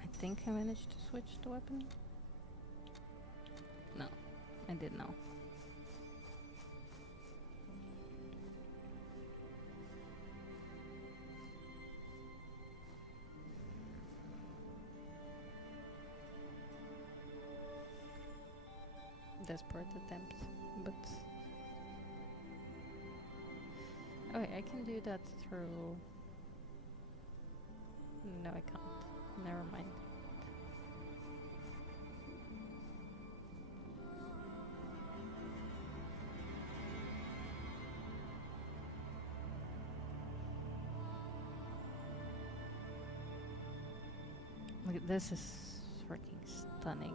I think I managed to switch the weapon. No, I did not. Desperate attempt, but okay, I can do that through. No, I can't. Never mind. Look, this is freaking stunning.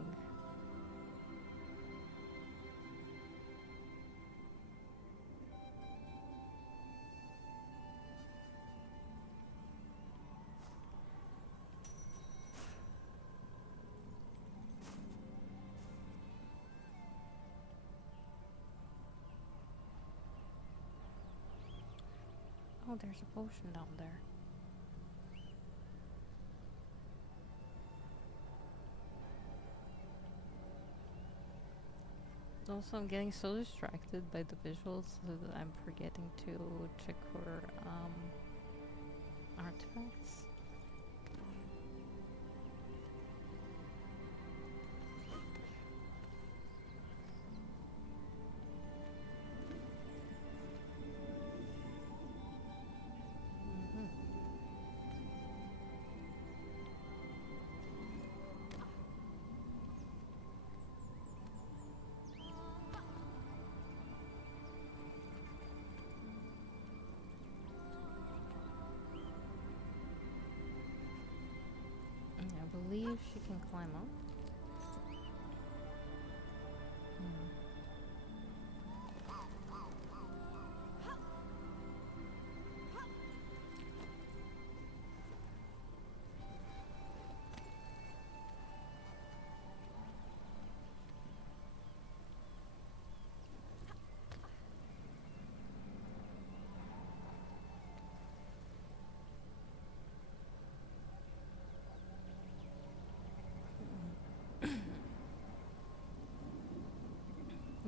Oh, there's a potion down there. Also, I'm getting so distracted by the visuals that I'm forgetting to check for artifacts. I believe she can climb up.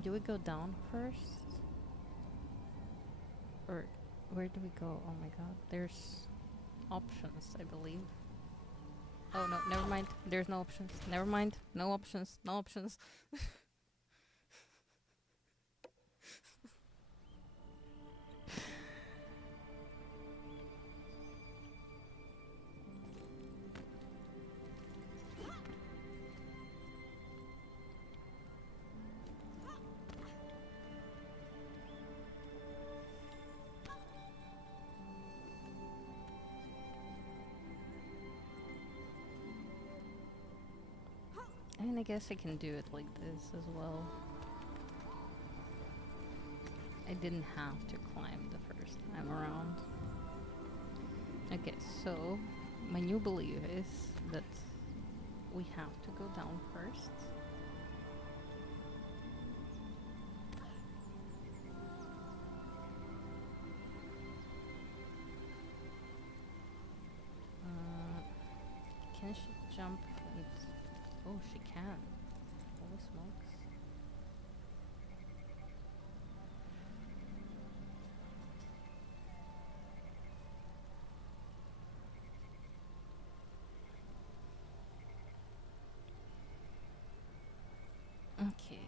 Do we go down first? Or where do we go? Oh my god, there's options, I believe. Oh no, never mind. There's no options. Never mind. No options. No options. I mean, I guess I can do it like this as well. I didn't have to climb the first time around. Okay, so my new belief is that we have to go down first. Can she jump? And oh, she can. Holy smokes. Okay.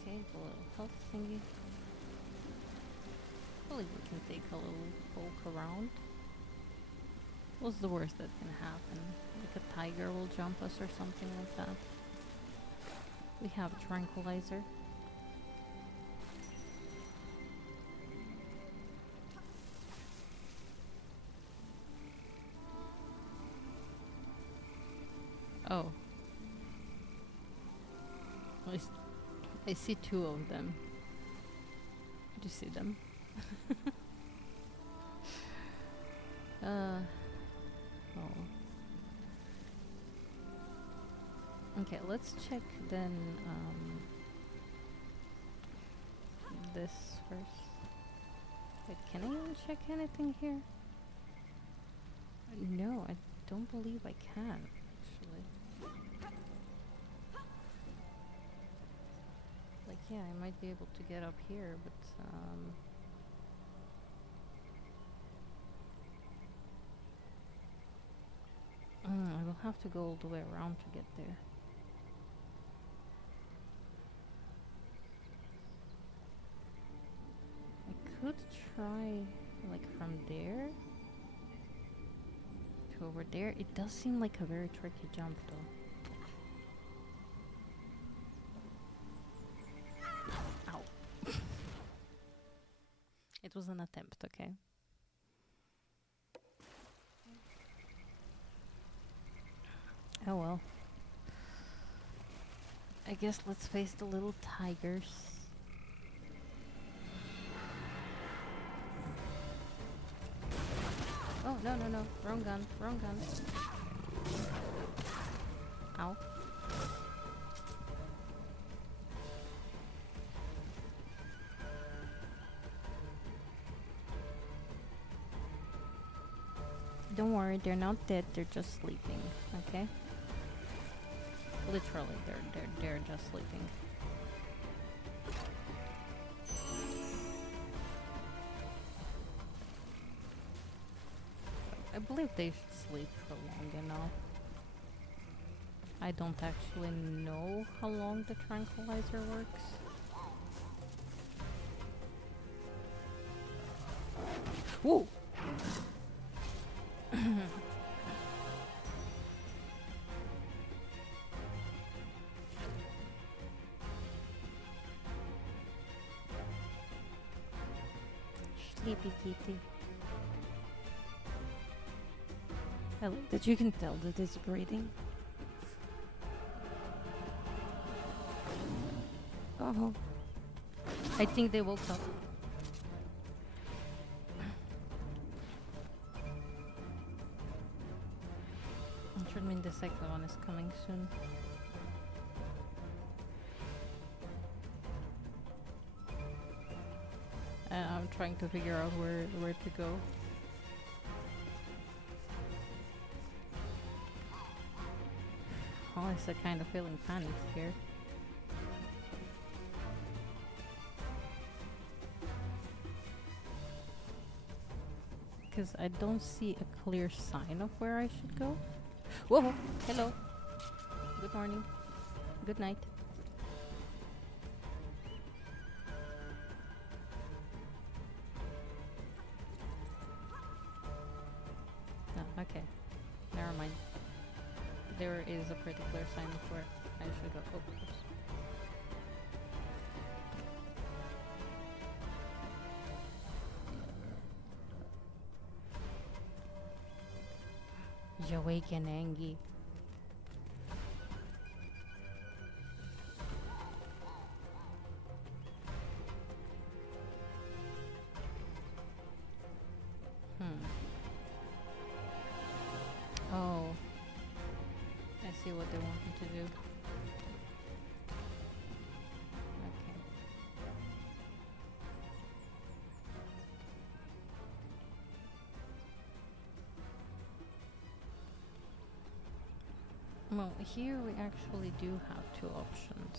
Okay, the little health thingy. I believe we can take a little poke around. What's the worst that can happen? Like a tiger will jump us or something like that. We have a tranquilizer. Oh. I see two of them. Do you see them? Oh. Okay, let's check then this first. Wait, can I even check anything here? No, I don't believe I can, actually. Like, yeah, I might be able to get up here, but I will have to go all the way around to get there. I could try, like, from there to over there. It does seem like a very tricky jump, though. Ow. It was an attempt, okay? Oh well. I guess let's face the little tigers. Oh No, no, no. Wrong gun. Wrong gun. Ow. Don't worry, they're not dead. They're just sleeping. Okay. Literally, they're just sleeping. I believe they should sleep for long enough. I don't actually know how long the tranquilizer works. Whoa! Sleepy kitty. I like that you can tell that it's breathing. Oh. I think they woke up. It should mean the second one is coming soon. I'm trying to figure out where to go. Honestly, kind of feeling panicked here. Because I don't see a clear sign of where I should go. Whoa! Hello! Good morning. Good night. Oh, okay. Never mind. There is a pretty clear sign of where I should go. Oh, oops. Yawakenangi. Oh. I see what they want me to do. Okay. Well, here we actually do have two options.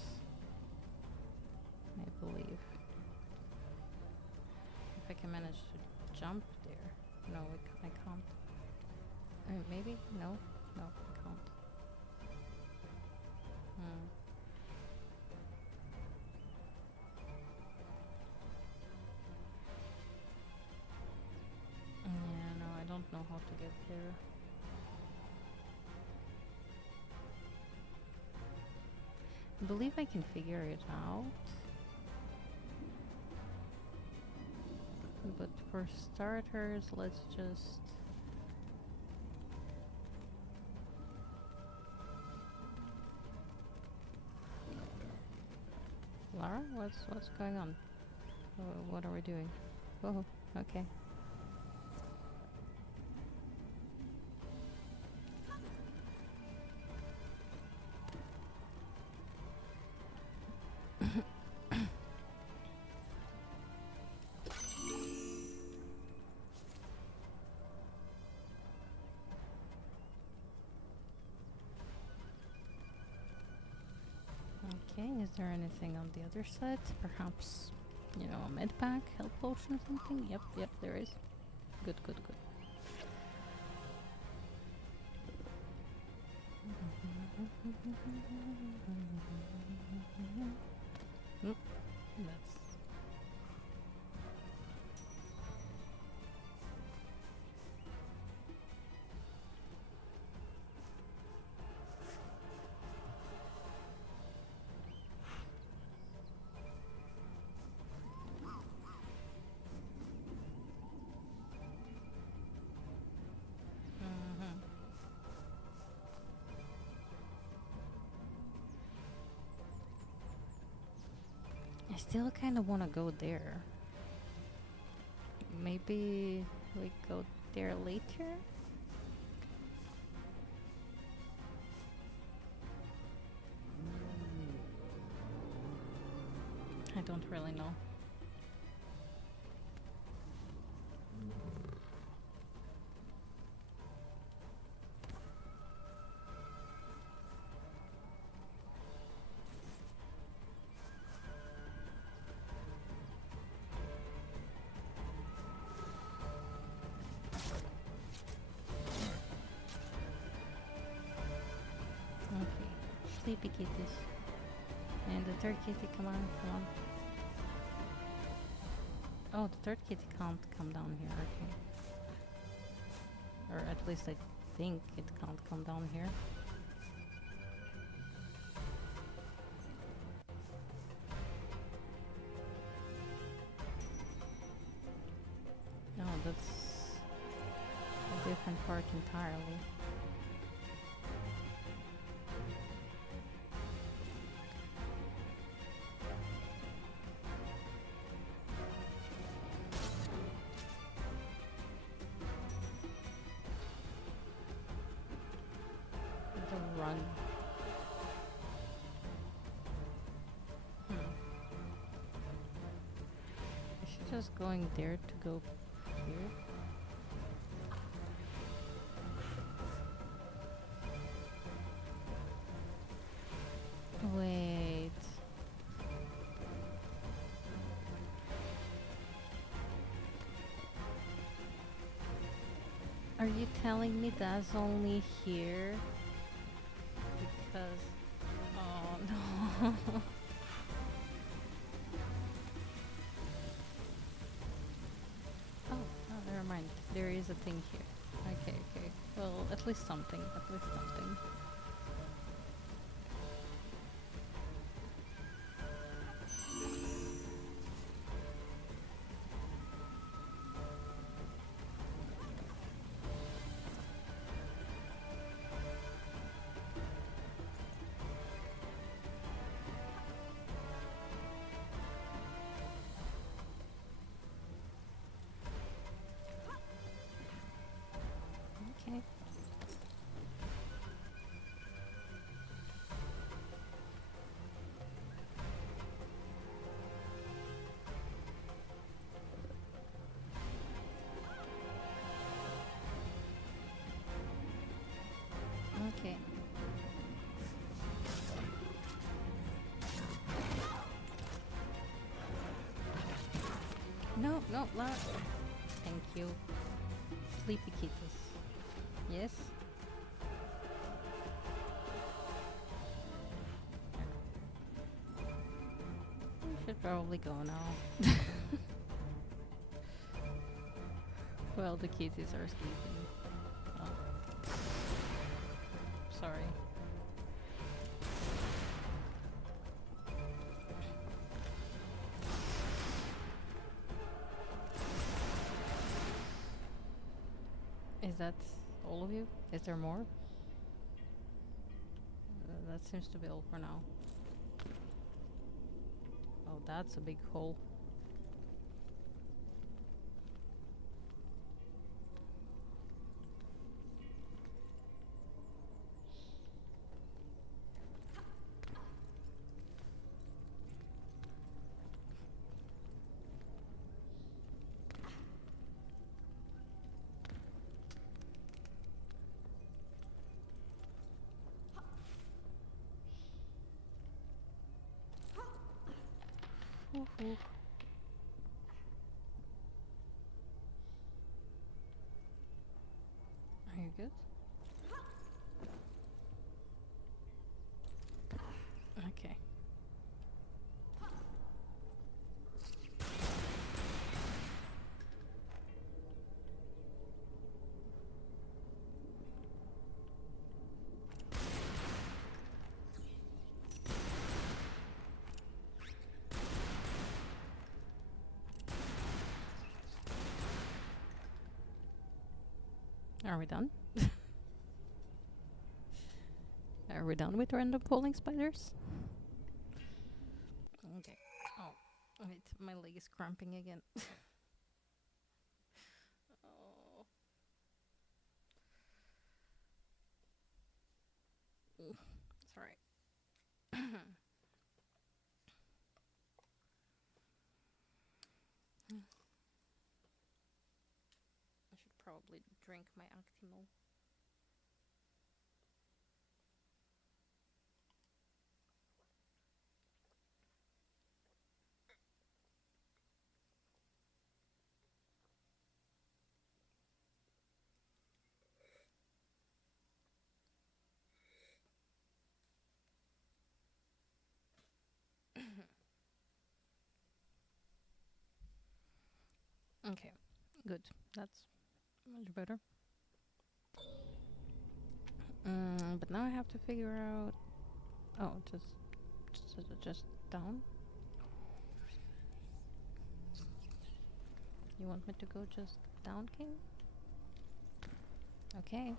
I believe. If I can manage to jump there. No, I can't. Maybe? No? No, I can't. Yeah, no, I don't know how to get there. I believe I can figure it out. But for starters, let's just... Lara, what's going on? What are we doing? Oh, okay. Okay, is there anything on the other side? Perhaps, you know, a med pack, health potion or something? Yep, there is. Good. Oop, that's... I still kind of want to go there. Maybe we go there later? I don't really know. Okay, sleepy kitties. And the third kitty, come on, come on. Oh, the third kitty can't come down here, okay. Or at least I think it can't come down here. No, that's a different part entirely. The run. Is she just going there to go here? Wait. Are you telling me that's only here? Because... Oh no. Oh, never mind. There is a thing here. Okay, okay. Well, at least something. At least something. Okay. Okay. No, no, no. Thank you. Sleepy kitties. Yes? We should probably go now. Well, the kitties are sleeping. Oh. Sorry. Is that all of you? Is there more? That seems to be all for now. Oh, that's a big hole. Woohoo. Are you good? Okay. Are we done? Are we done with random falling spiders? Okay. Oh, wait, my leg is cramping again. Oh. Sorry. I should probably drink my Actimel. Okay, good. That's much better. But now I have to figure out. Oh, just down. You want me to go just down, King? Okay.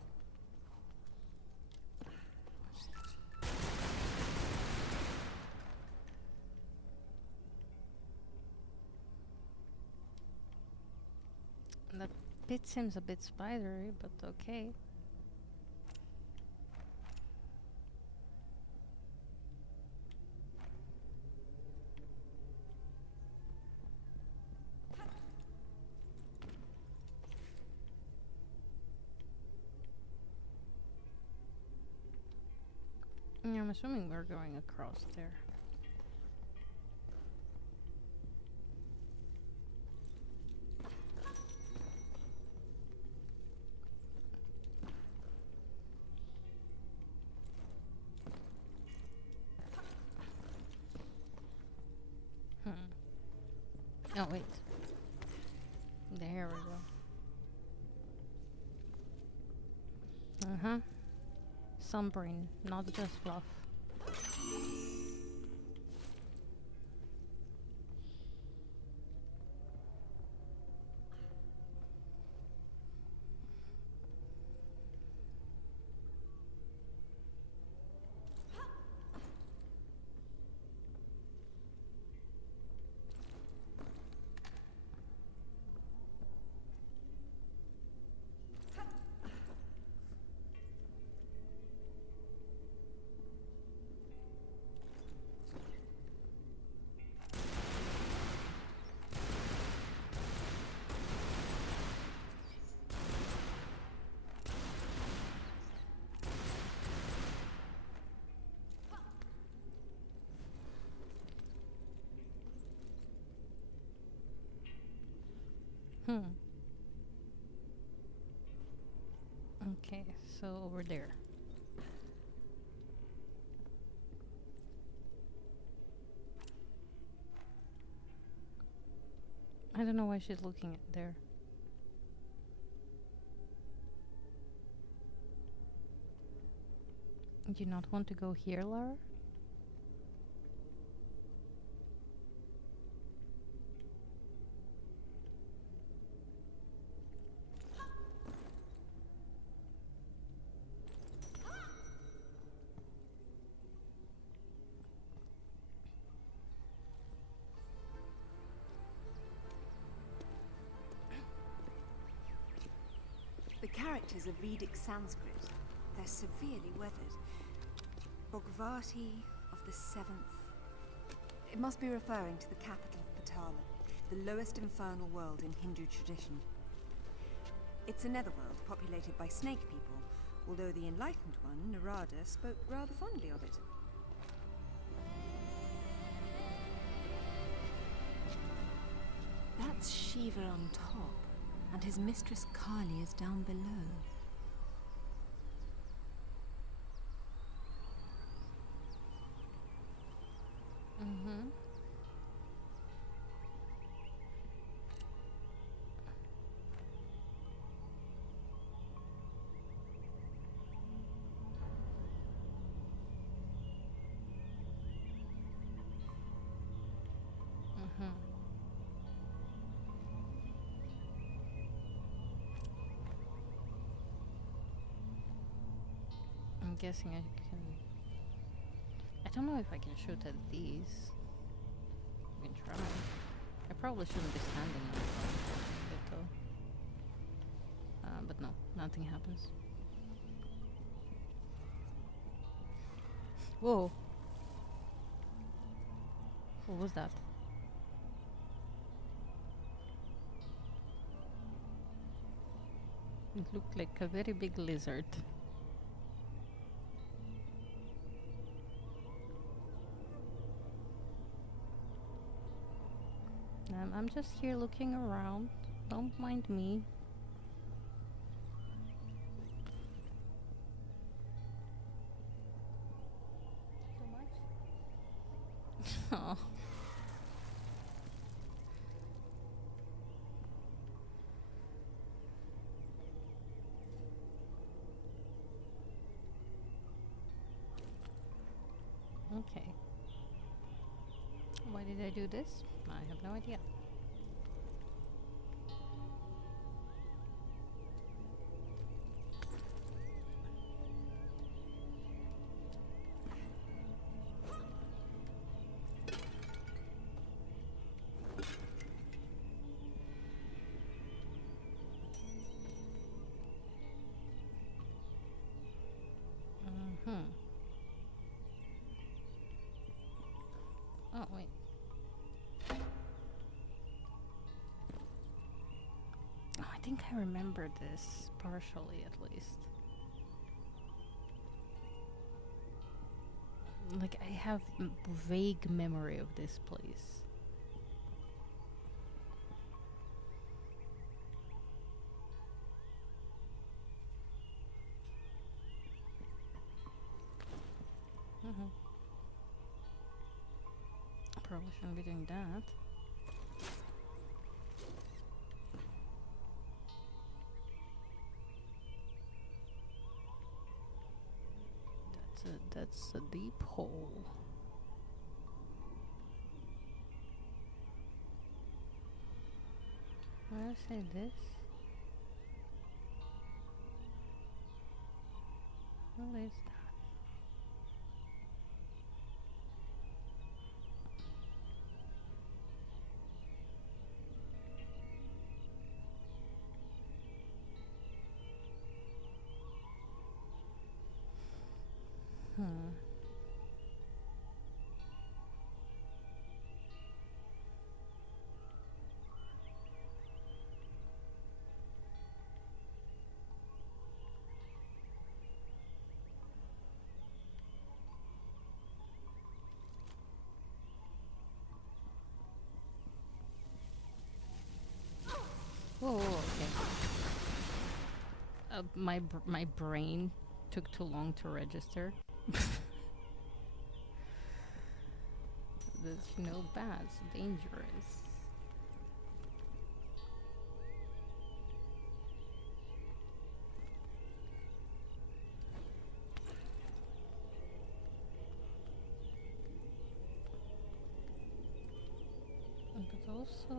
That pit seems a bit spidery, but okay. Yeah, I'm assuming we're going across there. Oh, wait. There we go. Uh-huh. Some brain, not just fluff. Okay, so over there. I don't know why she's looking at there. Do you not want to go here, Lara? The characters are Vedic Sanskrit. They're severely weathered. Bhagavati of the Seventh. It must be referring to the capital of Patala, the lowest infernal world in Hindu tradition. It's a netherworld populated by snake people, although the enlightened one, Narada, spoke rather fondly of it. That's Shiva on top, and his mistress Kali is down below. I'm guessing I can... I don't know if I can shoot at these. I can try. I probably shouldn't be standing on it though. But no, nothing happens. Whoa. What was that? It looked like a very big lizard. I'm just here looking around. Don't mind me. Oh. Okay. Why did I do this? I have no idea. Hmm. Oh, wait. Oh, I think I remember this, partially at least. Like, I have vague memory of this place. Probably shouldn't be doing that. That's a deep hole. Why did I say this? What is that? Hmm. Whoa, okay. My brain took too long to register. There's no bats, dangerous. But also,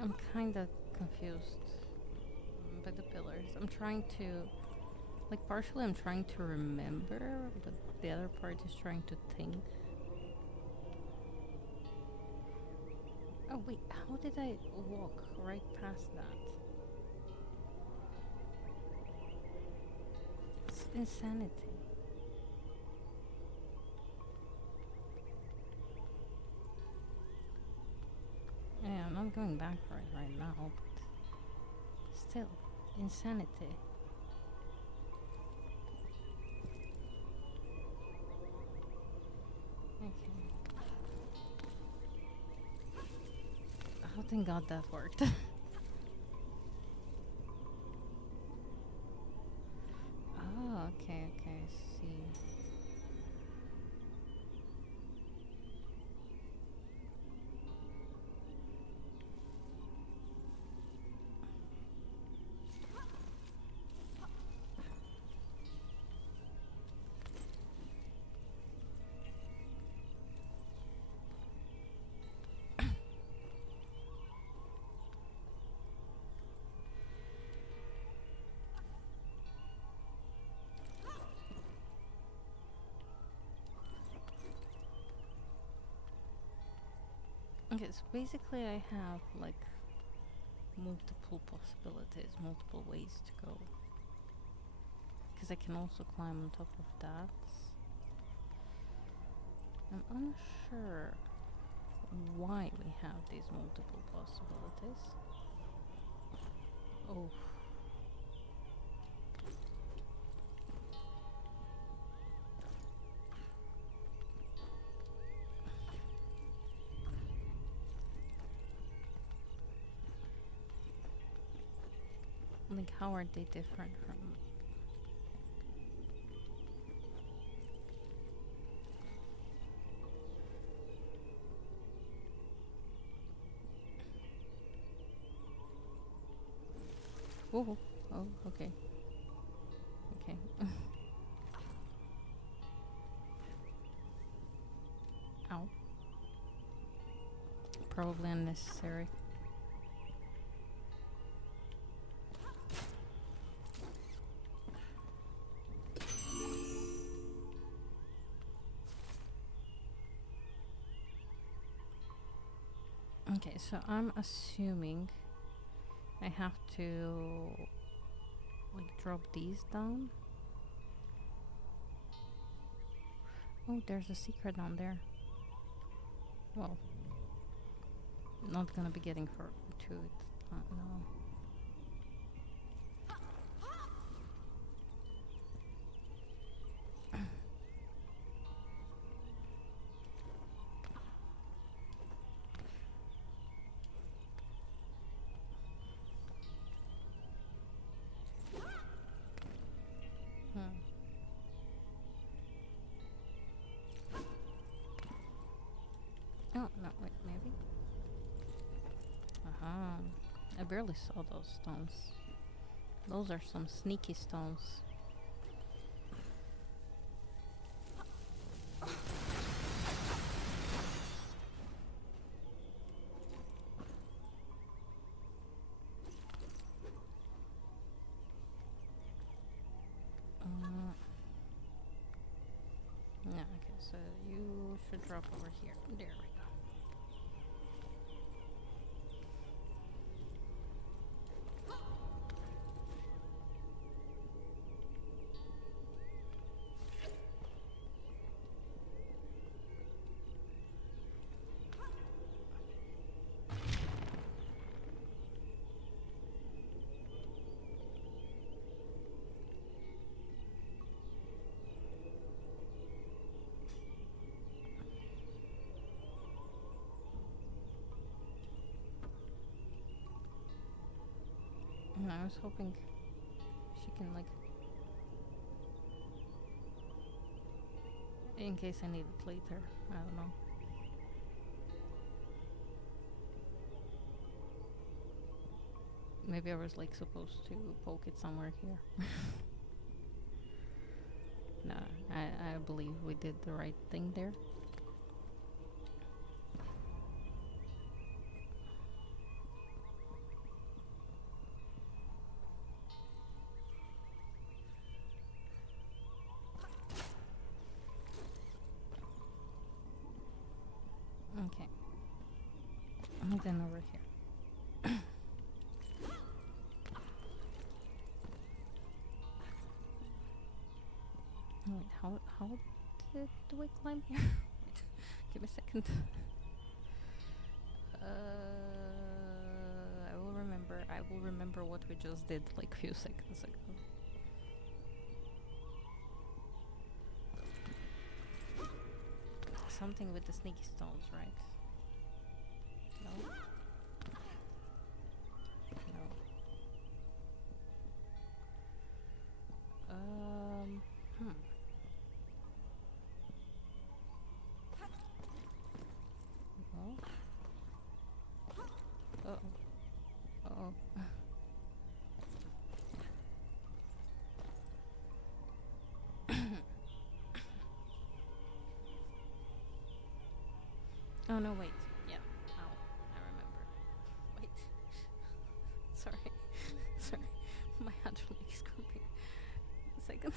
I'm kind of confused by the pillars. I'm trying to, like, partially I'm trying to remember, but the other part is trying to think. Oh wait, how did I walk right past that? It's insanity. Yeah, I'm not going back for it right now, but still, insanity. Okay. Oh, thank God that worked. Oh, okay, I see. Okay, so basically I have like multiple possibilities, multiple ways to go. because I can also climb on top of that. I'm unsure why we have these multiple possibilities. Oh. Like, how are they different from... Oh, oh, okay. Okay. Ow. Probably unnecessary. Okay, so I'm assuming I have to like drop these down. Oh, there's a secret down there. Well, not gonna be getting to it. No. Hmm. Oh, no, wait, maybe? Uh-huh. I barely saw those stones. Those are some sneaky stones. Yeah, okay, so you should drop over here. There we go. I was hoping she can, like, in case I need it later. I don't know. Maybe I was, like, supposed to poke it somewhere here. No, I believe we did the right thing there. Okay. And then over here. Wait, how do we climb here? Wait, give me a second. I will remember. I will remember what we just did like a few seconds ago. Something with the sneaky stones, right? No? No. Hmm. Well. Uh-oh. Uh-oh. Oh, no, wait. Yeah. Ow. I remember. Wait. Sorry. Sorry. My hydraulic is cramping. A second.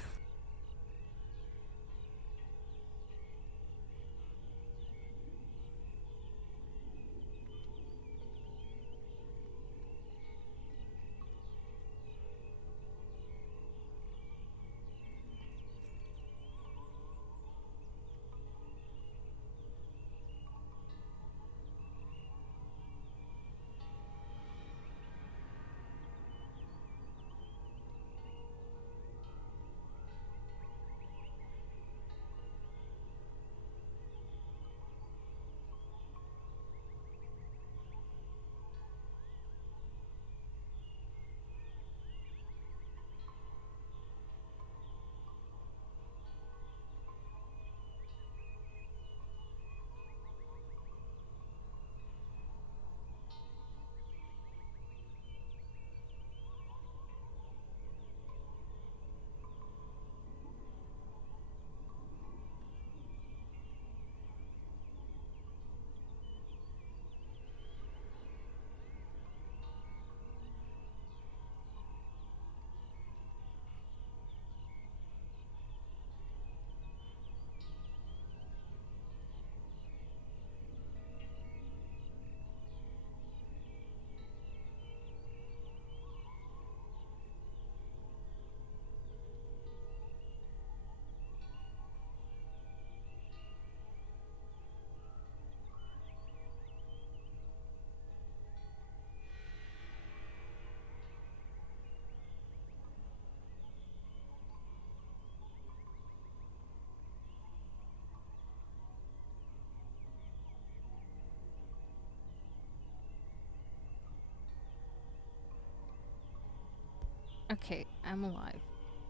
Okay, I'm alive.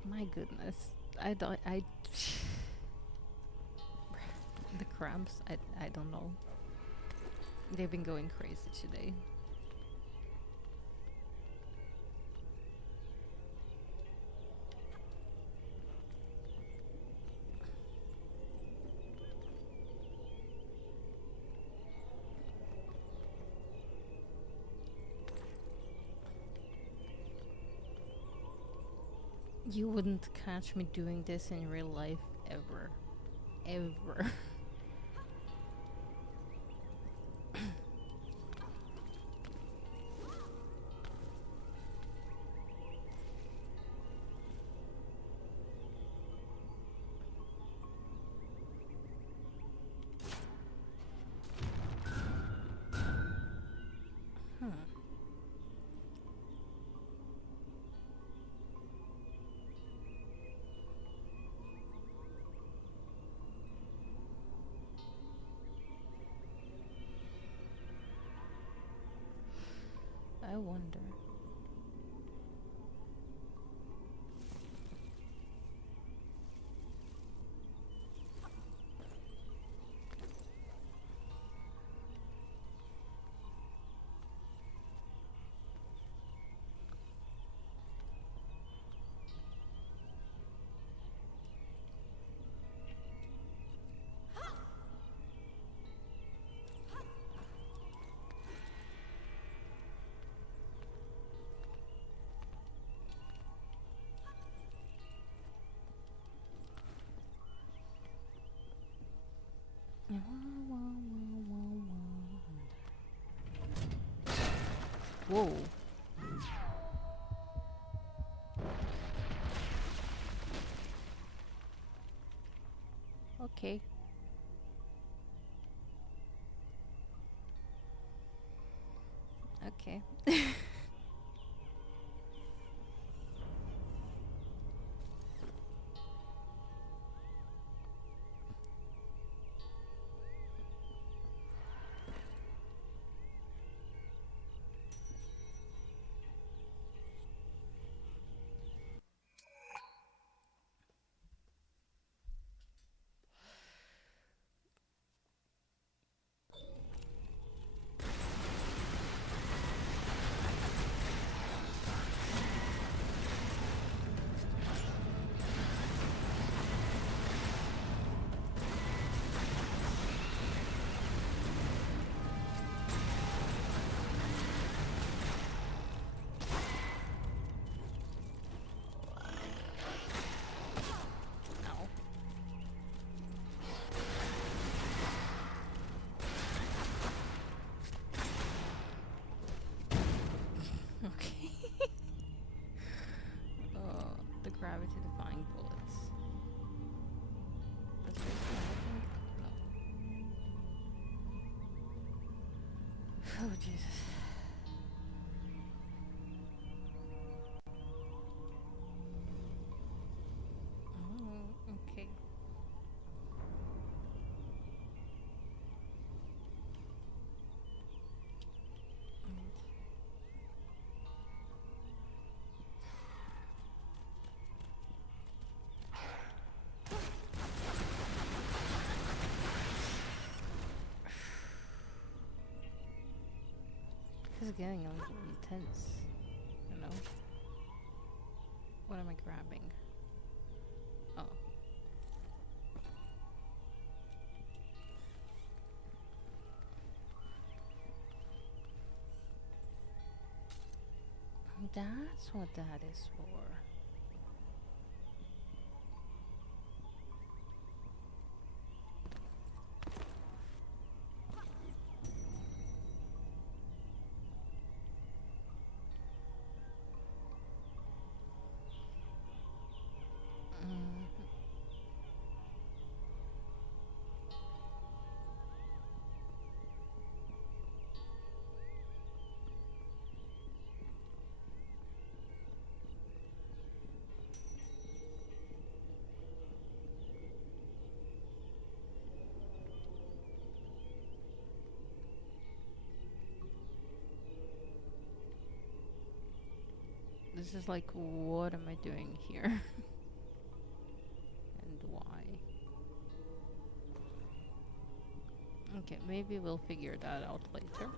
My goodness. I the cramps, I don't know. They've been going crazy today. You wouldn't catch me doing this in real life ever. Ever. Hmm. I wonder. Whoa. Okay. Okay. Ow. Okay. The gravity defying bullets. Does this do anything? No. Oh Jesus. Oh, okay. This is getting a little intense, you know? What am I grabbing? Oh. That's what that is for. is like, what am I doing here? And why? Okay, maybe we'll figure that out later.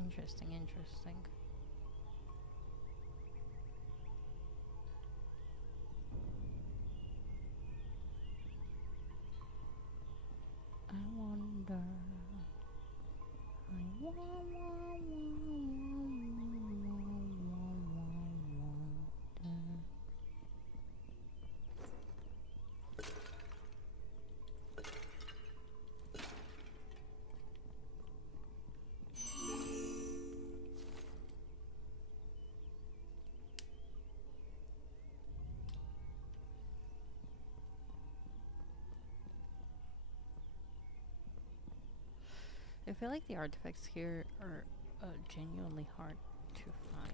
Interesting, interesting. I wonder. I feel like the artifacts here are genuinely hard to find.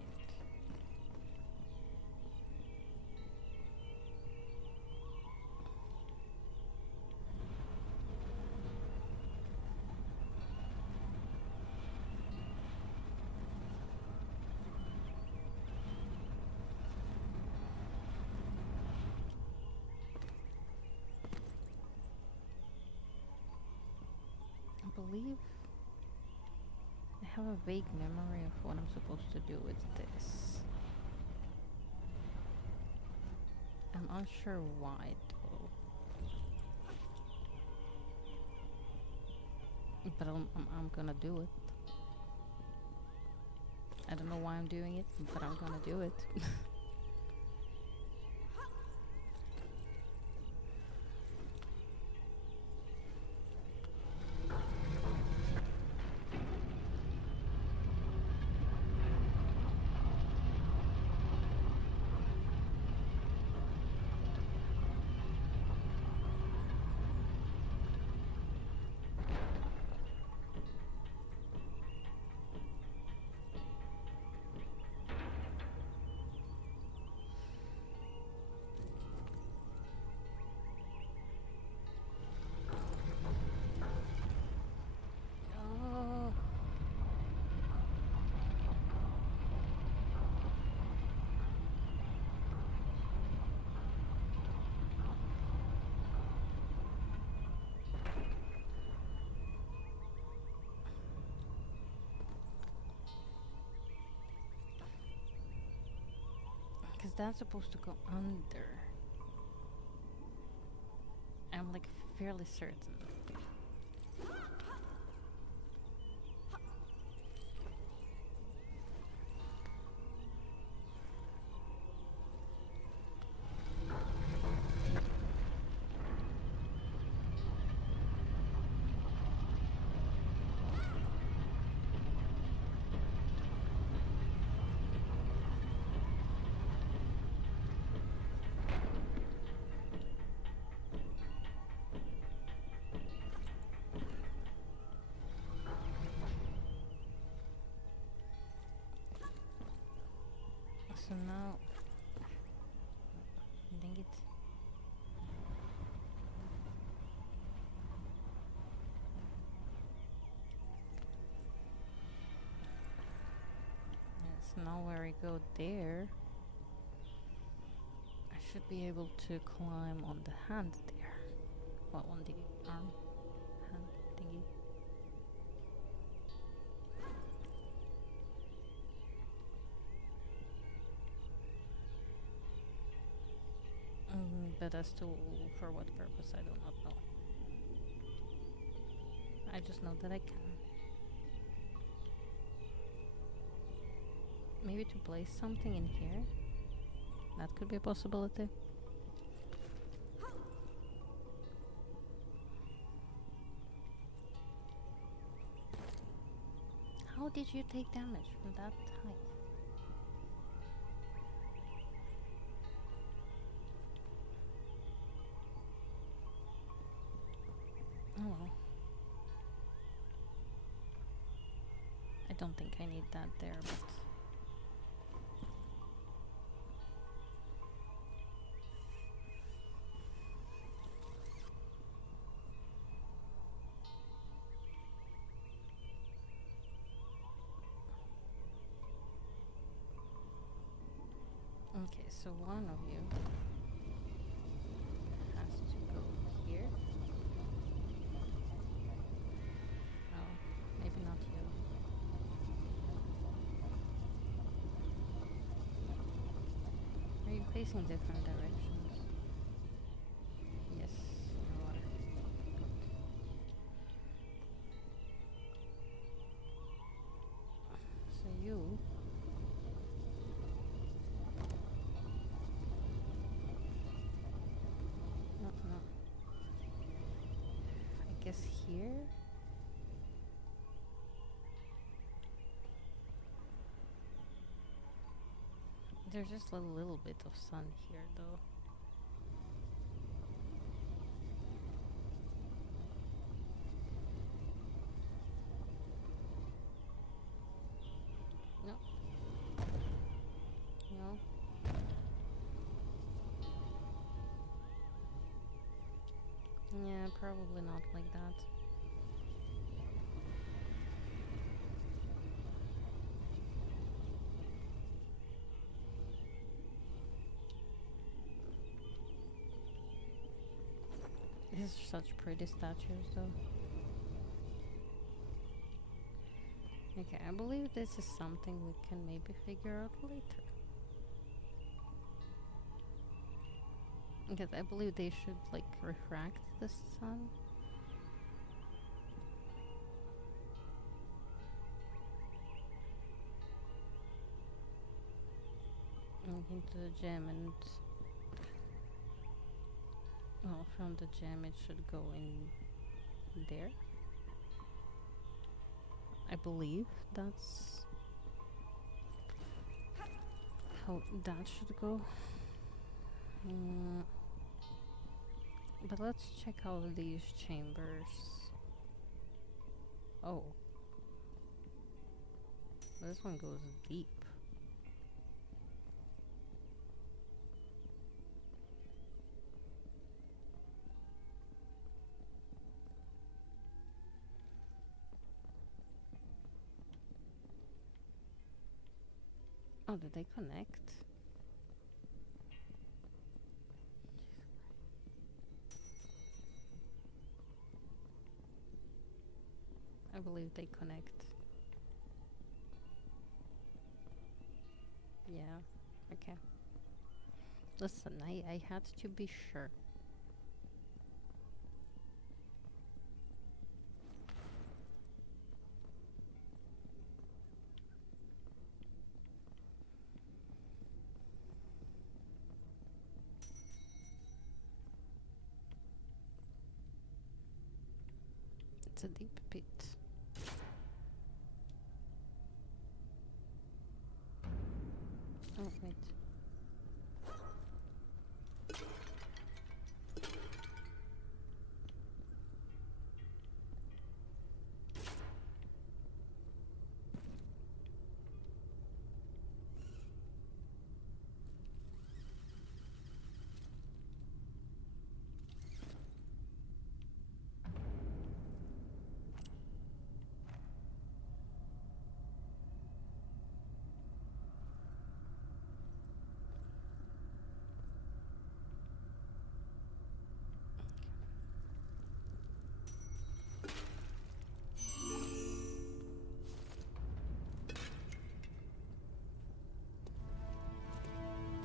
I believe I have a vague memory of what I'm supposed to do with this. I'm unsure why though. But I'm gonna do it. I don't know why I'm doing it, but I'm gonna do it. Oh. Because that's supposed to go under. I'm like fairly certain. So now, dang it. Yes, now where I go there, I should be able to climb on the hand there. Well, on the arm, hand thingy. But as to for what purpose, I do not know. I just know that I can. Maybe to place something in here? That could be a possibility. How did you take damage from that height? Oh well. I don't think I need that there, but... So one of you has to go here. Oh, maybe not you. Are you facing different directions? Yes, you are. Good. So you... No, no. I guess here? There's just a little bit of sun here, though. No, no. Yeah, probably not like that. These are such pretty statues, though. Okay, I believe this is something we can maybe figure out later. Because I believe they should, like, refract the sun. Into the gem and... Well, from the gem it should go in there. I believe that's how that should go. But let's check out these chambers. Oh. This one goes deep. Oh, did they connect? I believe they connect. Yeah, okay. Listen, I had to be sure. It's a deep pit. Oh, wait.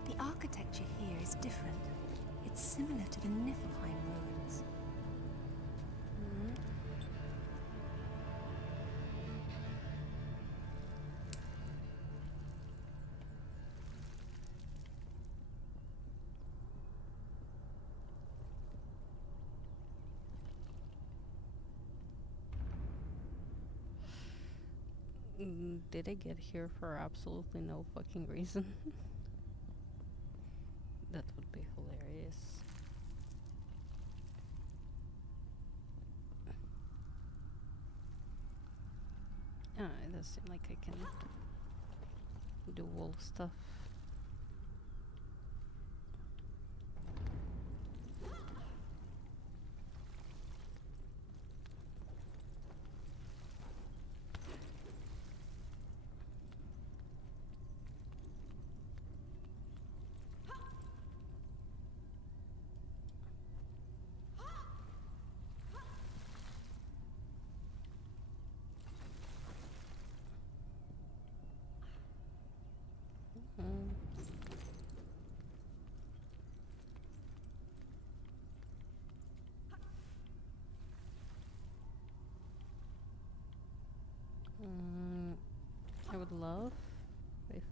The architecture here is different. It's similar to the Niflheim ruins. Did I get here for absolutely no fucking reason? That would be hilarious. It does seem like I can do wall stuff.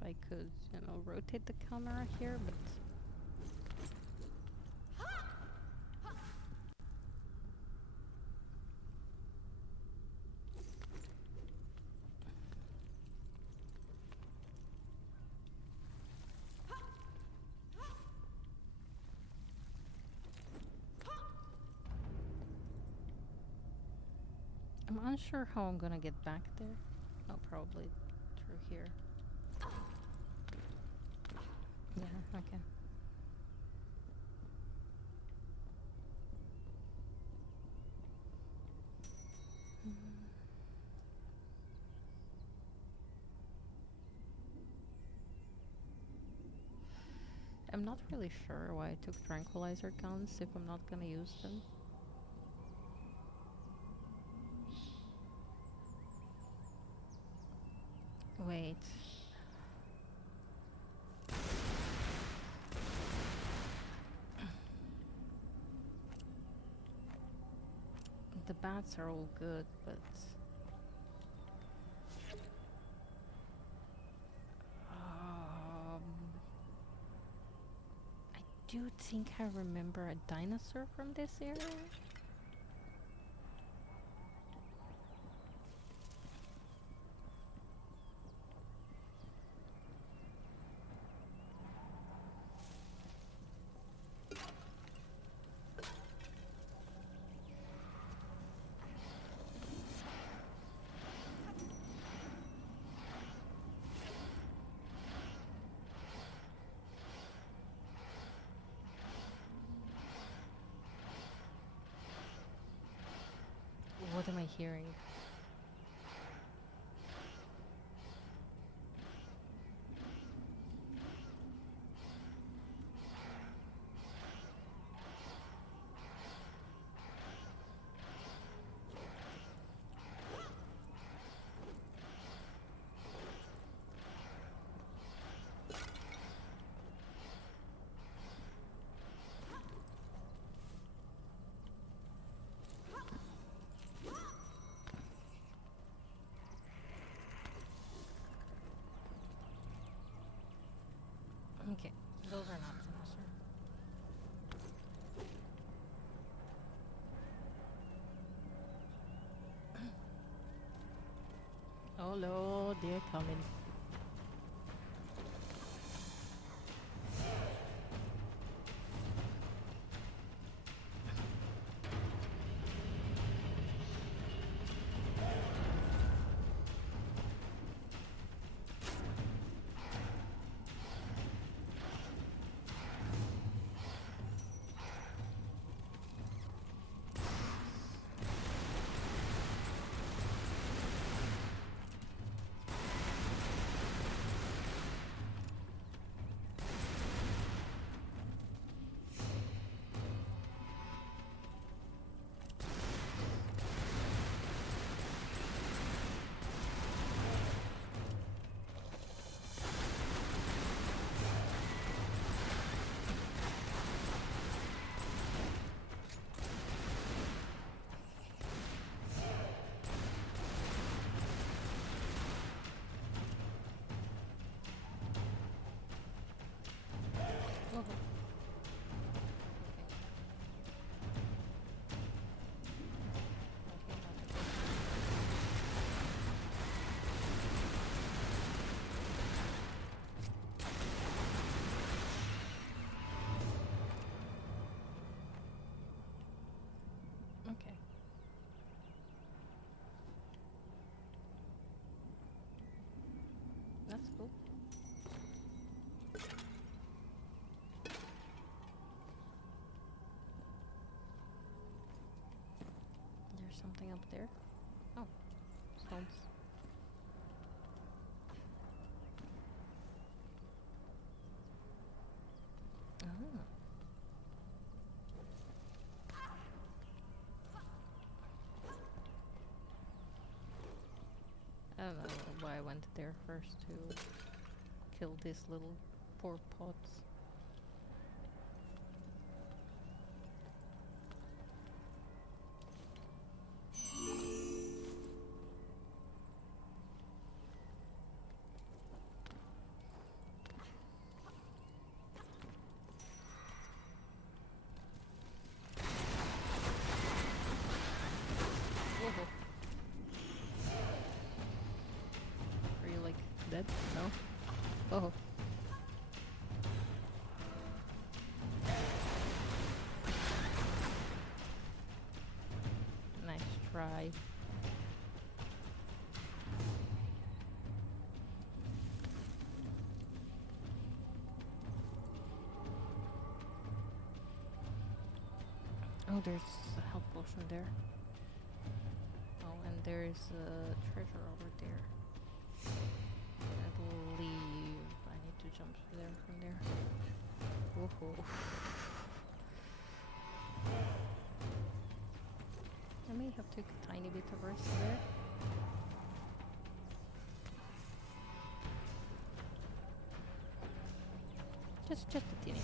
I could, rotate the camera here, but I'm unsure how I'm gonna get back there. Oh, probably through here. Yeah, okay. I'm not really sure why I took tranquilizer guns if I'm not gonna use them. Wait. The bats are all good, but um, I do think I remember a dinosaur from this area. What am I hearing? Okay, those are not dinosaur. Oh lord, they're coming. Oh. Okay. That's cool. There's something up there. Oh, stones. Ah. I don't know why I went there first to kill these little poor pots. Oh. Nice try. Oh, there's a health potion there. Oh, and there's a treasure over there. I believe I need to jump there from there. Woohoo. I may have to take a tiny bit of rest there. Just a teeny bit.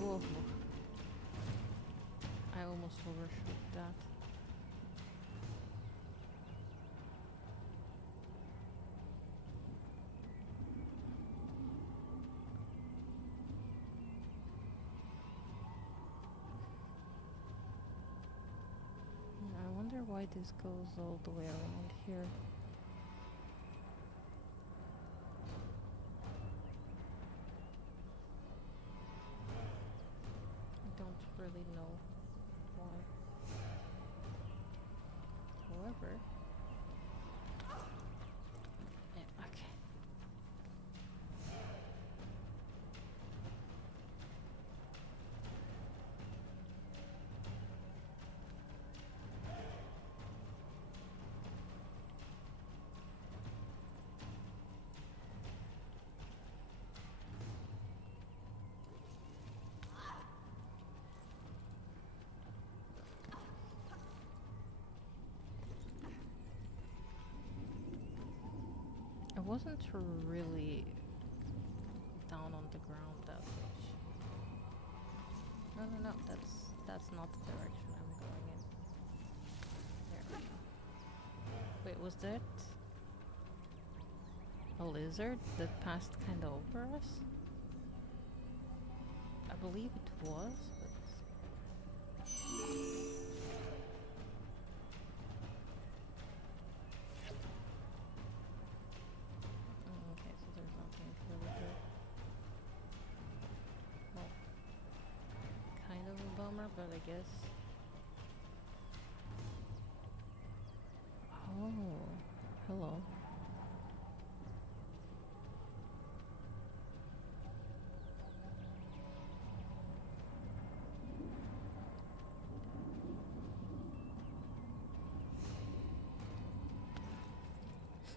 Whoa. I almost overshot that. I wonder why this goes all the way around here. I don't really know why. However, yeah, okay. I wasn't really down on the ground that much. No, that's not the direction I'm going in. There we go. Wait, was that a lizard that passed kind of over us? I believe it was, but... Okay, so there's nothing really good. Well, kind of a bummer, but I guess... Oh, hello.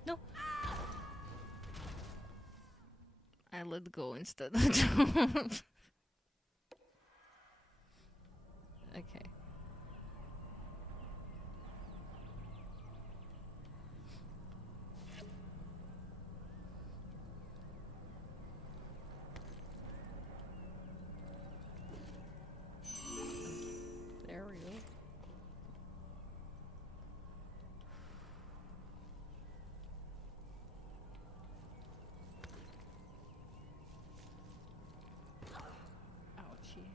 No! I let go instead of jump. Okay. There we go. Ouchie.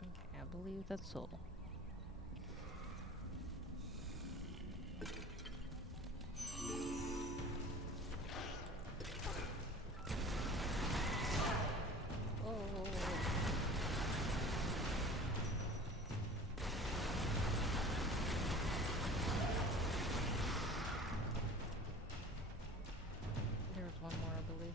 Okay, I believe that's all. Oh. There's one more, I believe.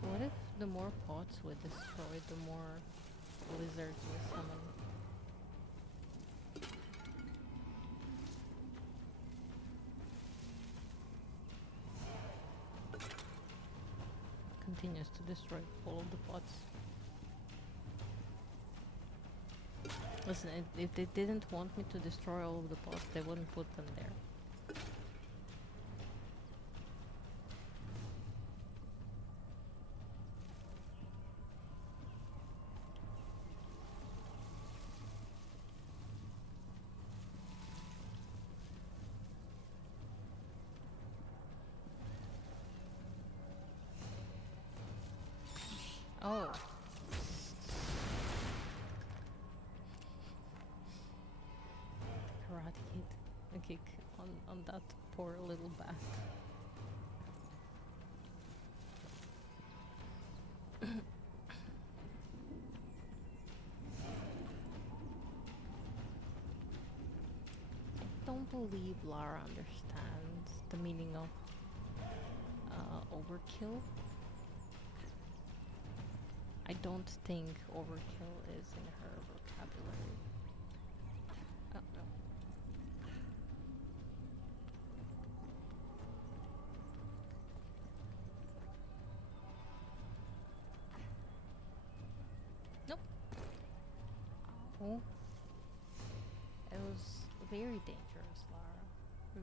What if the more pots we destroy, the more lizards we summon? continues to destroy all of the pots. Listen, if they didn't want me to destroy all of the pots, they wouldn't put them there. Oh. Karate hit a kick on that poor little bat. I don't believe Lara understands the meaning of overkill. I don't think overkill is in her vocabulary. Oh no. Nope. Oh. It was very dangerous, Lara.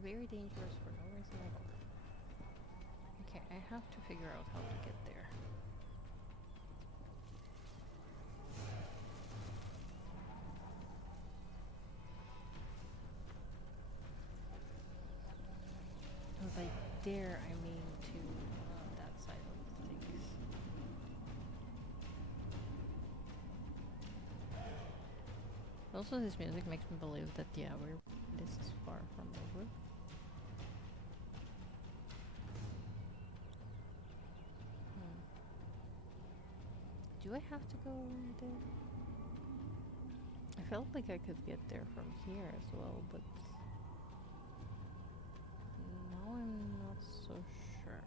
Very dangerous for no reason at all. Okay, I have to figure out how to get there. And by there, I mean to that side of things. Also, this music makes me believe that, yeah, this is far from over. Do I have to go there? I felt like I could get there from here as well, but now I'm not so sure.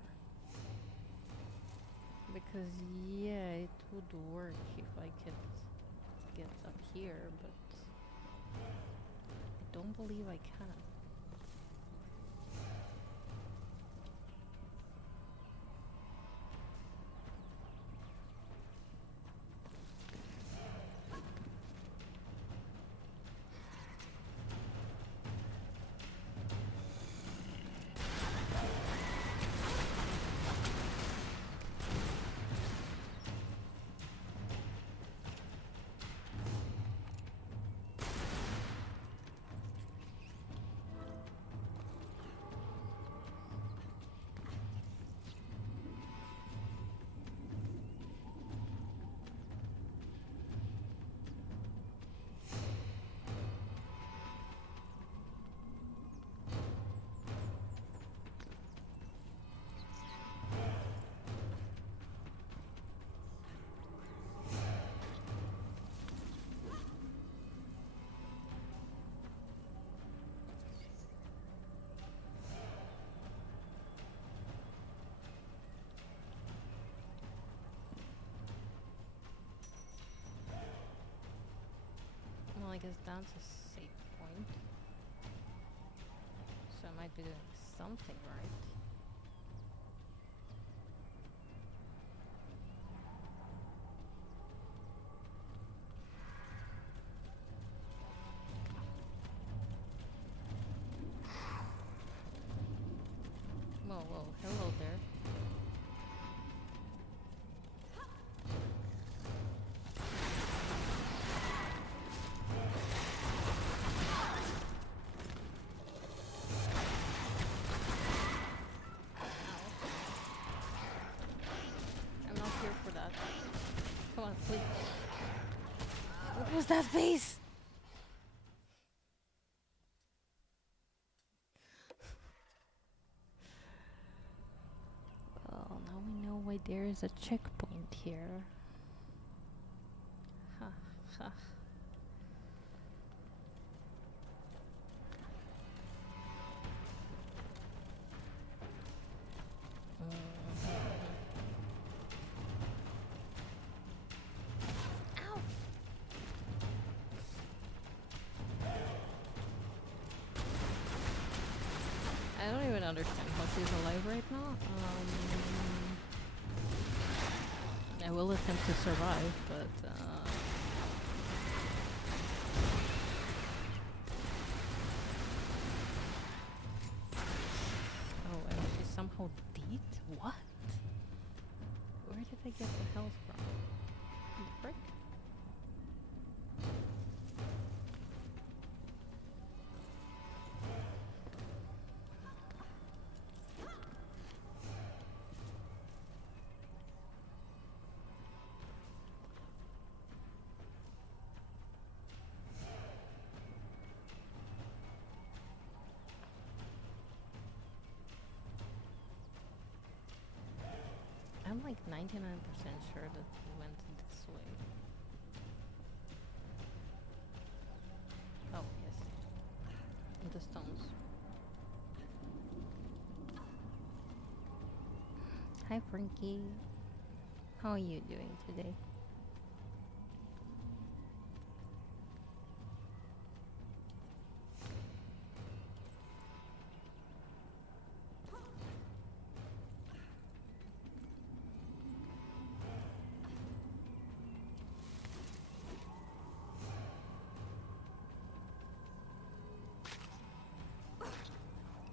Because yeah, it would work if I could get up here, but I don't believe I can. Well, I guess that's a safe point. So I might be doing something right. Whoa, hello there. I'm not here for that. Come on, please. What was that face? Well, now we know why there is a checkpoint here. Ha ha. Ow! I don't even understand how she's alive right now. I will attempt to survive, but oh, and she somehow did? What? Where did I get the health from? The frick? I'm like 99% sure that we went this way. Oh, yes. The stones. Hi, Frankie. How are you doing today?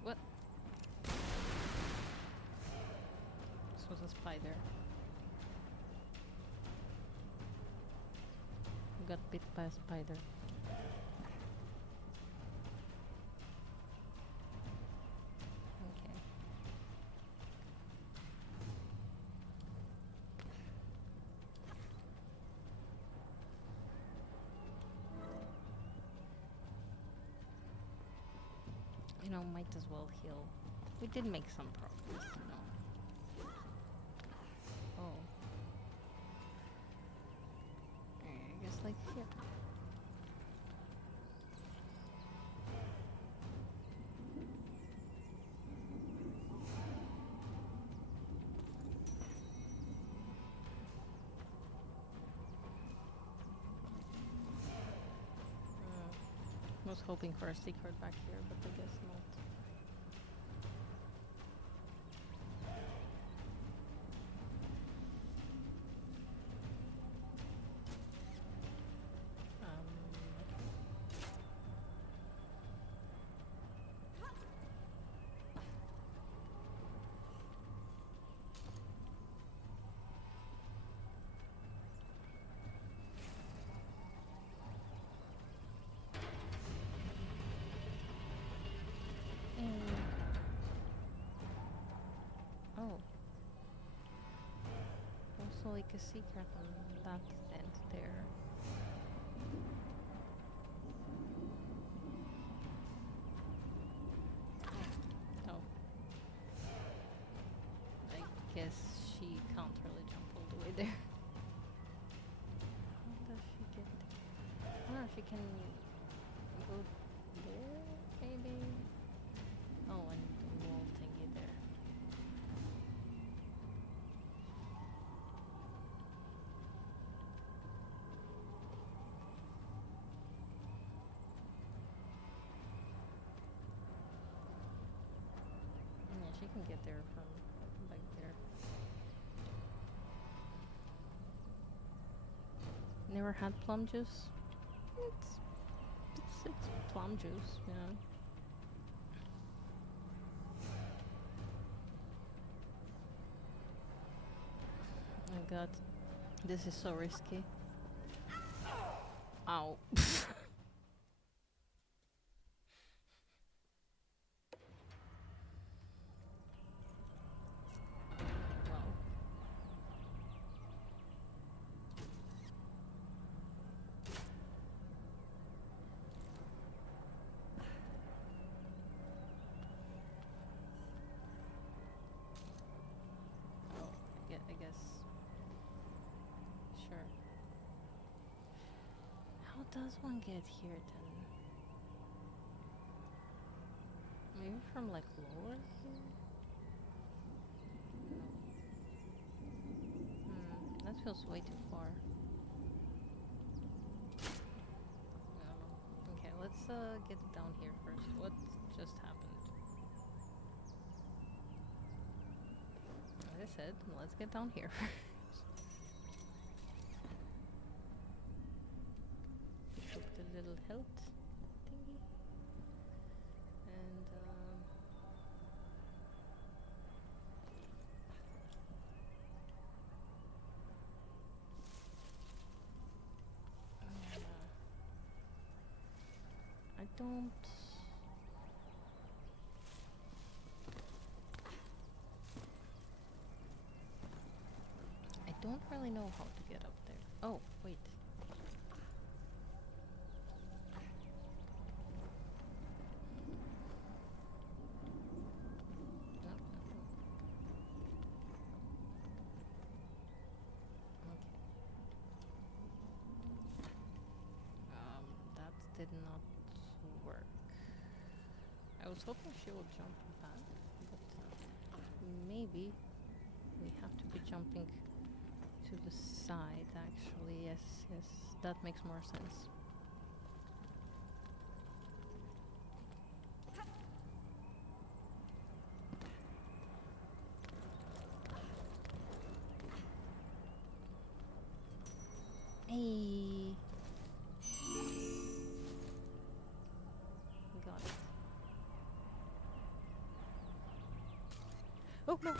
What? This was a spider. Got bit by a spider. Okay. You know, might as well heal. We did make some progress, you know. Oh. I guess like here. Was hoping for a secret back here, but I guess not. Oh. Also like a secret on that end there. Oh. I guess she can't really jump all the way there. How does she get there? I don't know if she can go there, maybe? Oh, and the wall thingy there. Yeah, she can get there from back there. Never had plum juice? It's plum juice, you know. Oh my god. This is so risky. Ow. Well. Oh, I guess. Sure. How does one get here then? Maybe from like lower? That feels way too far. I don't know. Okay, let's get down here first. What just happened? As I said, let's get down here first. little health thingy. And I don't really know how to get up there. Oh, wait. No, no, no. Okay. That did not work. I was hoping she would jump back, but maybe we have to be jumping to the side, actually. Yes, yes, that makes more sense. Hey, got it. Oh no!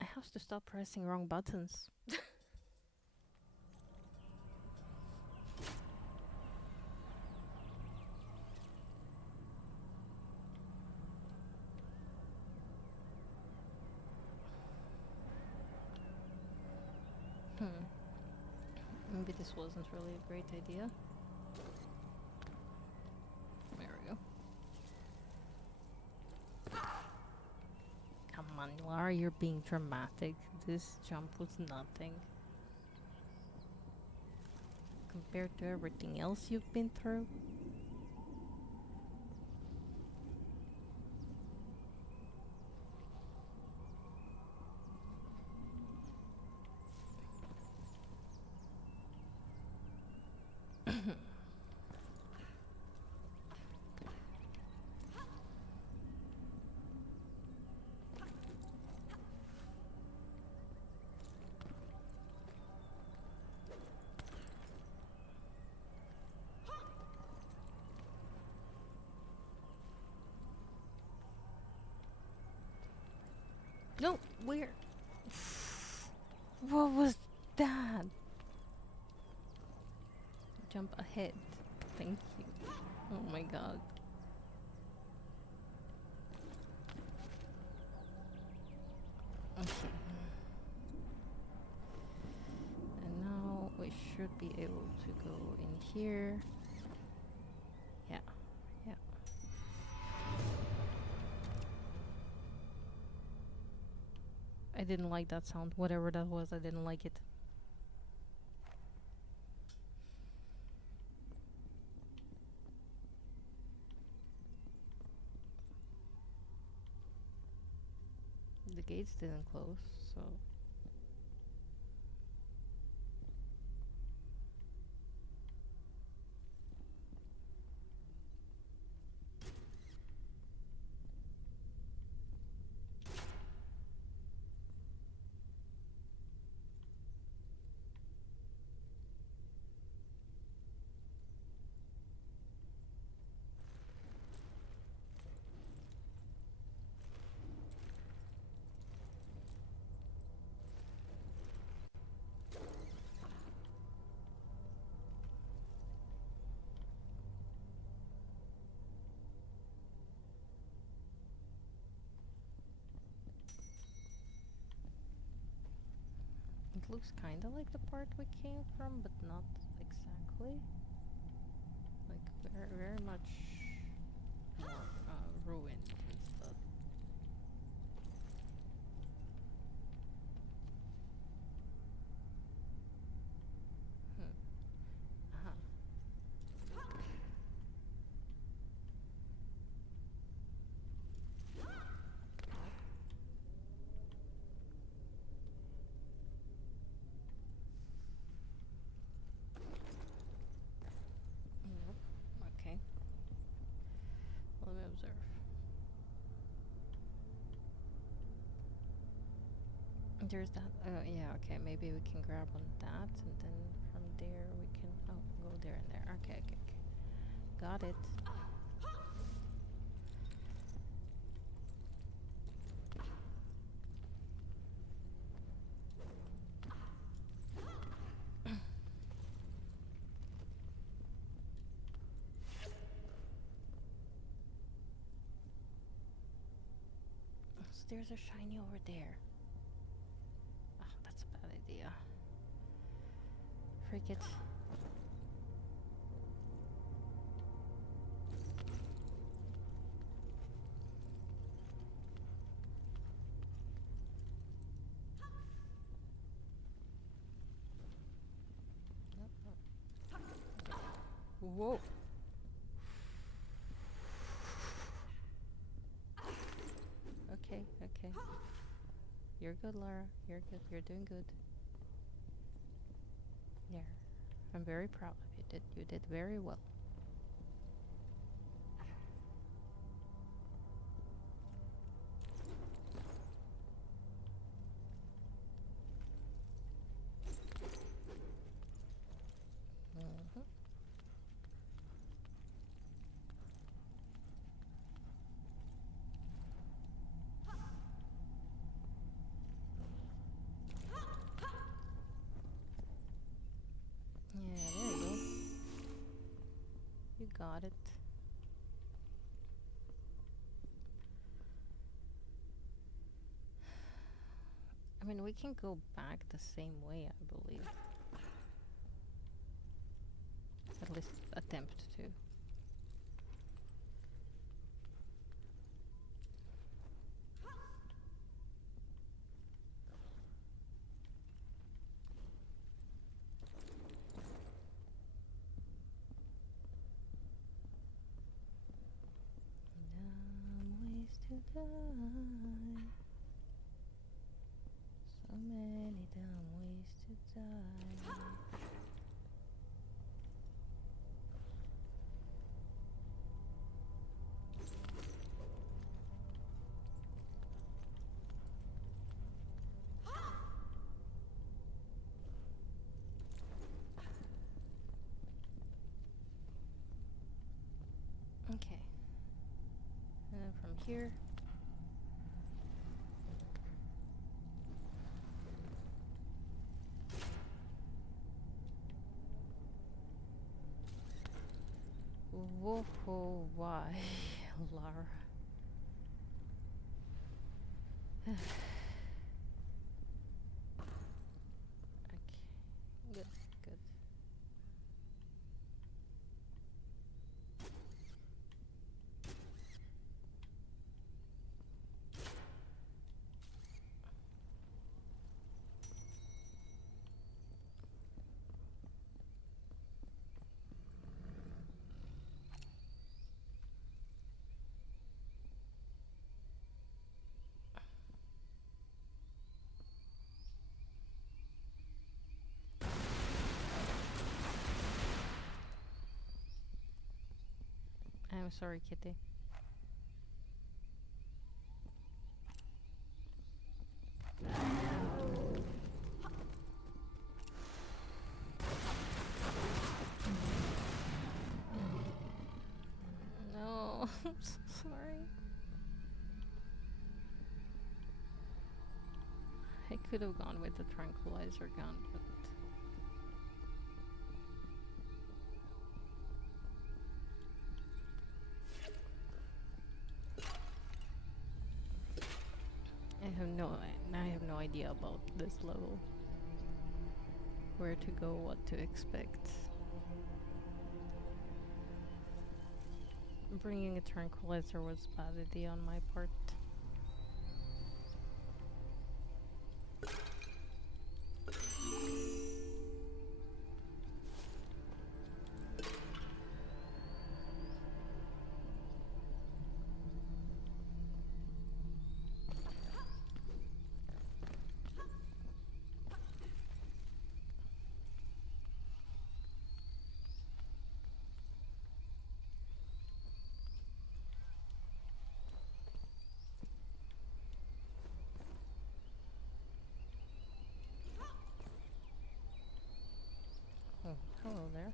I have to stop pressing wrong buttons. Maybe this wasn't really a great idea. There we go. Come on, Lara, you're being dramatic. This jump was nothing compared to everything else you've been through. No, where? What was that? Jump ahead. Thank you. Oh my god. Okay. And now we should be able to go in here. Yeah. Yeah. I didn't like that sound. Whatever that was, I didn't like it. The gates didn't close, so... It looks kinda like the part we came from, but not exactly. Like, very much more ruined and stuff. Aha. Yep. Okay. Let me observe. There's that. Yeah, okay. Maybe we can grab on that, and then from there and there. Okay, okay, okay. Got it. There's a shiny over there. Oh, that's a bad idea. Freak it. Whoa. Okay, okay. You're good, Lara. You're good. You're doing good. Yeah. I'm very proud of you. You did very well. Mhm. Yeah, there you go. You got it. I mean, we can go back the same way, I believe. At least attempt to. Dumb ways to die. So many dumb ways to die. Okay. And then from here. Whoa, why, Lara? Okay, good, good. I'm sorry, Kitty. No, I'm so sorry. I could have gone with the tranquilizer gun, but I have no idea about this level. Where to go, what to expect. Bringing a tranquilizer was a bad idea on my part. Oh, hello there.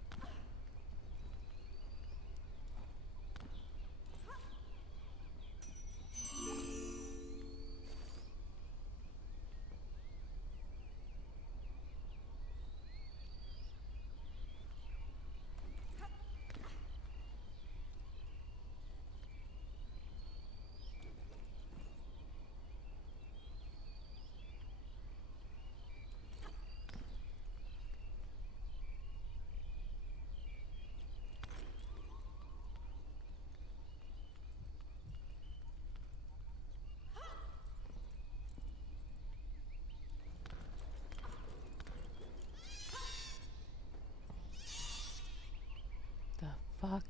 fuck?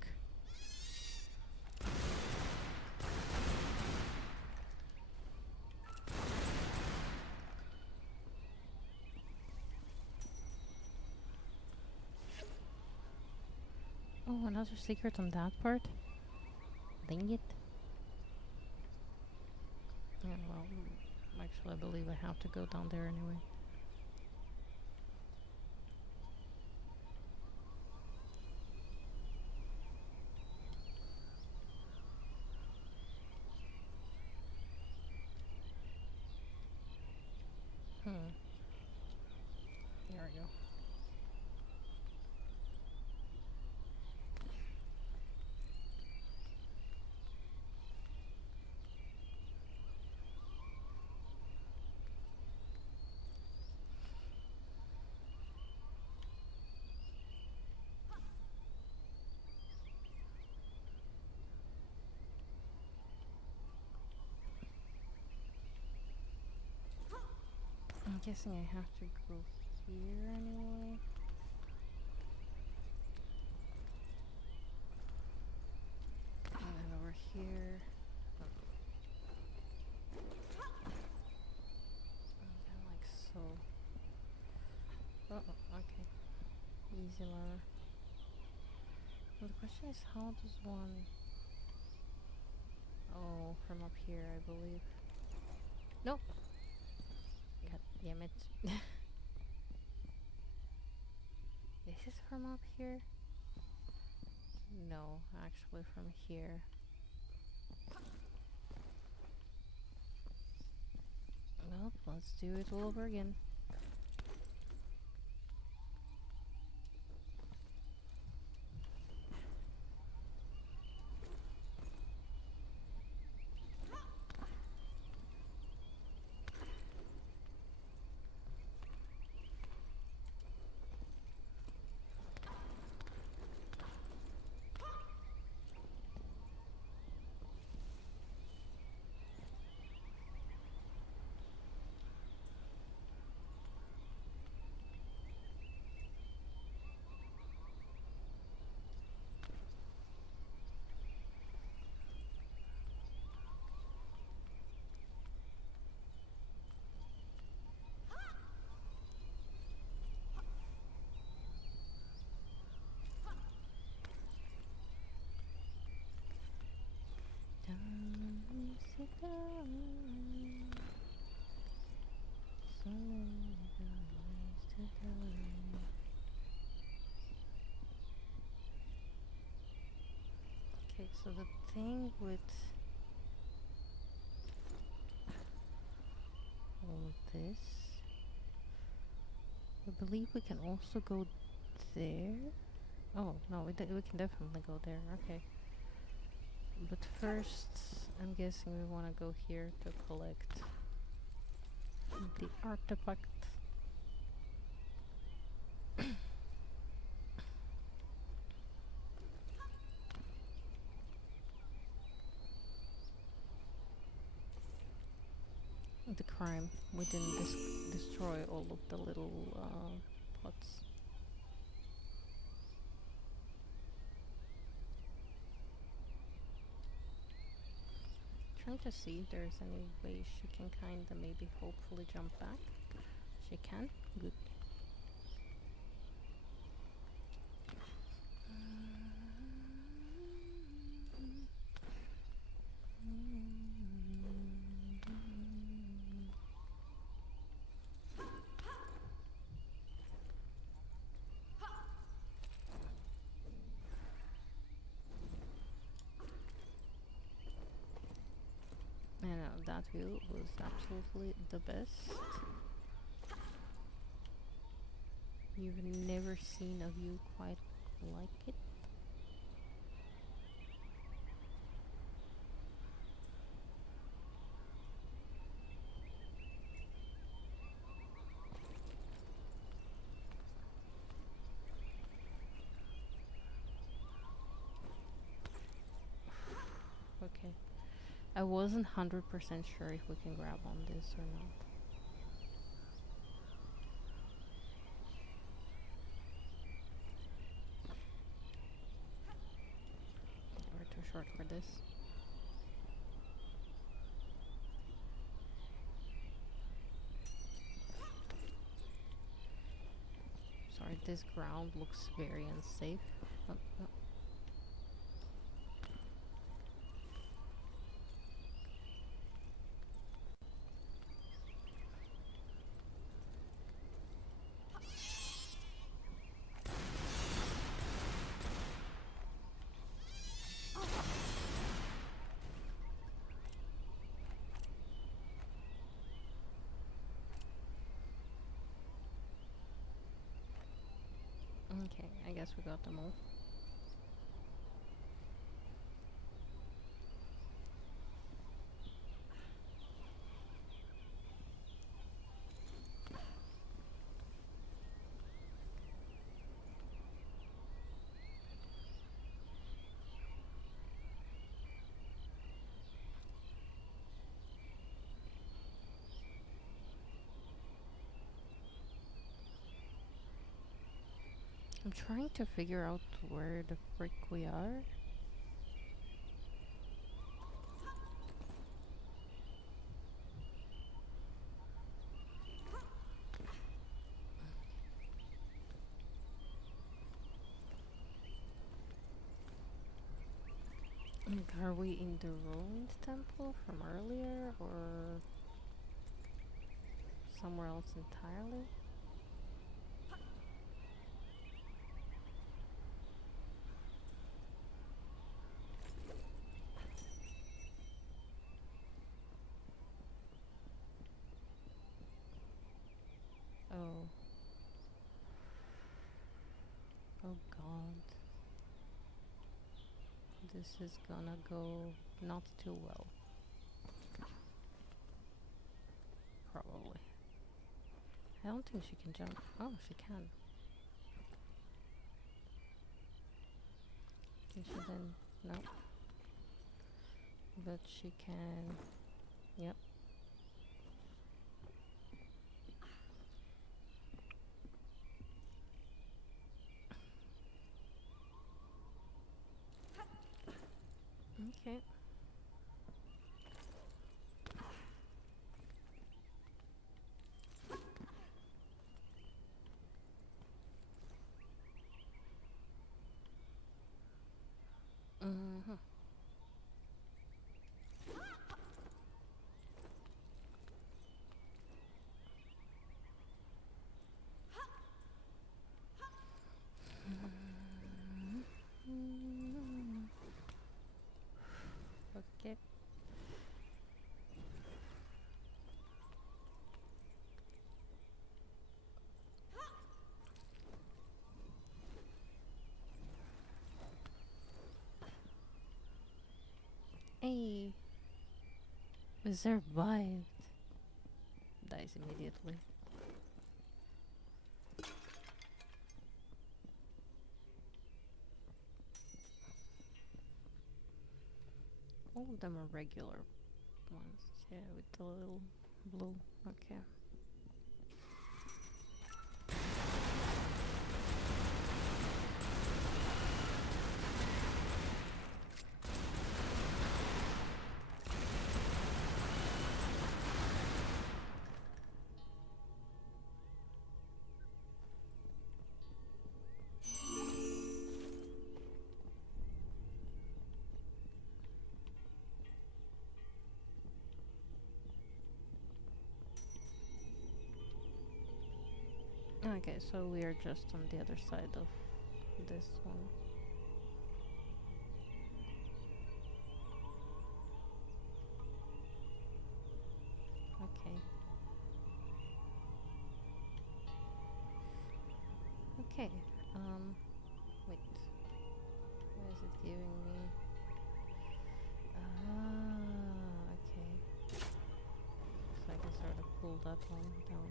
Oh, another secret on that part? Dang it. Yeah, well, actually, I believe I have to go down there anyway. There we go. I'm guessing I have to go here anyway. And then over here. And then like so. Oh, okay. Easy ladder. Well, the question is, how does one... Oh, from up here, I believe. Nope. God damn it. This is from up here? No, actually from here. Well, let's do it all over again. Okay, so the thing with all of this, I believe we can also go there. Oh, no, we can definitely go there, okay. But first, I'm guessing we want to go here to collect the artifact. The crime. We didn't destroy all of the little pots. Trying to see if there's any way she can kinda maybe hopefully jump back. She can? Good. I know, that view was absolutely the best. You've never seen a view quite like it. Okay. I wasn't 100% sure if we can grab on this or not. short for this. Sorry, this ground looks very unsafe. Oh, oh. Okay, I guess we got them all. I'm trying to figure out where the frick we are. Like, are we in the ruined temple from earlier or somewhere else entirely? Oh. Oh god. This is gonna go not too well. Probably. I don't think she can jump. Oh, she can. Can she then? No. But she can. Yep. Okay. Mm-hmm. Okay. Hey. We survived. Dies immediately. All of them are regular ones. Yeah, with the little blue. Okay. Okay, so we are just on the other side of this one. Okay. Okay. Wait. Why is it giving me? Ah, okay. So I can sort of pull that one down.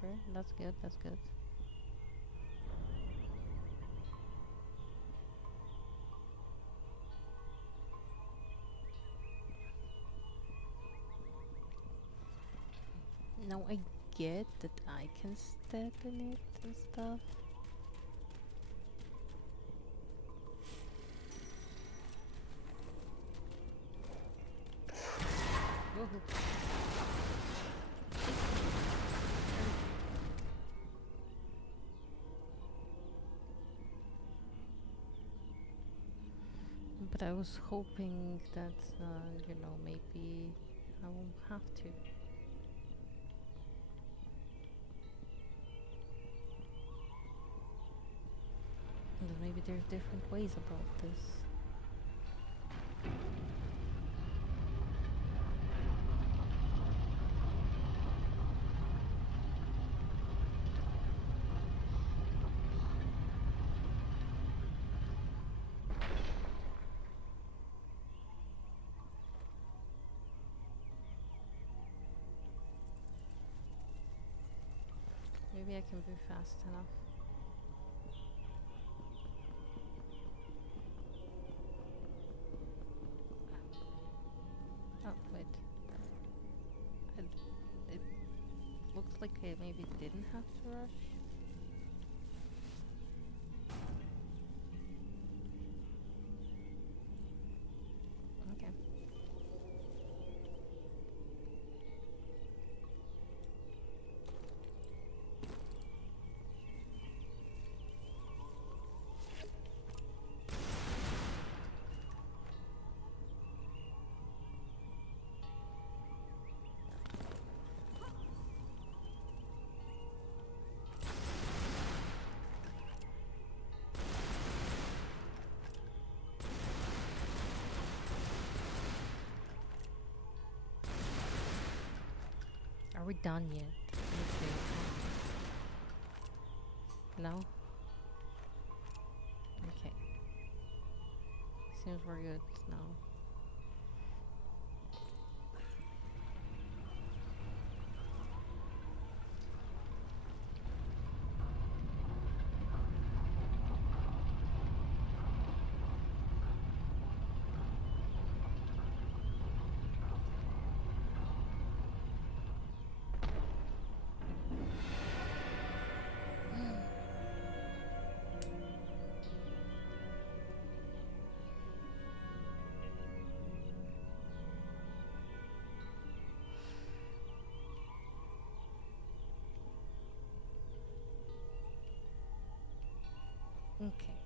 Okay, that's good, that's good. Now I get that I can step in it and stuff. But I was hoping that, you know, maybe I won't have to. And maybe there's different ways about this. Maybe I can be fast enough. Oh, wait. It looks like I maybe didn't have to rush. Okay. Are we done yet? Okay. No? Okay. Seems we're good now. Okay.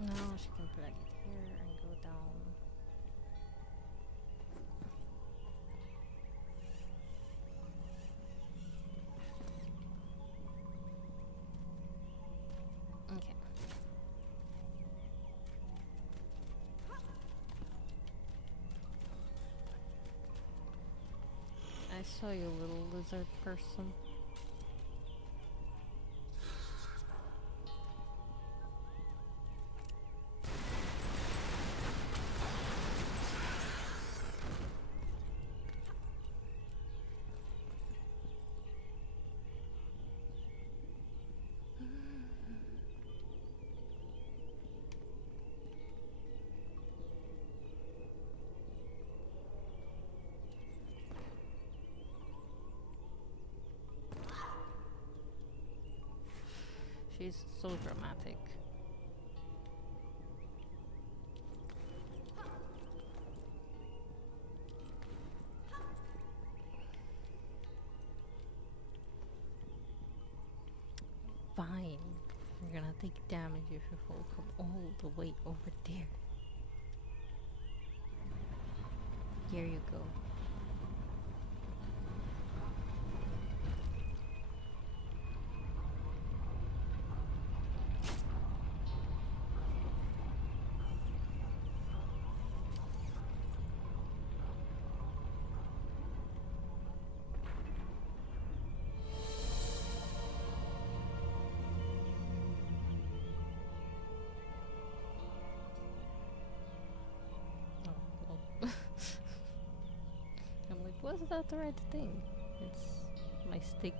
Now she can drag it here and go down. Okay. I saw you, little lizard person. She's so dramatic. Fine. You're gonna take damage if you fall from all the way over there. Here you go. Oh, well. I'm like, was that the right thing? It's my stick.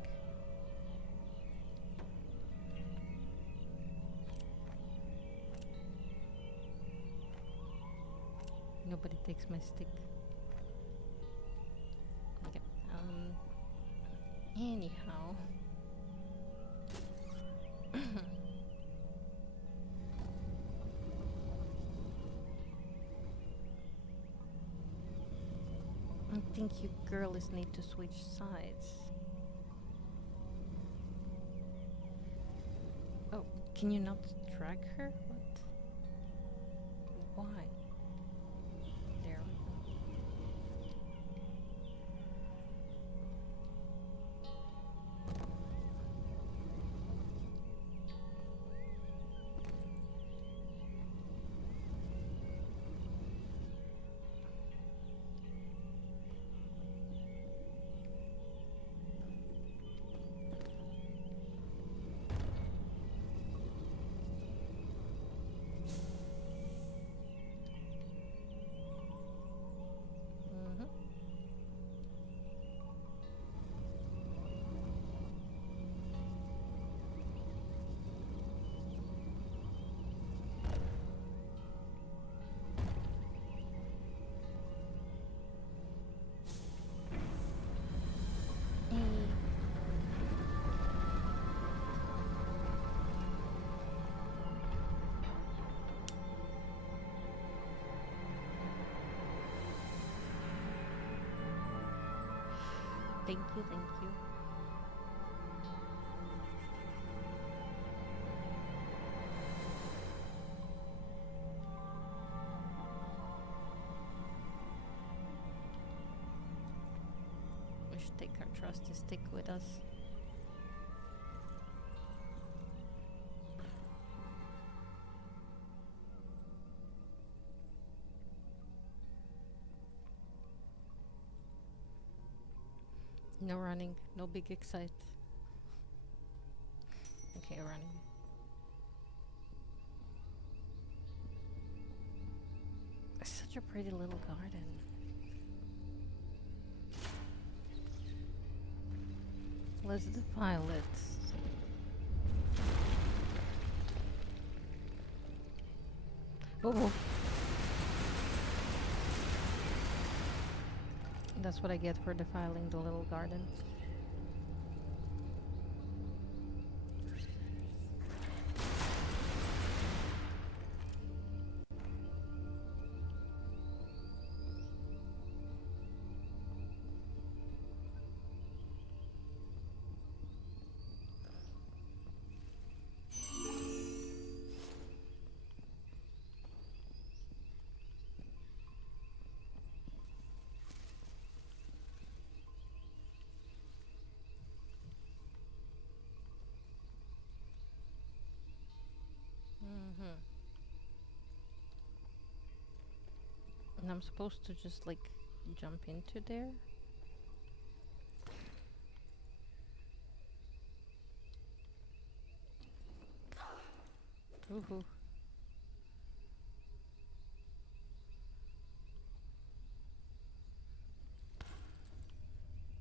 Nobody takes my stick. Okay. Anyhow. I think you girlies need to switch sides. Oh, can you not drag her? What? Why? There we go. Mhm. Thank you, thank you. We should take our trusty stick with us. No running, no big excite. Okay, running. It's such a pretty little garden. Let's defile it. Oh. That's what I get for defiling the little garden. Mm-hmm. And I'm supposed to just like jump into there? Ooh.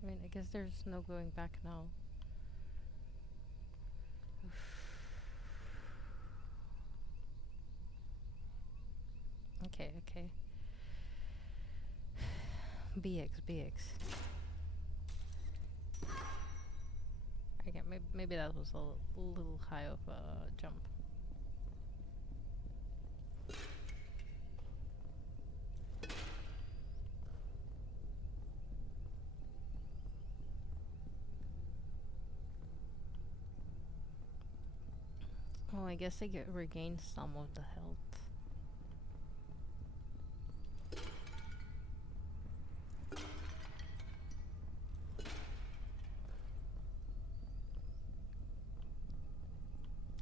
I mean, I guess there's no going back now. Okay, okay. BX, BX. Okay, maybe that was a little high of a jump. Oh, I guess I get regained some of the health.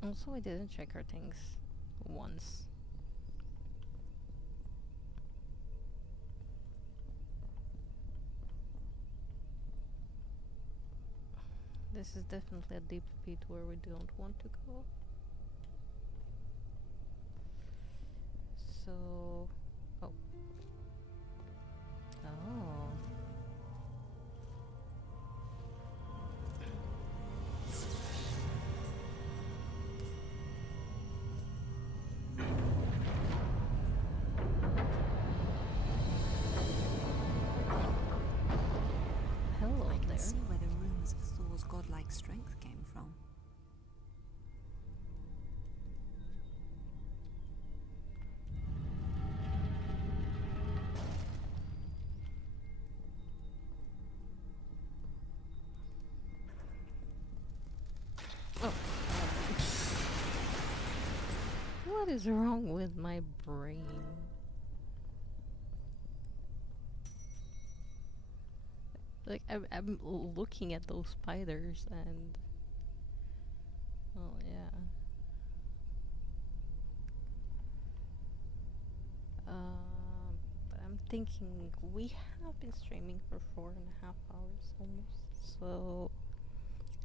Also, I didn't check our things once. This is definitely a deep pit where we don't want to go. So... Oh. Oh. Hello I can there. see where the ruins of Thor's godlike strength came from. What is wrong with my brain? Like, I'm looking at those spiders and... Oh, yeah. But I'm thinking we have been streaming for 4.5 hours almost, so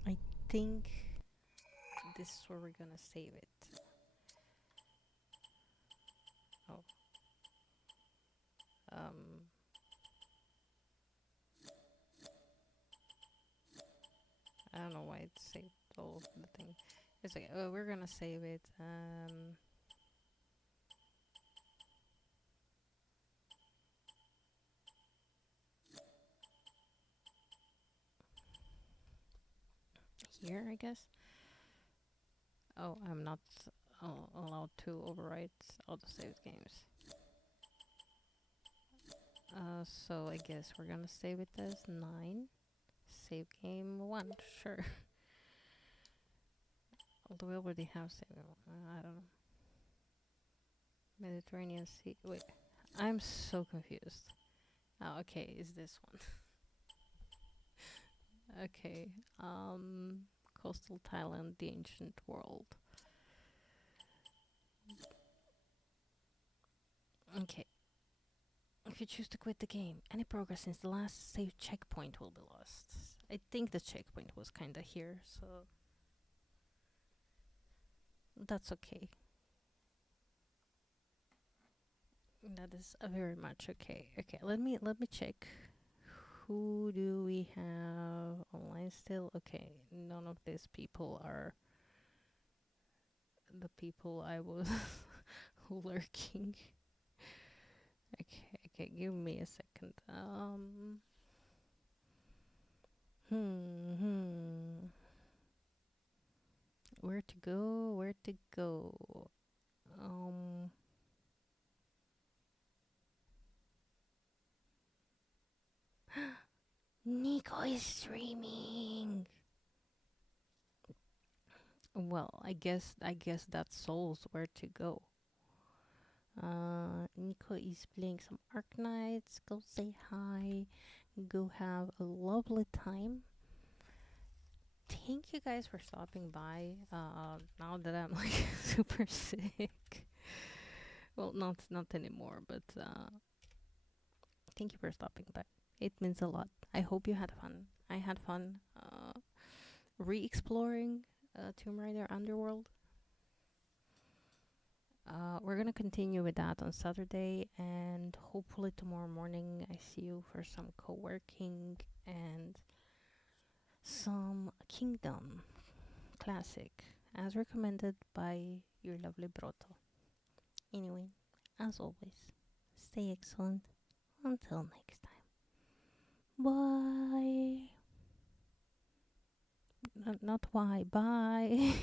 I think this is where we're gonna save it. Oh. I don't know why it saved all the thing. It's okay. We're gonna save it. Here, I guess. Oh, I'm not allowed to overwrite auto-saved games. So I guess we're gonna save it as 9. Save game 1, sure. Although we already have save game 1. I don't know. Mediterranean Sea. Wait, I'm so confused. Oh, okay, is this one? Okay. Coastal Thailand, the ancient world. Okay. If you choose to quit the game, any progress since the last save checkpoint will be lost. I think the checkpoint was kinda here, so that's okay. That is very much okay. Okay, let me check. Who do we have online still? Okay, none of these people are the people I was lurking. Okay, give me a second. Where to go? Where to go? Nico is streaming. Well, I guess that solves where to go. Nico is playing some Arknights. Go say hi. Go have a lovely time. Thank you guys for stopping by. Now that I'm like super sick. Well, not anymore, but thank you for stopping by. It means a lot. I hope you had fun. I had fun re-exploring Tomb Raider Underworld. We're gonna continue with that on Saturday, and hopefully tomorrow morning I see you for some co-working and some Kingdom Classic, as recommended by your lovely Broto. Anyway, as always, stay excellent. Until next time. Bye. Not why. Bye.